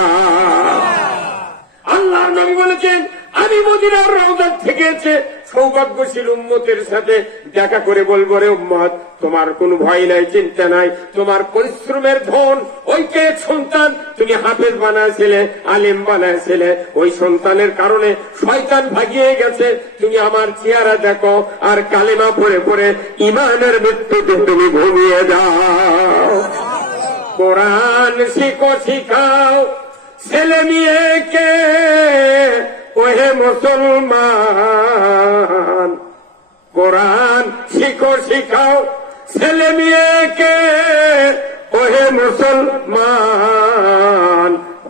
আল্লাহর নবী বলেছেন, আমি মদিনার রওজা থেকে এসে সৌভাগ্যশীল উম্মতের সাথে দেখা করে বলবো, রে উম্মত, তোমার কোনো ভয় নাই, চিন্তা নাই, তোমার পরিশ্রমের ধন ওই কে সন্তান তুমি হাফেজ বানাইছিলে, আলিম বানাইছিলে, ওই সন্তানের কারণে শয়তান ভাগিয়ে গেছে। তুমি আমার চেহারা দেখো আর কালেমা পড়ে পড়ে ইমানের মৃত্যুতে তুমি ঘুমিয়ে যাও। কোরআন শিখো, শিখাও ছেলে মেয়েকে, ওহে মুসলমান, কোরআন শিখো, শিখাও ছেলে মেয়েকে ওহে মুসলমান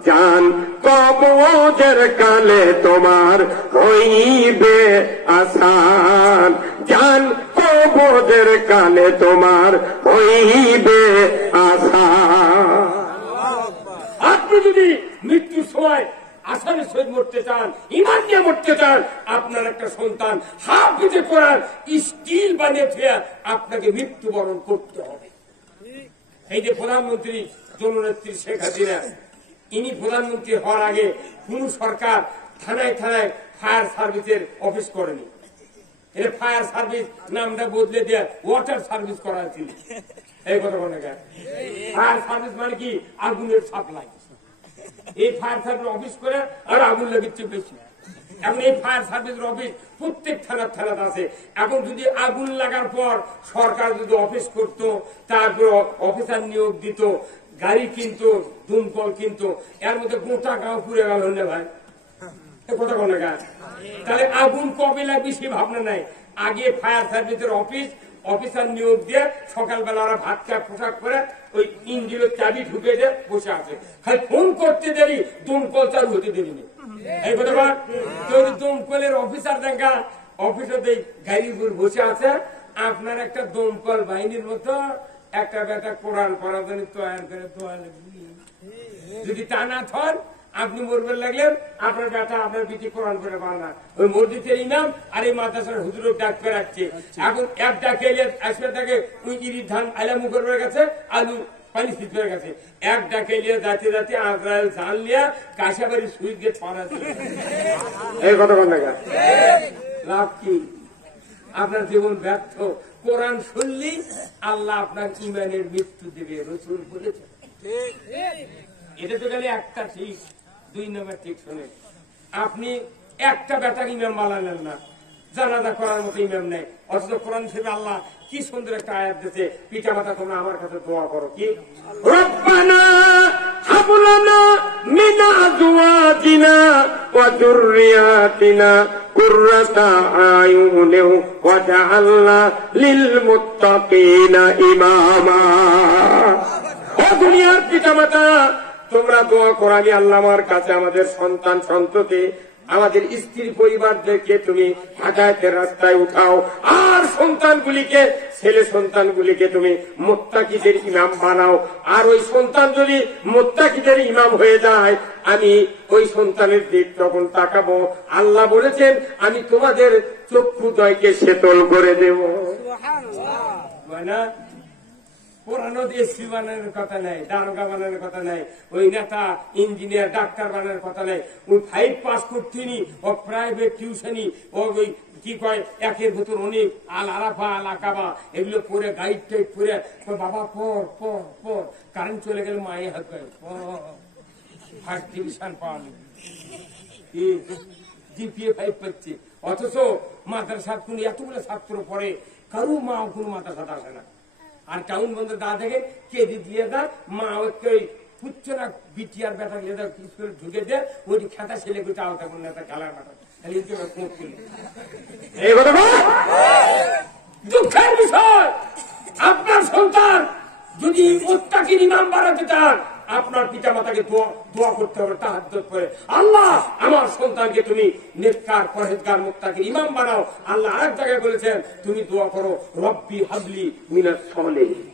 জান কবরের কালে তোমার হইবে আসান, জান কবরের কালে তোমার হইবে আসান। আপনি যদি মৃত্যুর সময় আসানের সহিত মরতে চান, ইমান নিয়ে মরতে চান, আপনার একটা সন্তান হাফিজে কোরআন স্টিল বানিয়ে ফেয়া আপনাকে মৃত্যুবরণ করতে হবে। এই যে প্রধানমন্ত্রী জননেত্রী শেখ হাসিনা, ইনি প্রধানমন্ত্রী হওয়ার আগে কোন সরকার থানায় থানায় ফায়ার সার্ভিসের অফিস করেনি। এটা ফায়ার সার্ভিস নামটা বদলে দেয়া ওয়াটার সার্ভিস করা ছিল। এই কথা বলে ফায়ার সার্ভিস মানে কি? আগুনের সাপ্লাই। এই ফায়ার সার্ভিস অফিস করে আর আগুন লেগেছে বেশি। এখন এই ফায়ার সার্ভিসের অফিস প্রত্যেক থানাতে আছে। এখন যদি আগুন লাগার পর সরকার যদি অফিস করত, তারপর অফিসার নিয়োগ দিত, গাড়ি কিনতো, দুমকল কিনতো, এর মধ্যে গোটা গাঁও পুড়ে গেল না ভাই। কথা বলে তাহলে আগুন কবে লাগবে সে ভাবনা নাই। আগে ফায়ার সার্ভিসের অফিসার নিয়োগ দিয়ে সকালবেলা ওরা ভাত খায় পোশাক করে ওই ইঞ্জিনের চাবি ঢুকে দিয়ে বসে আছে, খালি ফোন করতে দেরি, দমকল চালু হতে দেরি নেই। এই কথা বল, দমকলের অফিসার দেখা অফিসে গাড়ির উপর বসে আছে। আপনার একটা দমকল বাহিনীর মতো একটা বেটা কোরআন পড়ার জন্য তৈরি করে দোয়া লাগবে। যদি তা না থন আপনি মরবেন লাগলেন, আপনার বেটা আপনার পিঠে কোরআন করে পারে না। ওই মসজিদের ইমাম আর এই মাদ্রাসার হুজুর ডাক করে রাখছে। এখন এক ডাকে এলে আসবে তাকে ওই ইরির ধান আলা মুখর হয়ে গেছে, আলু পানি শীত হয়ে গেছে। এক ডাকে এলিয়ে যাতে যাতে আজরাইল ধান লিয়া কাশাবাড়ি সুইচ গেট পাড়া এই কথা বল না। লাভ কি? আপনার জীবন ব্যর্থ। কোরআন শুনলি আল্লাহ আপনার ইমানের মৃত্যু দেবে, রসুল বলেছে। এটা তো গেলে একটা ঠিক, 2 নম্বর ঠিক শোনেন, আপনি একটা বেটার ইমাম বানালেন না, জানাজা করার মতো ইমাম নেই, অথচ কোরআন শরীফে আল্লাহ কি সুন্দর একটা আয়াত দিয়েছে, পিতা মাতা তোমরা আমার কাছে দোয়া করো, কি রব্বানা হাব লানা মিন আজওয়াজিনা ওয়া যুররিয়াতিনা কুররাতা আয়ুন ওয়াজআলনা লিল মুত্তাকিনা ইমামা। ও দুনিয়ার পিতা মাতা তোমরা দোয়া করো, আমি আল্লাহ আমার কাছে আমাদের সন্তান সন্ততি আমাদের স্ত্রী পরিবারদেরকে তুমি হেদায়েতের রাস্তায় উঠাও, আর সন্তানগুলিকে ছেলে সন্তানগুলিকে তুমি মুত্তাকিদের ইমাম বানাও। আর ওই সন্তান যদি মুত্তাকিদের ইমাম হয়ে যায় আমি ওই সন্তানের দিক তখন তাকাবো। আল্লাহ বলেছেন আমি তোমাদের চক্ষুদয়কে শীতল করে দেব। পুরানো এসপি বানানোর কথা নাই, দারোগা বানানোর কথা নাই, ওই নেতা ইঞ্জিনিয়ার ডাক্তার বানানোর কথা নাই। ওই 5 পাস করতেনি, ও প্রাইভেট টিউশনি, ও ওই কি কয় একের ভেতর অনেক আল আরাফা আল আকাবা এগুলো পরে গাইড টাইপ পরে বাবা পর পর পর কারেন্ট চলে গেলে মায়ে হাত পায় ফার্স্ট ডিভিশন পাওয়া জিপিএ 5 পাচ্ছে। অথচ মাদ্রাসা কোন এতগুলো ছাত্র পড়ে, কারো মা কোন মাদ্রাসা আসে না। আর টাউন বন্ধু দা দেখে কেজি দিয়ে দেয়, মা ওই পুচ্ছ না বিটিআর বেটা স্কুলে ঢুকে দেয়, ওই খেতা ছেলে করতে আওতা করলে একটা খেলার মাঠা। দুঃখের বিষয়, আপনার সন্তান যদি মুত্তাকির ইমাম বানাতে চান আপনার পিতা মাতাকে দোয়া করতে হবে, তাহাজ্জুদ করে, আল্লাহ আমার সন্তানকে তুমি নেককার পরহেজগার মুত্তাকির ইমাম বানাও। আল্লাহ আরেক জায়গায় বলেছেন তুমি দোয়া করো রব্বি হাবলি মিনাস সালিহিন।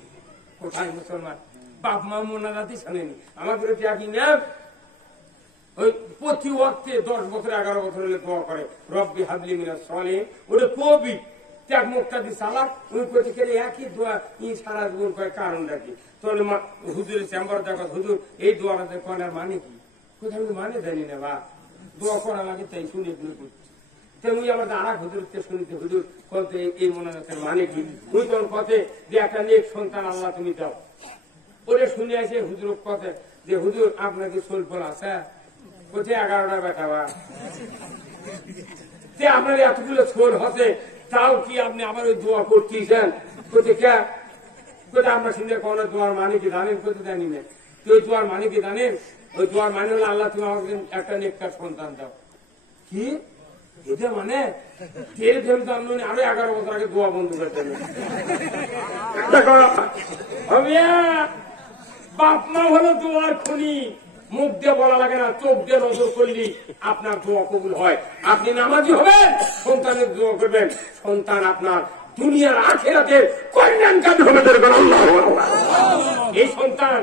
কোথায় মুসলমান বাপ মা মোনাজাতই শোনেনি, আমাদের এক ইমাম ওই প্রতি ওয়াক্তে 10 বছর 11 বছর হলে দোয়া করে রব্বি হাবলি মিনাস সালিহিন। ওটা কবি ত্যাগ মুক্তাদি সালাক উনি করতে গেলে একই দোয়া সারা জীবন কয় কারণটা কি? তাহলে হুজুরের চেম্বার দেখা হুজুর এই দোয়াটা করার মানে কি? কোথায় আমি মানে জানি না বা দোয়া করা লাগে তাই শুনে করছি। তেমনি আমার আর হুজুরকে শুনিতে হুজুর বলতে এই মোনাজাতের মানে কি? ওই তোর পথে যে একটা নেক সন্তান আল্লাহ তুমি দাও। ওরে শুনে আসে হুজুর পথে যে হুজুর আপনাকে সোলফল আছে কোথায় 11টা বেটা বা আপনার এতগুলো ছোল হচ্ছে তাও কি আপনি আবার ওই দোয়া করতেছেন? কোথায় কে কোথায় আমরা শুনে কোনো দোয়ার মানে কি জানেন? কোথায় জানি না। তো ওই দোয়ার মানে কি জানেন? ওই দোয়ার মানে হলো আল্লাহ তুমি আমাকে একটা নেককার সন্তান দাও। কি এটা মানে তেল ফেল দাম আরো 11 বছর আগে দোয়া বন্ধ করে দেবে। বাপ মা হলো দোয়ার খনি, মুখ দিয়ে বলা লাগে না, চোখ দিয়ে নজর করলি আপনার দোয়া কবুল হয়। আপনি নামাজি হবেন, সন্তানের দোয়া করবেন, সন্তান আপনার দুনিয়ার আখিরাতের কল্যাণকারী হবে। এই সন্তান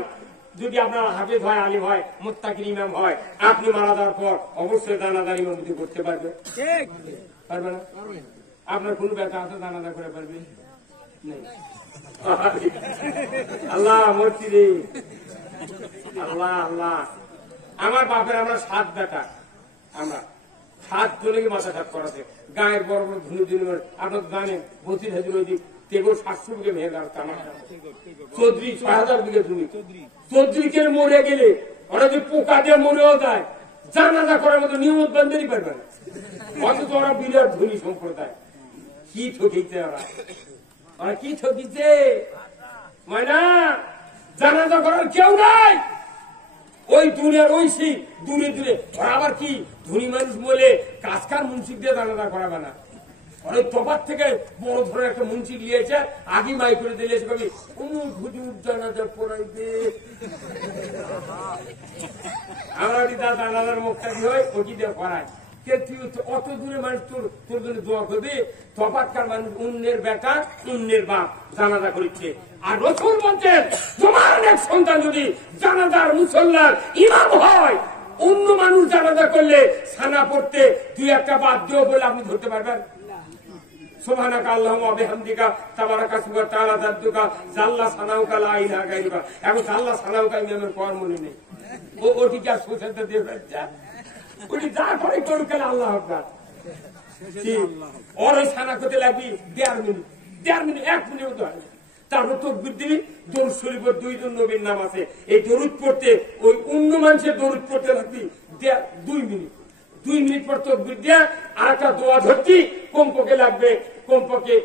যদি আপনার হাফেজ হয়, আলিম হয়, মুত্তাকির ইমাম হয়, আপনি মারা যাওয়ার পর অবশ্যই দানাদার ইমামতি করতে পারবে, পারবে না? আপনার কোন ব্যথা আছে দানাদার করে পারবে? আল্লাহ মসজিদে আল্লাহ আল্লাহ। আমার বাপের আমরা 7 বেটা, আমরা 7 জনকে মাথা সাত করাছে। গায়ের বড় বড় ধুনি ধুনি আপনার জানেন, বসির হাজির ওই দিক তেগো 700 বিঘে ভেঙে আসছে আমার চৌধুরী 6000 বিঘে ধুনি। চৌধুরীকে মরে গেলে ওরা যে পোকা দিয়ে মরেও যায়, জানাজা করার মতো নিয়মিত বান্ধবই পারবে না, অথচ ওরা বিরাট ধনী সম্প্রদায়। কি ঠকিছে ওরা, ওরা কি ঠকিছে? ময়না জানাজা করার কেউ নাই, ওই দুনিয়ার ওই সেই দূরে দূরে। ওরা আবার কি ধনী মানুষ বলে কাজকার মুন্সিক দিয়ে জানাজা করাবে না, ওই তফাত থেকে বড় ধরনের একটা মুন্সি দিয়েছে, আগে মাই করে দিয়েছে কবি অমুক হুজুর জানাজা পড়াইবে। আমার জানাজার মুখটা কি হয়, ওটি দিয়ে করায়। অত দূরে মানুষ তোর জন্য দোয়া করবে, তফাৎকার মানুষ অন্যের বেটা অন্যের বাপ জানাজা করছে। আর রাসূল বলছেন, তোমার এক সন্তান যদি জানাজার মুসল্লার ইমাম হয়, অন্য মানুষ জানাজা করলে সানা পড়তে 2-1টা বাদ দিও বলে আপনি ধরতে পারবেন? সুবহানাকা আল্লাহুম্মা ওয়া বিহামদিকা তাবারাকা ইসমুকা তাআলা জাদ্দুকা জাল্লা সানাউকা লা ইলাহা গায়রুকা। এখন জাল্লা সানাউকা ইমামের পর মনে নেই, ওটি কি আর সোসাইটি দিয়ে যাচ্ছে? ওটি যা করে করুক, আল্লাহ আকবার। ওর ওই সানা করতে লাগবি 1.5 মিনিট, 1.5 মিনিট, 1 মিনিট হয়। তারপর তকবীর দিবি, দরুদ শরীফের 2 নবীর নাম আছে, এই দরুদ পড়তে ওই অন্য মানুষের দরুদ পড়তে লাগবি 2 মিনিট। 2 মিনিট পর তকবীর দিয়ে আর একটা দোয়া ধরতি, কমপক্ষে লাগবে কমপক্ষে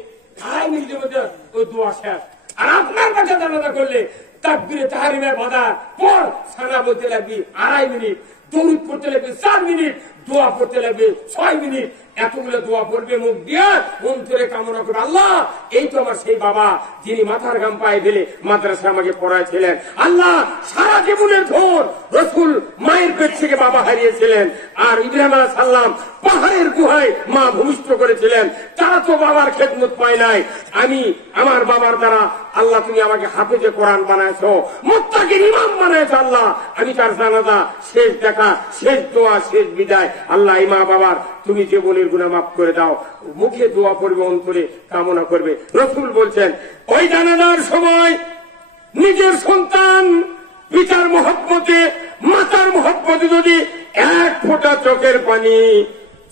2.5 মিনিটের মধ্যে ওই দোয়া শেষ। আর আপনার কাছে জানাজা করলে তাকবীরে তাহরিমের বাধা পর সানা বলতে লাগবি 2.5 মিনিট, দরুদ পড়তে লাগবে 4 মিনিট, দোয়া পড়তে লাগবে 6 মিনিট। এতগুলো দোয়া পড়বে মুখ দিয়ে, অন্তরে কামনা করবে, আল্লাহ এই তো আমার সেই বাবা যিনি মাথার ঘাম পায়ে ফেলে মাদ্রাসা আমাকে পড়াইছিলেন। আল্লাহ সারা জীবনের ধর রাসূল মায়ের পেট থেকে বাবা হারিয়েছিলেন, আর ইব্রাহিম আলাইহিস সালাম পাহাড়ের গুহায় মা ভূমিষ্ঠ করেছিলেন, তারা তো বাবার খেদমত পায় নাই। আমি আমার বাবার দ্বারা আল্লাহ তুমি আমাকে হাফেজে কোরআন বানাইছো, মুত্তাকির ইমাম বানাইছো। আল্লাহ আমি তার জানাজা শেষ দেখা, শেষ দোয়া, শেষ বিদায়। আল্লাহ এই মা বাবার তুমি জীবনের গুনাহ মাফ করে দাও। মুখে দোয়া করবে, অন্তরে কামনা করবে। রাসূল বলছেন, ওই জানাজার সময় নিজের সন্তান পিতার মহব্বতে, মাতার মহব্বতে যদি 1 ফোঁটা চোখের পানি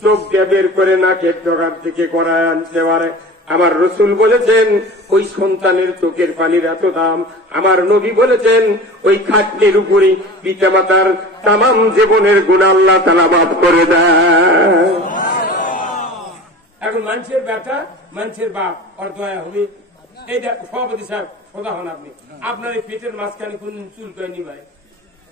চোখ দিয়ে বের করে নাকের ডগার থেকে করায় আনতে পারে, আমার রাসূল বলেছেন ওই সন্তানের চোখের পানির এত দাম। আমার নবী বলেছেন ওই খাটনির উপরই পিতা মাতার তামাম জীবনের গুনাহ আল্লাহ তাআলা মাফ করে দেয়। এখন মানুষের বেটা, মানুষের বাপ, ওর দয়া হবে। এই সভাপতি সাহেব সোজা হন, আপনি আপনার এই পেটের মাঝখানে কোন চুল কয়নি ভাই,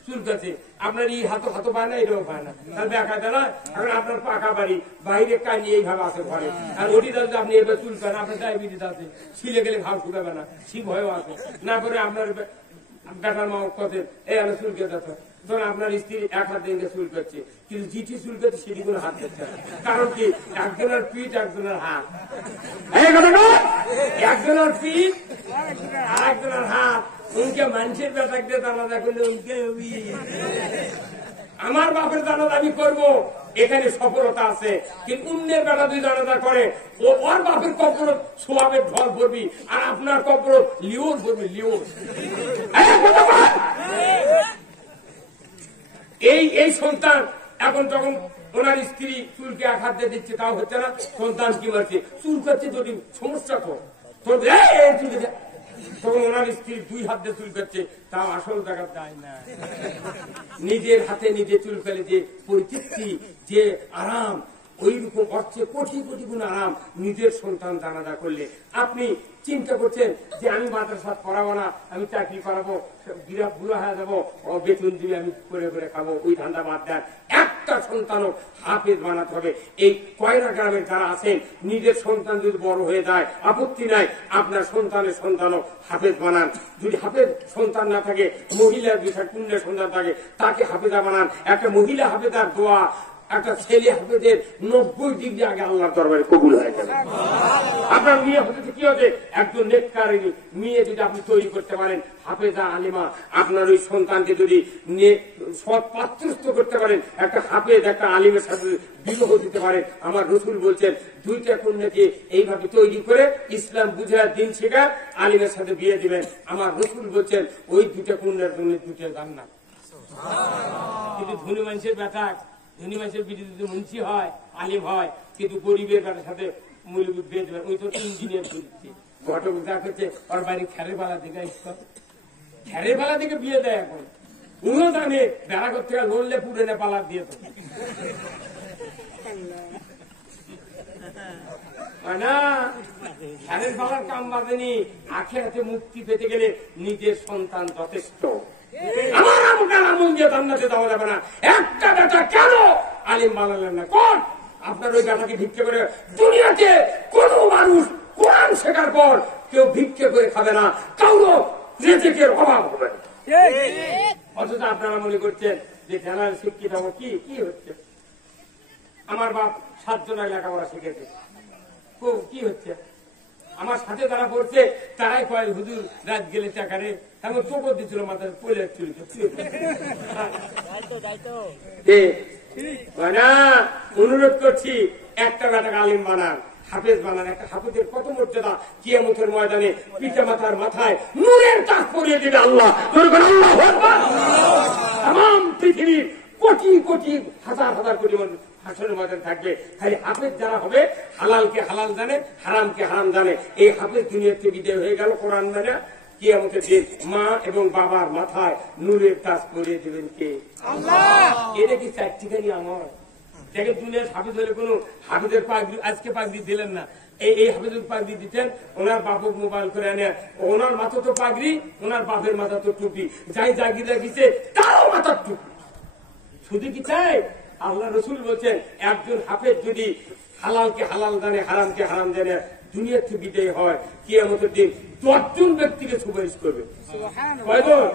চুল কাছে আপনার এই হাতো হাতো পায় না, এটাও পায় না, তাহলে দেখা যায় না। এখন আপনার পাকা বাড়ি, বাইরে কানি এইভাবে আছে ঘরে, আর ওটি যদি আপনি এবার চুল করেন, আপনার ডায়াবেটিস আছে, ছিলে গেলে ঘাও শুকাবে না, সে ভয়ও আছে না। করে আপনার বেটার মা কথা এই আমি চুল কেটে, ধরুন আপনার স্ত্রী 1 হাত দিয়ে চুল কাটছে, কিন্তু জিটি চুল কাটছে সেটি কোনো হাত কাটছে না। কারণ কি, একজনের পিঠ একজনের হাত, একজনের পিঠ আর একজনের হাত। উনকে মানুষের বেটাক দিয়ে জানাজা করলে উনকে আমার বাপের জানাজা আমি করবো, এখানে সফলতা আছে। কিন্তু অন্যের বেটা যদি জানাজা করে, ও ওর বাপের কবর সোয়াবের ঢল ভরবি, আর আপনার কবর লিওর ভরবি, লিওর। এই সন্তান এখন তখন ওনার স্ত্রী চুলকে 1 হাত দিয়ে দিচ্ছে, তাও হচ্ছে না, সন্তান কি মারছে, চুল কাটছে, যদি সমস্যা তো তখন ওনার স্ত্রী 2 হাত দিয়ে চুল কাটছে, তাও আসল টাকা দেয় না। নিজের হাতে নিজে চুল কাটলে যে পরিতৃপ্তি, যে আরাম, ওই রকম অর্থে কোটি কোটি গুণ আরাম নিজের সন্তান জানাজা করলে। আপনি চিন্তা করছেন যে আমি মাদ্রাসা পড়াবো না, আমি চাকরি করাবো, বিরাট বুড়া হয়ে যাবো, বেতন দিয়ে আমি করে করে খাবো, ওই ধান্দা বাদ দেন। একটা সন্তানও হাফেজ বানাতে হবে। এই কয়রা গ্রামের যারা আছেন নিজের সন্তান যদি বড় হয়ে যায় আপত্তি নাই, আপনার সন্তানের সন্তানও হাফেজ বানান। যদি হাফেজ সন্তান না থাকে, মহিলার বিষয় পুণ্যের সন্তান থাকে, তাকে হাফেজা বানান। একটা মহিলা হাফেজার দোয়া একটা ছেলে হাফেজের 90 ডিগ্রি আগে আল্লাহর দরবারে কবুল হয়ে গেল। আপনার মেয়ে হতে কি হবে? একজন নেককারিনী মেয়ে যদি আপনি তৈরি করতে পারেন, হাফেজা আলিমা, আপনার ওই সন্তানকে যদি সৎ পাত্রস্থ করতে পারেন, একটা হাফেজ একটা আলিমের সাথে বিবাহ দিতে পারেন, আমার রসুল বলছেন দুইটা কন্যাকে এইভাবে তৈরি করে ইসলাম বুঝা দিন শেখা আলিমের সাথে বিয়ে দিবেন। আমার রসুল বলছেন ওই দুইটা কন্যার জন্য দুইটা জান্নাত। কিন্তু ধনী মানুষের ব্যাটা, ধনী মানুষের বিরুদ্ধে মুন্সি হয়, আলিম হয়, কিন্তু গরিবের ব্যাটার সাথে মূল্যবোধ বিয়ে দেবেন। ওই তো ইঞ্জিনিয়ার করছে, ঘটক যা করছে ওর বাড়ি খেরের বেলা দিকে খেরের বেলা দিকে বিয়ে দেয়। এখন উনিও জানে বেড়া করতে গেলে লড়লে পুড়ে না পালার দিয়ে তো না, খেরের বেলার কাম বাঁধেনি। আখেরাতে মুক্তি পেতে গেলে নিজের সন্তান যথেষ্ট। আমার আমকার আমল দিয়ে জান্নাতে যাওয়া যাবে না। একটা বেটা কেন আলিম বানালেন না? কোন আপনার ওই বেটাকে ভিক্ষে করে? দুনিয়াতে কোন মানুষ কোরআন শেখার পর কেউ ভিক্ষে করে খাবে না, কারো রিজিকের অভাব হবে না। অথচ আপনারা মনে করছেন যে জেনারেল শিক্ষিত হবো। কি হচ্ছে? আমার বাপ 7 জনের লেখাপড়া শিখেছে, কি হচ্ছে? আমার সাথে যারা পড়ছে তারাই কয় হুজুর রাত গেলে চাকারে এমন চোপর দিচ্ছিল মাথায় পড়ে চুরি। অনুরোধ করছি একটা বেটাকে আলিম বানান, হাফেজ বানান। একটা হাফেজের কত মর্যাদা! কিয়ামতের ময়দানে পিতা মাতার মাথায় নূরের তাজ পরিয়ে দিবে আল্লাহ। তাম পৃথিবীর কোটি কোটি হাজার হাজার কোটি মানুষ হাসরের ময়দানে থাকবে। খালি হাফেজ যারা হবে হালালকে হালাল জানে, হারামকে হারাম জানে। এই হাফেজ দুনিয়াতে বিদায় হয়ে গেল কোরআন জানে। কিয়ামতের দিন মা এবং বাবার মাথায় নূরের তাজ পরিয়ে দেবেন কে? আল্লাহ। এটা কি চারটিখানি আমার দেখে দুনিয়ার হাফেজ হলে কোন হাফেজের পাগড়ি আজকে পাগড়ি দিলেন না। এই হাফেজের পাগড়ি দিতেন, ওনার বাপক মোবাইল করে আনে, ওনার মাথা তো পাগড়ি, ওনার বাপের মাথা তো টুপি, যাই জাগি লাগিছে তারও মাথার টুপি। শুধু কি চাই? আল্লাহ রসুল বলছেন একজন হাফেজ যদি হালালকে হালাল জানে, হারামকে হারাম জানে, দুনিয়ার থেকে বিদায় হয়, কিয়ামতের দিন 10 জন ব্যক্তিকে সুপারিশ করবে। কয়জন?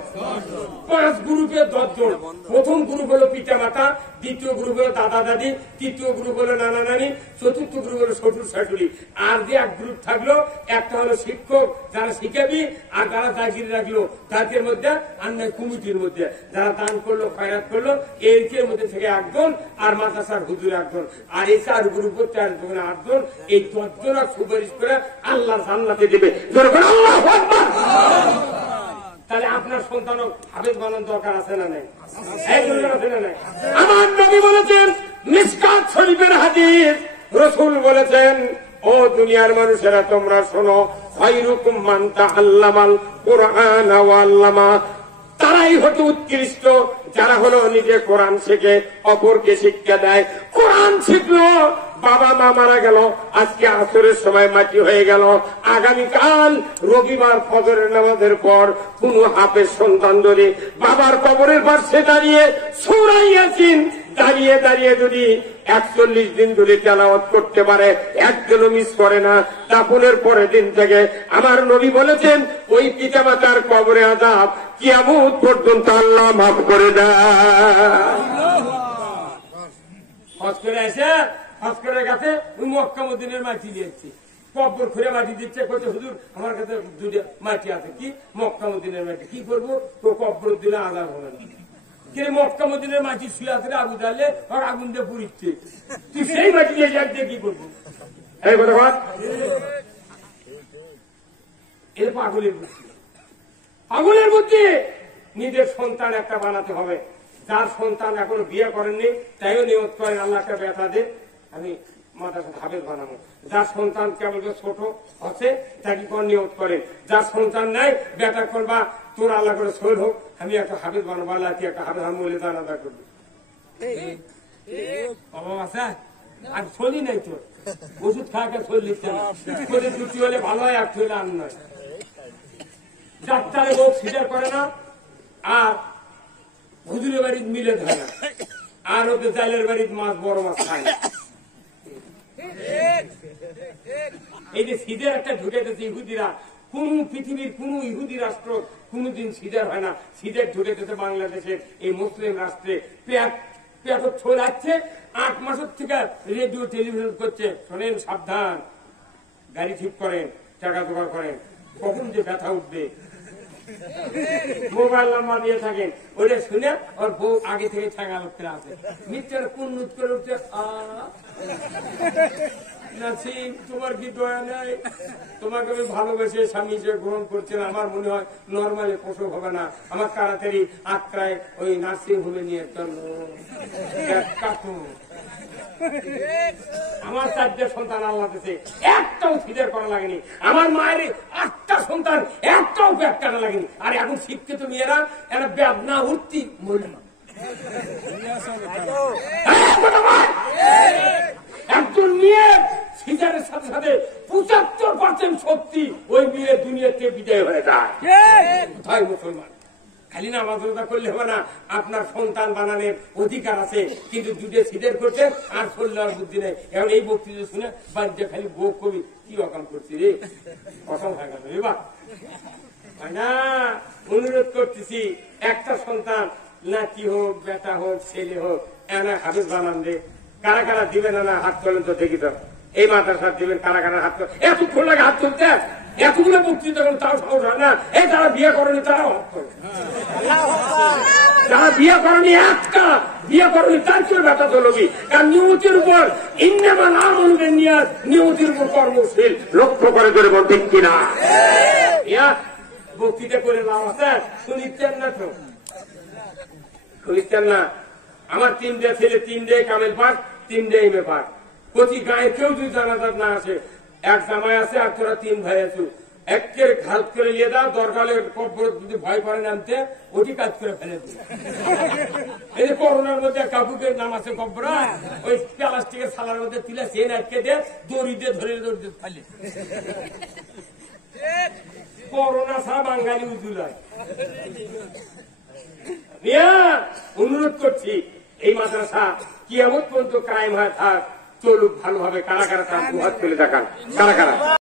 5 গ্রুপে 10 জন। প্রথম গ্রুপ হলো পিতা মাতা, দ্বিতীয় গ্রুপ হলো দাদা দাদি, তৃতীয় গ্রুপ হলো নানা নানি, চতুর্থ গ্রুপ হলো শ্বশুর শাশুড়ি। আর যে এক গ্রুপ থাকলো, একটা হলো শিক্ষক যারা শিখাবি, আর যারা জাগির রাখলো তাদের মধ্যে, আর নয় কমিটির মধ্যে যারা দান করলো খয়রাত করলো, এর মধ্যে থেকে একজন, আর মাদ্রাসার হুজুর একজন। আর এই 4 গ্রুপ 4 জন 8 জন, এই 10 জন সুপারিশ করে আল্লাহ জান্নাতে দেবে। তাহলে আপনার সন্তান হাফেজ বানানোর দরকার আছে না নাই? আমার নবী বলেছেন, মিশকাত শরীফের হাদিস, রাসূল বলেছেন, ও দুনিয়ার মানুষেরা তোমরা শোনো, খায়রুকুম মান তাআল্লামাল কুরআন ওয়া আল্লামা। তারাই হতে উৎকৃষ্ট যারা হলো নিজে কোরআন শেখে, অপরকে শিক্ষা দেয়। কোরআন শিখলো, বাবা মা মারা গেল, আজকে আসরের সময় মাটি হয়ে গেল, আগামীকাল রবিবার ফজরের নামাজের পর কোন হাফেজ সন্তান ধরে বাবার কবরের পাশে দাঁড়িয়ে সূরা ইয়াসিন দাঁড়িয়ে দাঁড়িয়ে যদি 41 দিন ধরে তেলাওয়াত করতে পারে, একজনও মিস করে না, দাফনের পরের দিন থেকে আমার নবী বলেছেন ওই পিতামাতার কবরে আযাব কিয়ামত পর্যন্ত আল্লাহ মাফ করে দেয়। হজ করে এসে হজ করে গেছে, ওই মক্কা মদিনার মাটি দিয়েছে, কবর খুঁড়ে মাটি দিচ্ছে, কত হুজুর আমার কাছে 2টা মাটি আছে, কি মক্কা মদিনার মাটি, কি করবো? তো কবর দিলে আযাব হবে না। কিন্তু মক্কা মদিনার মাটি শুয়ে আছে, আগুন জ্বালে আর আগুন দিয়ে পুড়িচ্ছে, তুই সেই মাটি দিয়ে দিয়ে কি করবো? এই কথা বল, এর পাগলের বুদ্ধি, পাগলের বুদ্ধি। নিজের সন্তান একটা বানাতে হবে। যার সন্তান এখনো বিয়ে করেননি তাইও নিয়ত করেন আল্লাহ একটা ব্যথা দে, আমি মাথাটা হাফেজ বানাবো। যার সন্তান কেবল ছোট আছে তাকে কোন নিয়ত করেন। যার সন্তান নাই বেটা করবা তোর আল্লাহ করে শৈল হোক, আমি একটা হাফেজ বানাবো, আল্লাহ একটা হাফেজ আমি বলে জানাজা করবো। অভাব আছে আর চলি নাই তোর, ওষুধ খাওয়া চল লিখছে না, ছুটি হলে ভালো হয়, আর হলে আর নয়। ডাক্তারে লোক স্বীকার করে না, আর হুজুরের বাড়ি মিলে ধরে না। আর ওদের জালের বাড়ির মাছ বড় মাছ খায় না। এই যে সিদের একটা ঢুকেছে ইহুদিরা, কোন পৃথিবীর কোন ইহুদি রাষ্ট্র কোনদিন সিদের হয় না। সিদের ঢুকেছে বাংলাদেশের এই মুসলিম রাষ্ট্রে। পেট ছড়াচ্ছে 8 মাসের থেকে রেডিও টেলিভিশন করছে, শোনেন সাবধান, গাড়ি ঠিক করেন, টাকা জোগাড় করেন, কখন যে ব্যথা উঠবে। মোবাইল নাম্বার দিয়ে থাকেন, ওইটা শুনে ওর বউ আগে থেকে ঠেঙা উঠতে আছে, মিথ্যার কুন্নুত করে উঠছে। নাসিম, তোমার কি দয়া নেই? তোমাকে আমি ভালোবেসে স্বামী হিসেবে গ্রহণ করছি না, আমার মনে হয় নর্মালি প্রসব হবে না, আমার তাড়াতাড়ি আত্রায় ওই নার্সিং হোমে নিয়ে চলো। আমার 4টে সন্তান আল্লাহ দিয়েছে, একটাও সিদের করা লাগেনি। আমার মায়ের 8টা সন্তান, একটাও ব্যাগ কাটা লাগেনি। আর এখন শিক্ষিত মেয়েরা এরা ব্যাগ না উঠতি মরি না। একজন মেয়ে সিজারের সাথে সাথে 75% শক্তি ওই মেয়ে দুনিয়াতে বিদায় হয়ে যায়। কোথায় মুসলমান? খালি নামাজ রোজা করলে হবে না, আপনার সন্তান বানানোর অধিকার আছে, কিন্তু দুটো সিদের করছে আর চললে বুদ্ধি নেই। এখন এই বক্তৃতা শুনে বাড়িতে খালি বউ কবি কি অকাম করছি রে, অসম হয়ে গেল এবার না। অনুরোধ করতেছি, একটা সন্তান নাতি হোক, বেটা হোক, ছেলে হোক, এনা হাফেজ বানান দে। কারা কারা দিবেন না হাত তোলেন তো দেখি তো। এই মাদ্রাসার দিবেন কারা কারা হাত তোলেন? এতক্ষণ লাগে হাত তুলতে, এতগুলো বক্তৃতা করেন তাও সাহস হয় না। এই যারা বিয়ে করেনি তারাও হাত তোলে, যারা বিয়ে করেনি একটা বিয়ে করেনি তার ছিল ব্যথা চলবি। কারণ নিয়তির উপর ইন্নেমা না মনবে নিয়াজ, নিয়তির উপর কর্মশীল। লক্ষ্য করে ধরে বল ঠিক কিনা? বক্তৃতা করে লাভ আছে? শুনিচ্ছেন না তো, শুনিচ্ছেন না? আমার 3টে ছেলে, 3টে কামেল পাঠ, 3টে এমএ পাঠ। প্রতি গায়ে কেউ যদি জানাজার না আসে, এক জামাই আছে আর তোরা 3 ভাই আছো, একের ঘাত করে নিয়ে দাও, দরকারে কব্বর যদি ভয় করে নামতে ওটি কাজ করে ফেলে দিই। এই যে করোনার মধ্যে কাকুকে নামাছে কব্বরা, ওই প্লাস্টিকের সালার মধ্যে তুলে চেন আটকে দিয়ে দড়ি দিয়ে ধরে দড়ি ফেলে। করোনা ছাড়া বাঙালি উজুল হয়। অনুরোধ করছি, এই মাদ্রাসা কিয়ামত পর্যন্ত কায়েম হয় থাক, চলুক ভালোভাবে। কারা কারা তার দুহাত তুলে দেখান, কারা কারা?